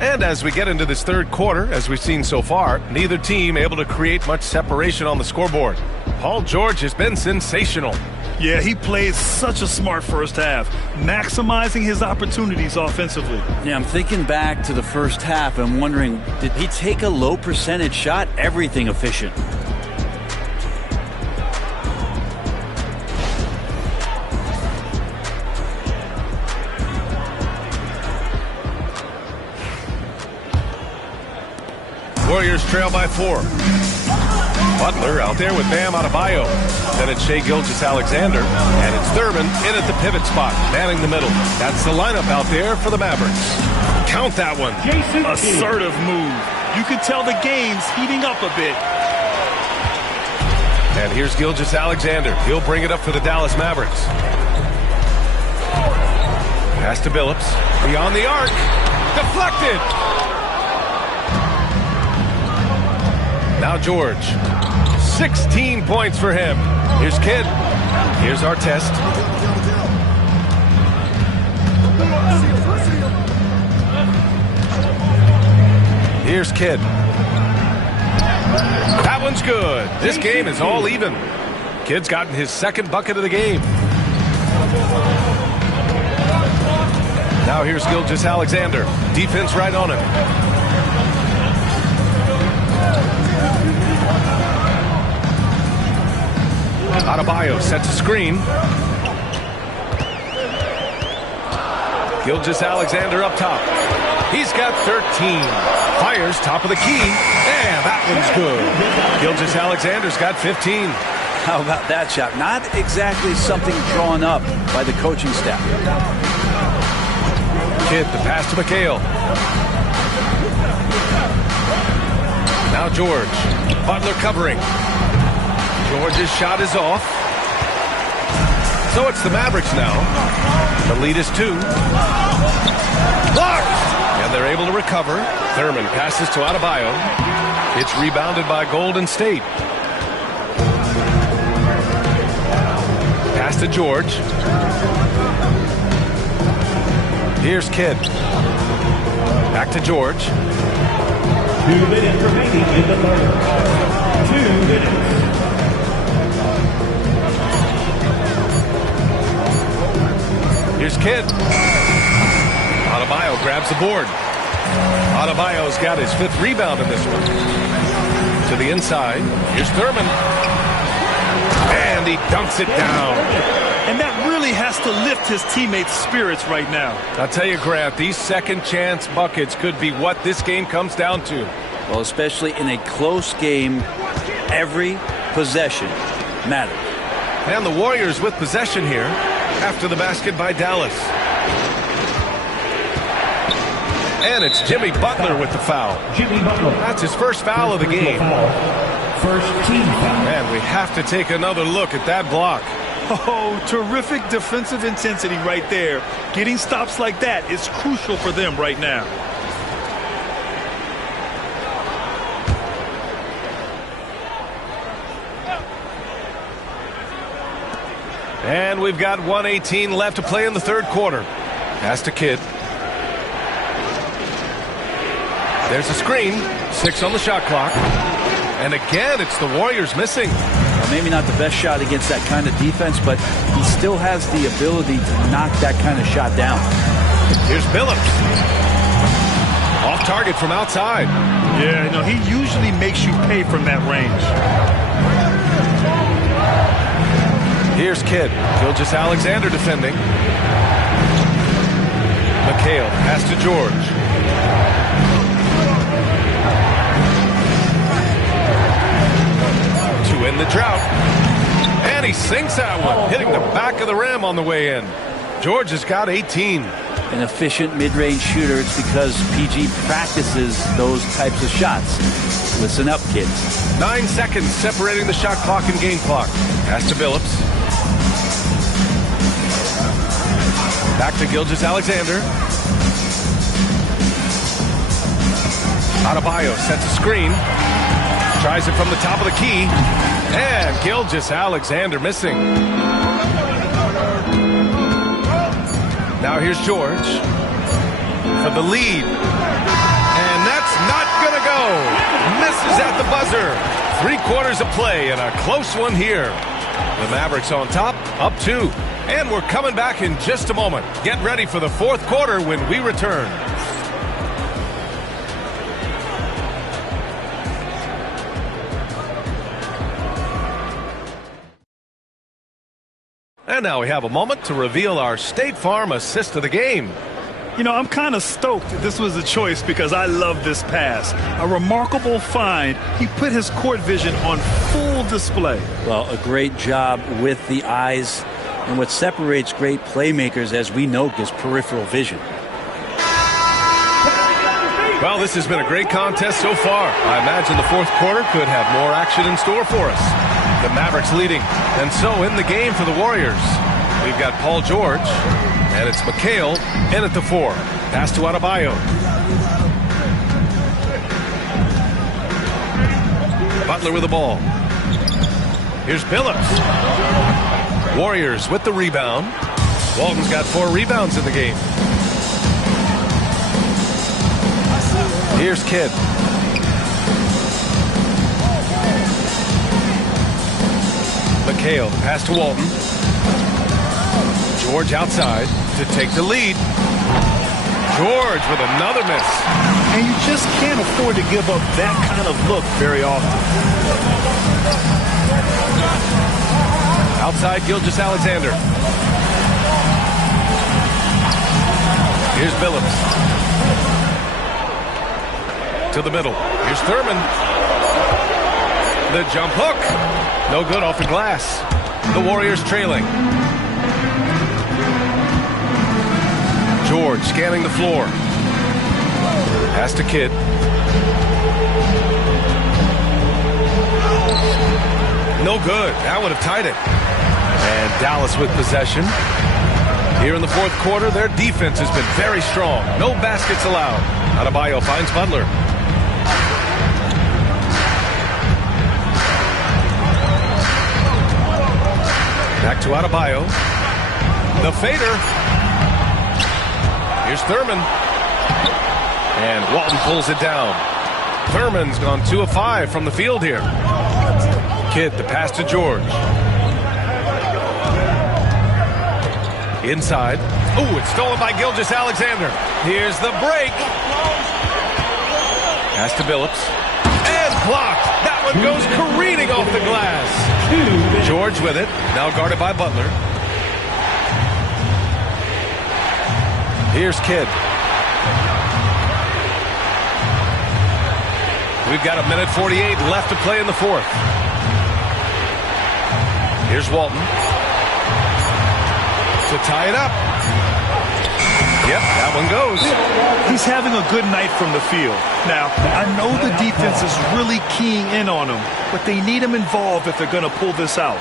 And as we get into this third quarter, as we've seen so far, neither team able to create much separation on the scoreboard. Paul George has been sensational. Yeah, he played such a smart first half, maximizing his opportunities offensively. Yeah, I'm thinking back to the first half and wondering, did he take a low percentage shot? Everything efficient. Warriors trail by 4. Butler out there with Bam Adebayo. Then it's Shai Gilgeous-Alexander, and it's Thurman in at the pivot spot, manning the middle. That's the lineup out there for the Mavericks. Count that one. Assertive move. You can tell the game's heating up a bit. And here's Gilgeous-Alexander. He'll bring it up for the Dallas Mavericks. Pass to Billups. Beyond the arc. Deflected. Now George. 16 points for him. Here's Kidd. Here's Artest. Here's Kidd. That one's good. This game is all even. Kidd's gotten his second bucket of the game. Now here's Gilgeous-Alexander. Defense right on him. Adebayo sets a screen. Gilgeous-Alexander up top. He's got 13. Fires top of the key. And that one's good. Gilgeous-Alexander's got 15. How about that shot? Not exactly something drawn up by the coaching staff. Kidd, the pass to McHale. Now George. Butler covering. George's shot is off. So it's the Mavericks now. The lead is 2. Blocked! And they're able to recover. Thurman passes to Adebayo. It's rebounded by Golden State. Pass to George. Here's Kidd. Back to George. 2 minutes remaining in the third. 2 minutes. Here's Kidd. Adebayo grabs the board. Adebayo's got his 5th rebound in this one. To the inside. Here's Thurman. And he dunks it down. And that really has to lift his teammates' spirits right now. I'll tell you, Grant, these second chance buckets could be what this game comes down to. Well, especially in a close game, every possession matters. And the Warriors with possession here after the basket by Dallas. And it's Jimmy Butler with the foul. Jimmy Butler. That's his first foul of the game. First team foul. And we have to take another look at that block. Oh, terrific defensive intensity right there. Getting stops like that is crucial for them right now. And we've got 1:18 left to play in the third quarter. Pass to Kidd. There's a screen. 6 on the shot clock. And again, it's the Warriors missing. Well, maybe not the best shot against that kind of defense, but he still has the ability to knock that kind of shot down. Here's Billups. Off target from outside. Yeah, no, he usually makes you pay from that range. Here's Kidd. Gilgeous-Alexander defending. McHale pass to George. To end the drought. And he sinks that one, hitting the back of the rim on the way in. George has got 18. An efficient mid-range shooter. It's because PG practices those types of shots. Listen up, kids. 9 seconds separating the shot clock and game clock. Pass to Billups. Back to Gilgeous-Alexander. Adebayo sets a screen. Tries it from the top of the key. And Gilgeous-Alexander missing. Now here's George for the lead. misses at the buzzer. 3 quarters of play and a close one here. The Mavericks on top, up 2. And we're coming back in just a moment. Get ready for the 4th quarter when we return. And now we have a moment to reveal our State Farm assist of the game. You know, I'm kind of stoked this was a choice because I love this pass. A remarkable find. He put his court vision on full display. Well, a great job with the eyes. And what separates great playmakers, as we know, is peripheral vision. Well, this has been a great contest so far. I imagine the 4th quarter could have more action in store for us. The Mavericks leading, and so in the game for the Warriors. We've got Paul George, and it's McHale in at the 4. Pass to Adebayo. Butler with the ball. Here's Billups. Warriors with the rebound. Walton's got 4 rebounds in the game. Here's Kidd. McHale, pass to Walton. George outside to take the lead. George with another miss. And you just can't afford to give up that kind of look very often. Outside Gilgeous-Alexander. Here's Billups. To the middle. Here's Thurman. The jump hook. No good off the glass. The Warriors trailing. George scanning the floor. Pass to Kidd. No good. That would have tied it. And Dallas with possession. Here in the 4th quarter, their defense has been very strong. No baskets allowed. Adebayo finds Butler. Back to Adebayo. The fader. Here's Thurman. And Walton pulls it down. Thurman's gone 2 of 5 from the field here. Kidd, the pass to George. Inside. Oh, it's stolen by Gilgeous-Alexander. Here's the break. Pass to Billups. And blocked. That one goes careening off the glass. George with it. Now guarded by Butler. Here's Kidd. We've got 1:48 left to play in the 4th. Here's Walton. To tie it up. Yep, that one goes. He's having a good night from the field. Now, I know the defense is really keying in on him, but they need him involved if they're going to pull this out.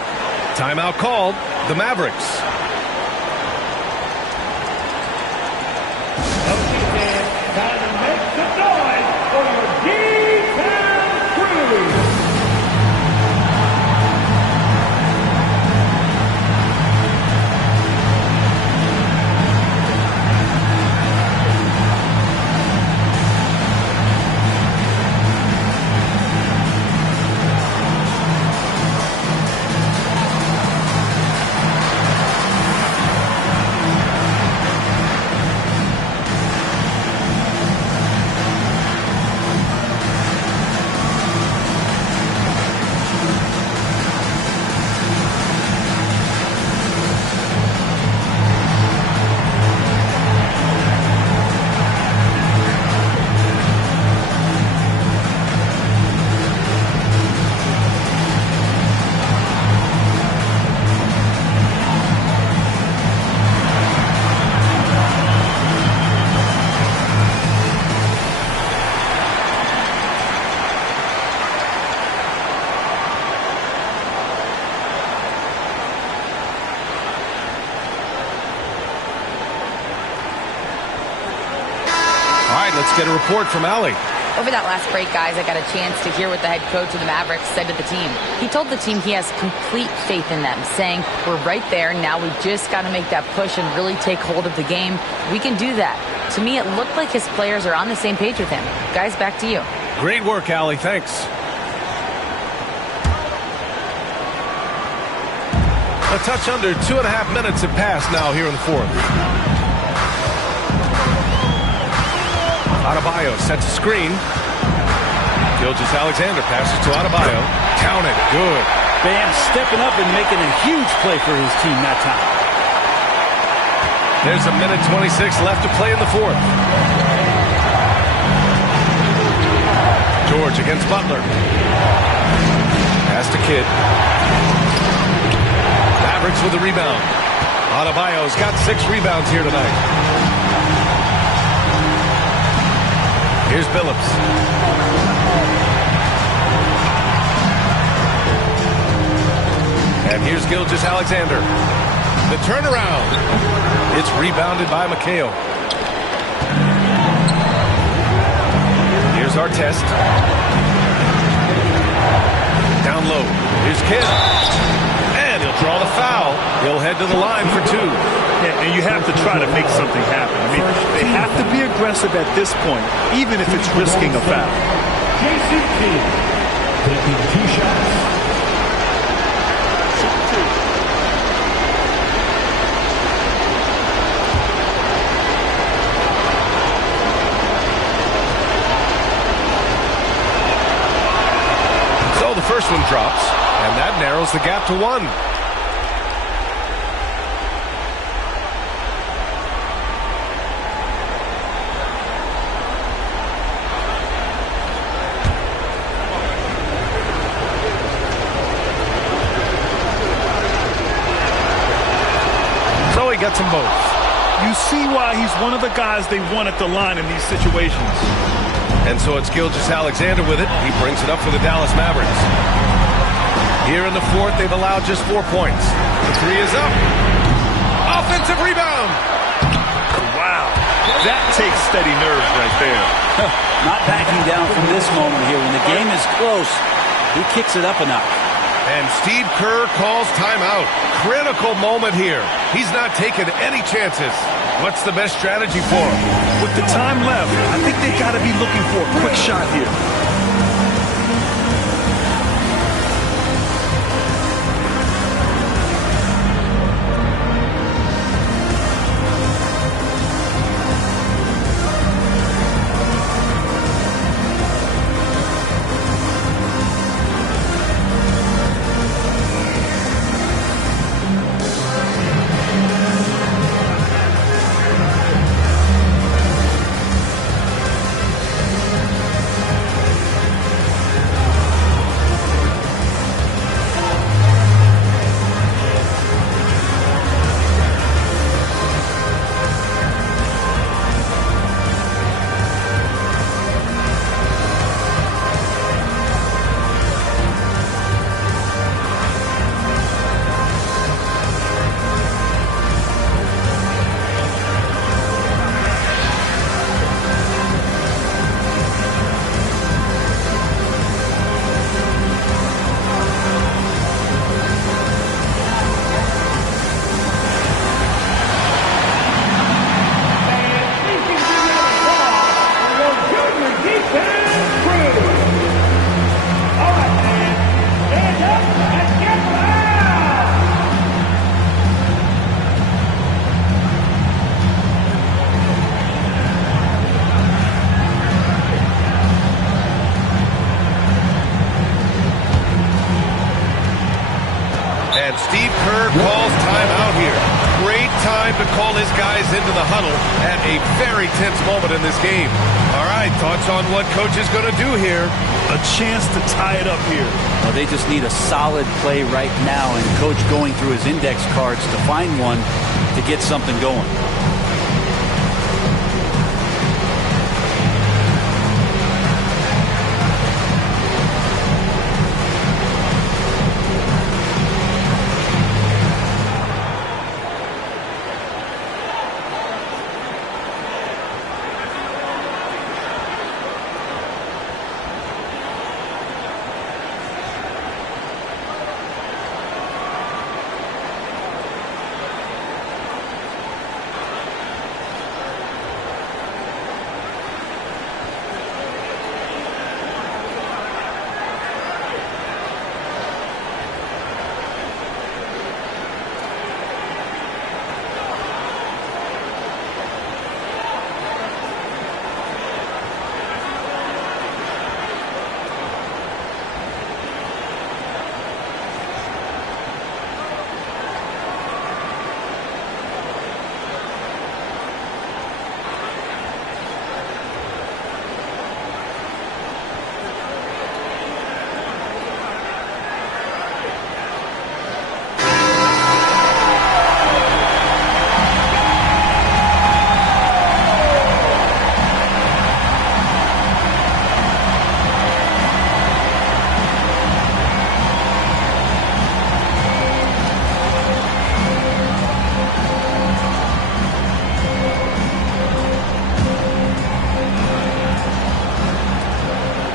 Timeout called. The Mavericks. Let's get a report from Allie. Over that last break, guys, I got a chance to hear what the head coach of the Mavericks said to the team. He told the team he has complete faith in them, saying, we're right there. Now we just got to make that push and really take hold of the game. We can do that. To me, it looked like his players are on the same page with him. Guys, back to you. Great work, Allie. Thanks. A touch under 2.5 minutes have passed now here in the fourth. Adebayo sets a screen. Gilgeous-Alexander passes to Adebayo. Counted. Good. Bam stepping up and making a huge play for his team that time. There's a minute 26 left to play in the fourth. George against Butler. Pass to Kidd. Mavericks with the rebound. Adebayo's got 6 rebounds here tonight. Here's Billups. And here's Gilgeous-Alexander. The turnaround. It's rebounded by McHale. Here's Artest. Down low. Here's Kidd. And he'll draw the foul. He'll head to the line for 2. Yeah, and you have to try to make something happen. I mean, they have to be aggressive at this point, even if it's risking a foul. Jason Kidd taking 2 shots. So the first one drops, and that narrows the gap to 1. So he gets them both. You see why he's one of the guys they want at the line in these situations. And so it's Gilgeous-Alexander with it. He brings it up for the Dallas Mavericks. Here in the fourth, they've allowed just 4 points. The 3 is up. Offensive rebound. Wow. That takes steady nerves right there. Not backing down from this moment here. When the game is close, he kicks it up a notch. And Steve Kerr calls timeout. Critical moment here. He's not taking any chances. What's the best strategy for him? With the time left, I think they've got to be looking for a quick shot here. Steve Kerr calls timeout here. Great time to call his guys into the huddle at a very tense moment in this game. All right, thoughts on what coach is going to do here? A chance to tie it up here. Well, they just need a solid play right now, and coach going through his index cards to find one to get something going.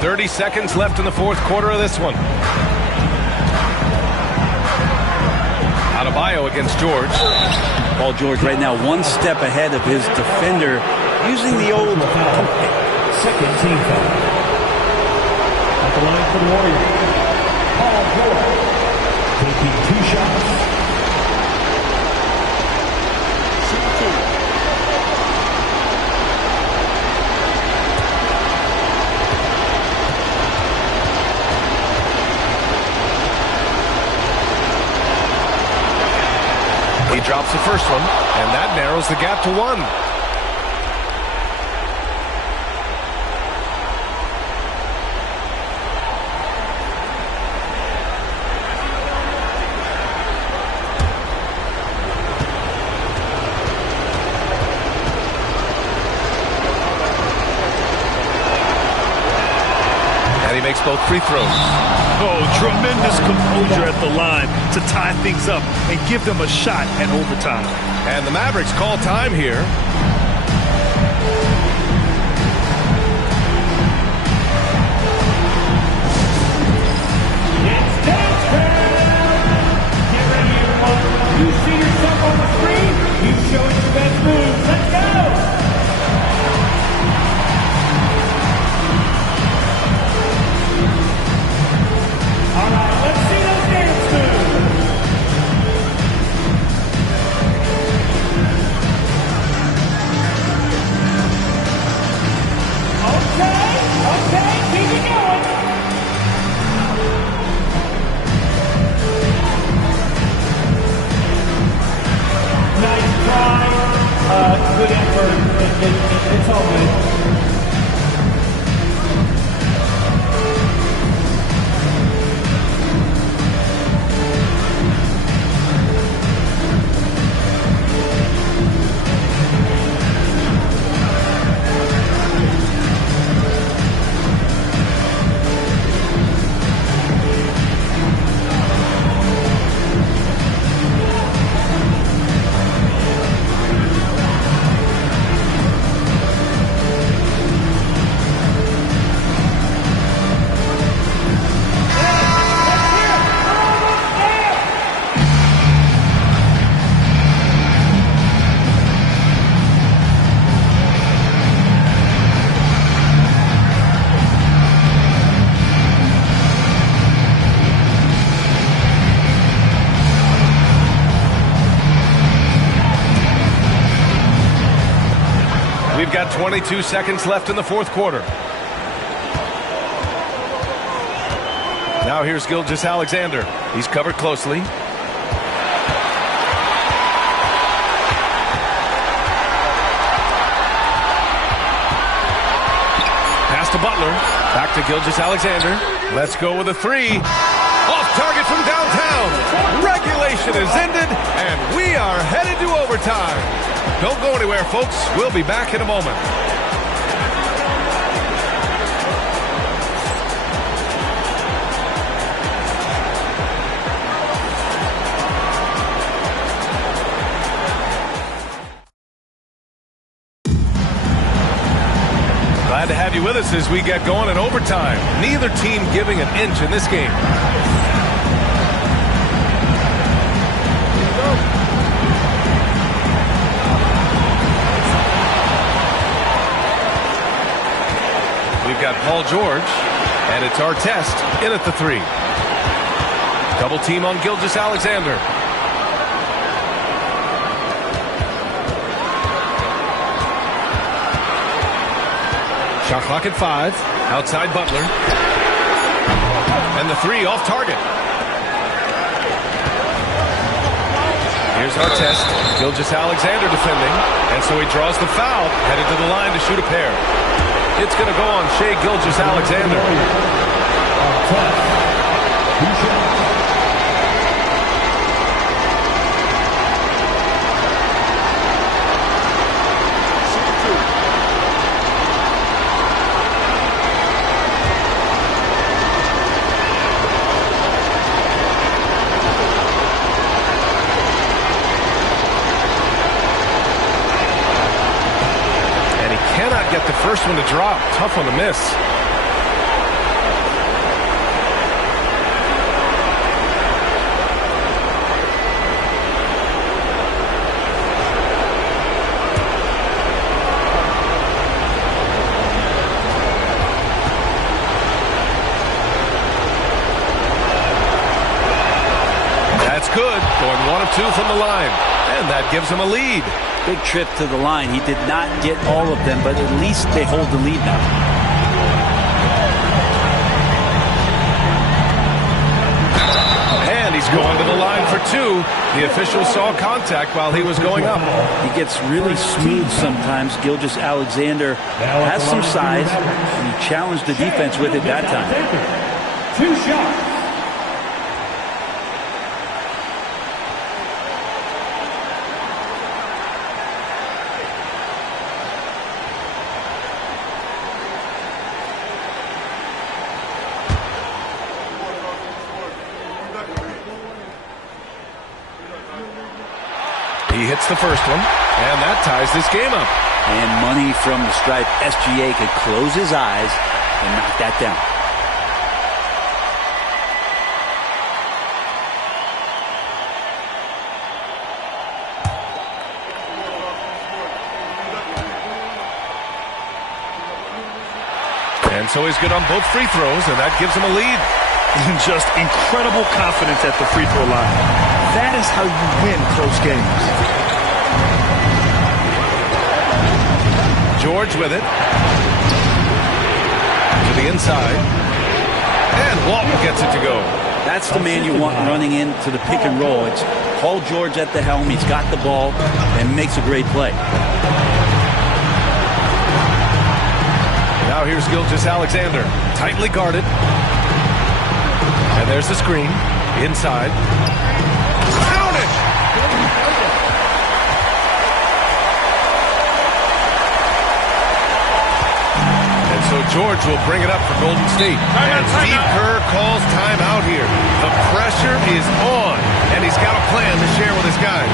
30 seconds left in the fourth quarter of this one. Adebayo against George. Paul George right now one step ahead of his defender, using the old second team foul. At the line for the Warriors, Paul George taking 2 shots. He drops the first one, and that narrows the gap to 1. And he makes both free throws. Oh, tremendous composure at the line to tie things up and give them a shot at overtime. And the Mavericks call time here. It's dance time! Get ready, everyone. You see yourself on the screen. You show us your best moves. Let's go! All right, let's see those dance moves. Okay, keep it going. Nice try, good effort. It's all good. We've got 22 seconds left in the fourth quarter. Now here's Gilgeous-Alexander. He's covered closely. Pass to Butler. Back to Gilgeous-Alexander. Let's go with a 3. Off target from downtown. Regulation is ended, and we are headed to overtime. Don't go anywhere, folks. We'll be back in a moment. Glad to have you with us as we get going in overtime. Neither team giving an inch in this game. We've got Paul George, and it's Artest in at the 3. Double team on Gilgeous-Alexander. Shot clock at 5. Outside Butler. And the 3 off target. Here's Artest. Gilgeous-Alexander defending. And so he draws the foul, headed to the line to shoot a pair. It's going to go on Shai Gilgeous-Alexander. Get the first one to drop. Tough one to miss. 2 from the line, and that gives him a lead. Big trip to the line. He did not get all of them, but at least they hold the lead now. And he's going to the line for 2. The official saw contact while he was going up. He gets really smooth sometimes. Gilgeous-Alexander has some size, and he challenged the defense with it that time. 2 shots. He hits the first one, and that ties this game up. And money from the stripe. SGA could close his eyes and knock that down. And so he's good on both free throws, and that gives him a lead. And just incredible confidence at the free throw line. That is how you win close games. George with it. To the inside. And Walton gets it to go. That's the man you want running into the pick and roll. It's Paul George at the helm. He's got the ball and makes a great play. Now here's Gilgeous-Alexander. Tightly guarded. And there's the screen. Inside. Count it! And so George will bring it up for Golden State. And Steve Kerr calls timeout here. The pressure is on, and he's got a plan to share with his guys.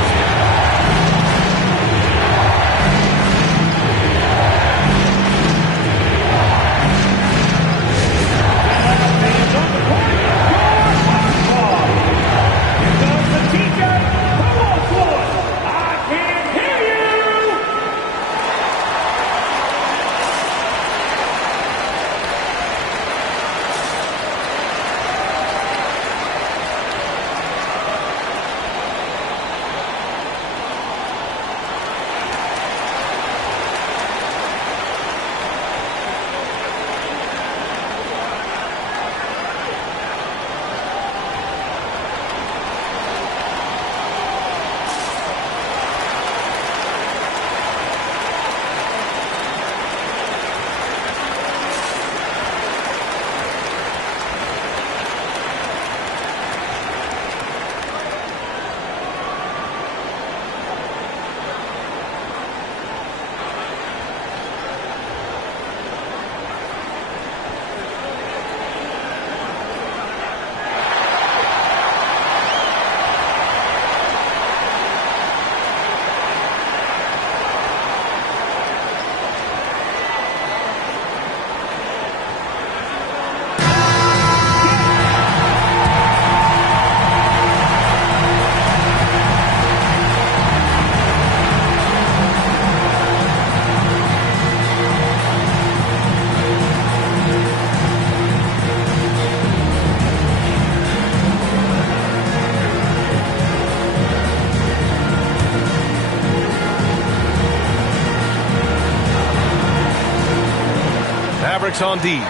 On D.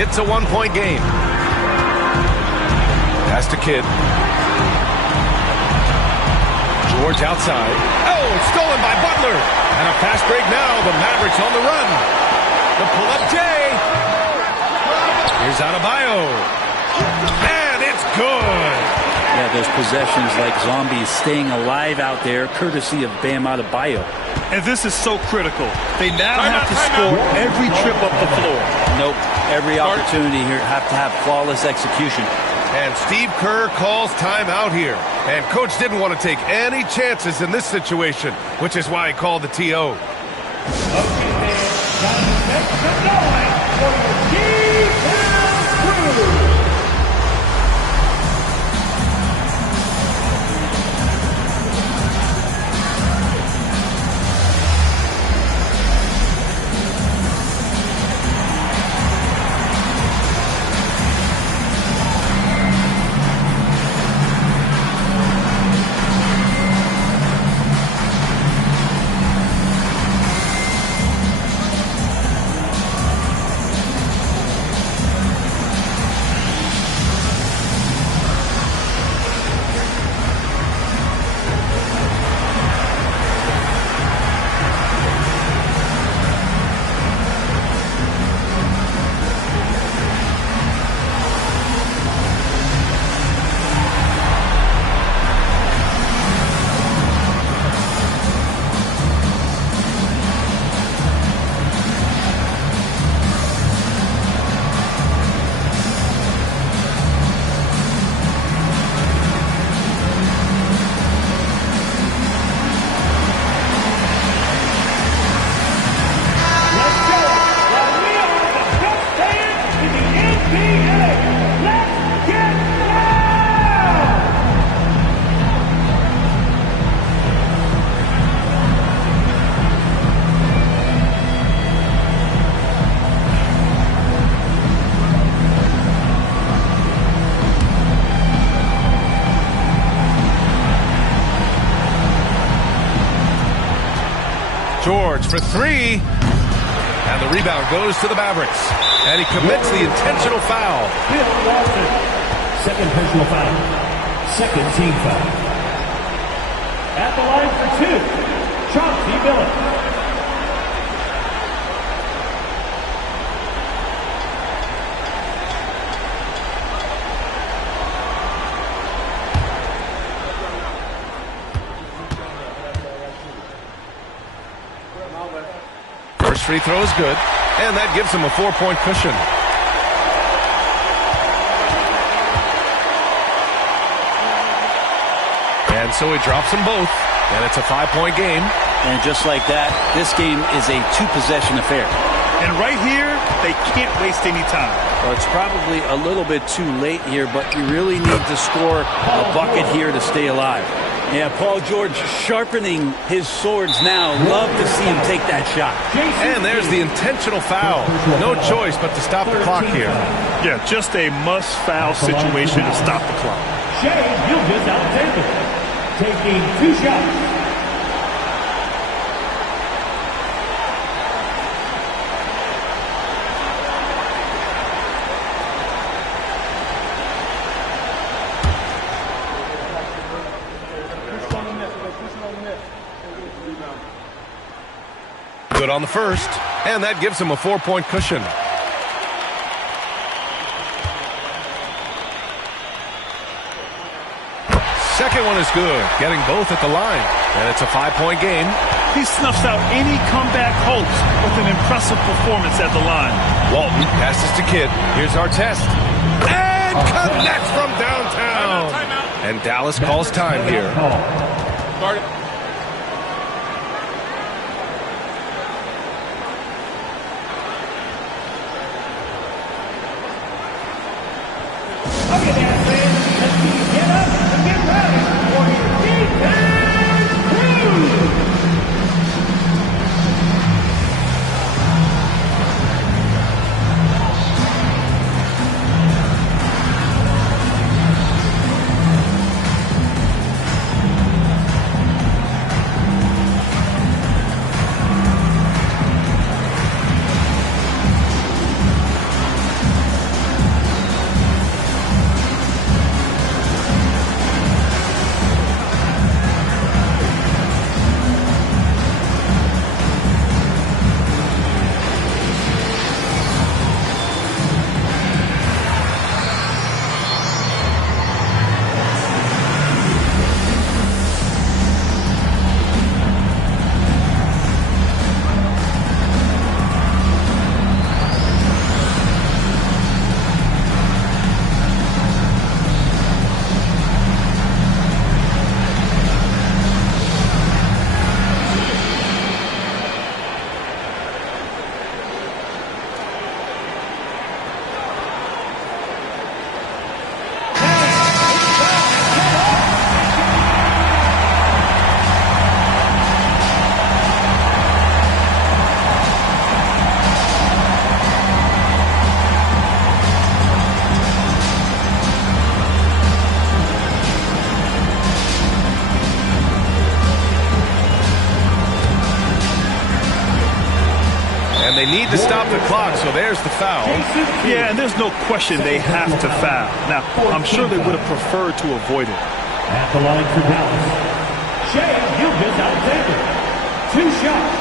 It's a one-point game. Pass to Kidd. George outside. Oh, it's stolen by Butler. And a fast break now. The Mavericks on the run. The pull-up J. Here's Adebayo. And it's good. Yeah, those possessions like zombies staying alive out there, courtesy of Bam Adebayo. And this is so critical. They now have to score every trip up the floor. Nope. Every opportunity here have to have flawless execution. And Steve Kerr calls timeout here. And Coach didn't want to take any chances in this situation, which is why he called the TO. Okay, fans, time to make some noise for your D-Town crew. George for three. And the rebound goes to the Mavericks. And he commits the intentional foul. Bill Walton. Second personal foul. Second team foul. At the line for two, Chauncey Billups. First free throw is good, and that gives him a 4-point cushion. And so he drops them both, and it's a 5-point game. And just like that, this game is a two-possession affair. And right here, they can't waste any time. Well, it's probably a little bit too late here, but you really need to score a bucket here to stay alive. Yeah, Paul George sharpening his swords now. Love to see him take that shot. And there's the intentional foul. No choice but to stop the clock here. Yeah, just a must-foul situation to stop the clock. Shai Gilgeous-Alexander taking two shots. Good on the first, and that gives him a 4-point cushion. Second one is good, getting both at the line, and it's a 5-point game. He snuffs out any comeback hopes with an impressive performance at the line. Walton passes to Kidd. Here's our test. And connects from downtown. And Dallas calls time here. They need to stop the clock, so there's the foul. Yeah, and there's no question they have to foul. Now, I'm sure they would have preferred to avoid it. At the line for Dallas, Shai Gilgeous-Alexander. Two shots.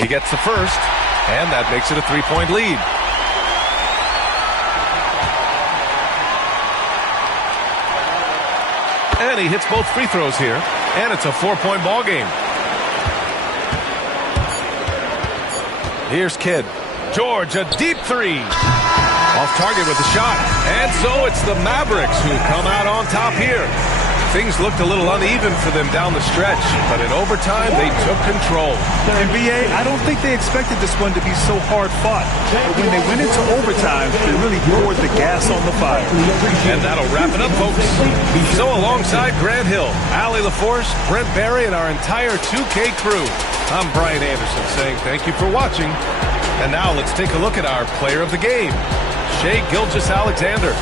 He gets the first. And that makes it a 3-point lead. And he hits both free throws here. And it's a 4-point ball game. Here's Kidd. George, a deep three. Off target with the shot. And so it's the Mavericks who come out on top here. Things looked a little uneven for them down the stretch, but in overtime, they took control. And BA, I don't think they expected this one to be so hard fought. But when they went into overtime, they really poured the gas on the fire. And that'll wrap it up, folks. So alongside Grant Hill, Allie LaForce, Brent Barry, and our entire 2K crew, I'm Brian Anderson saying thank you for watching. And now let's take a look at our player of the game, Shai Gilgeous-Alexander.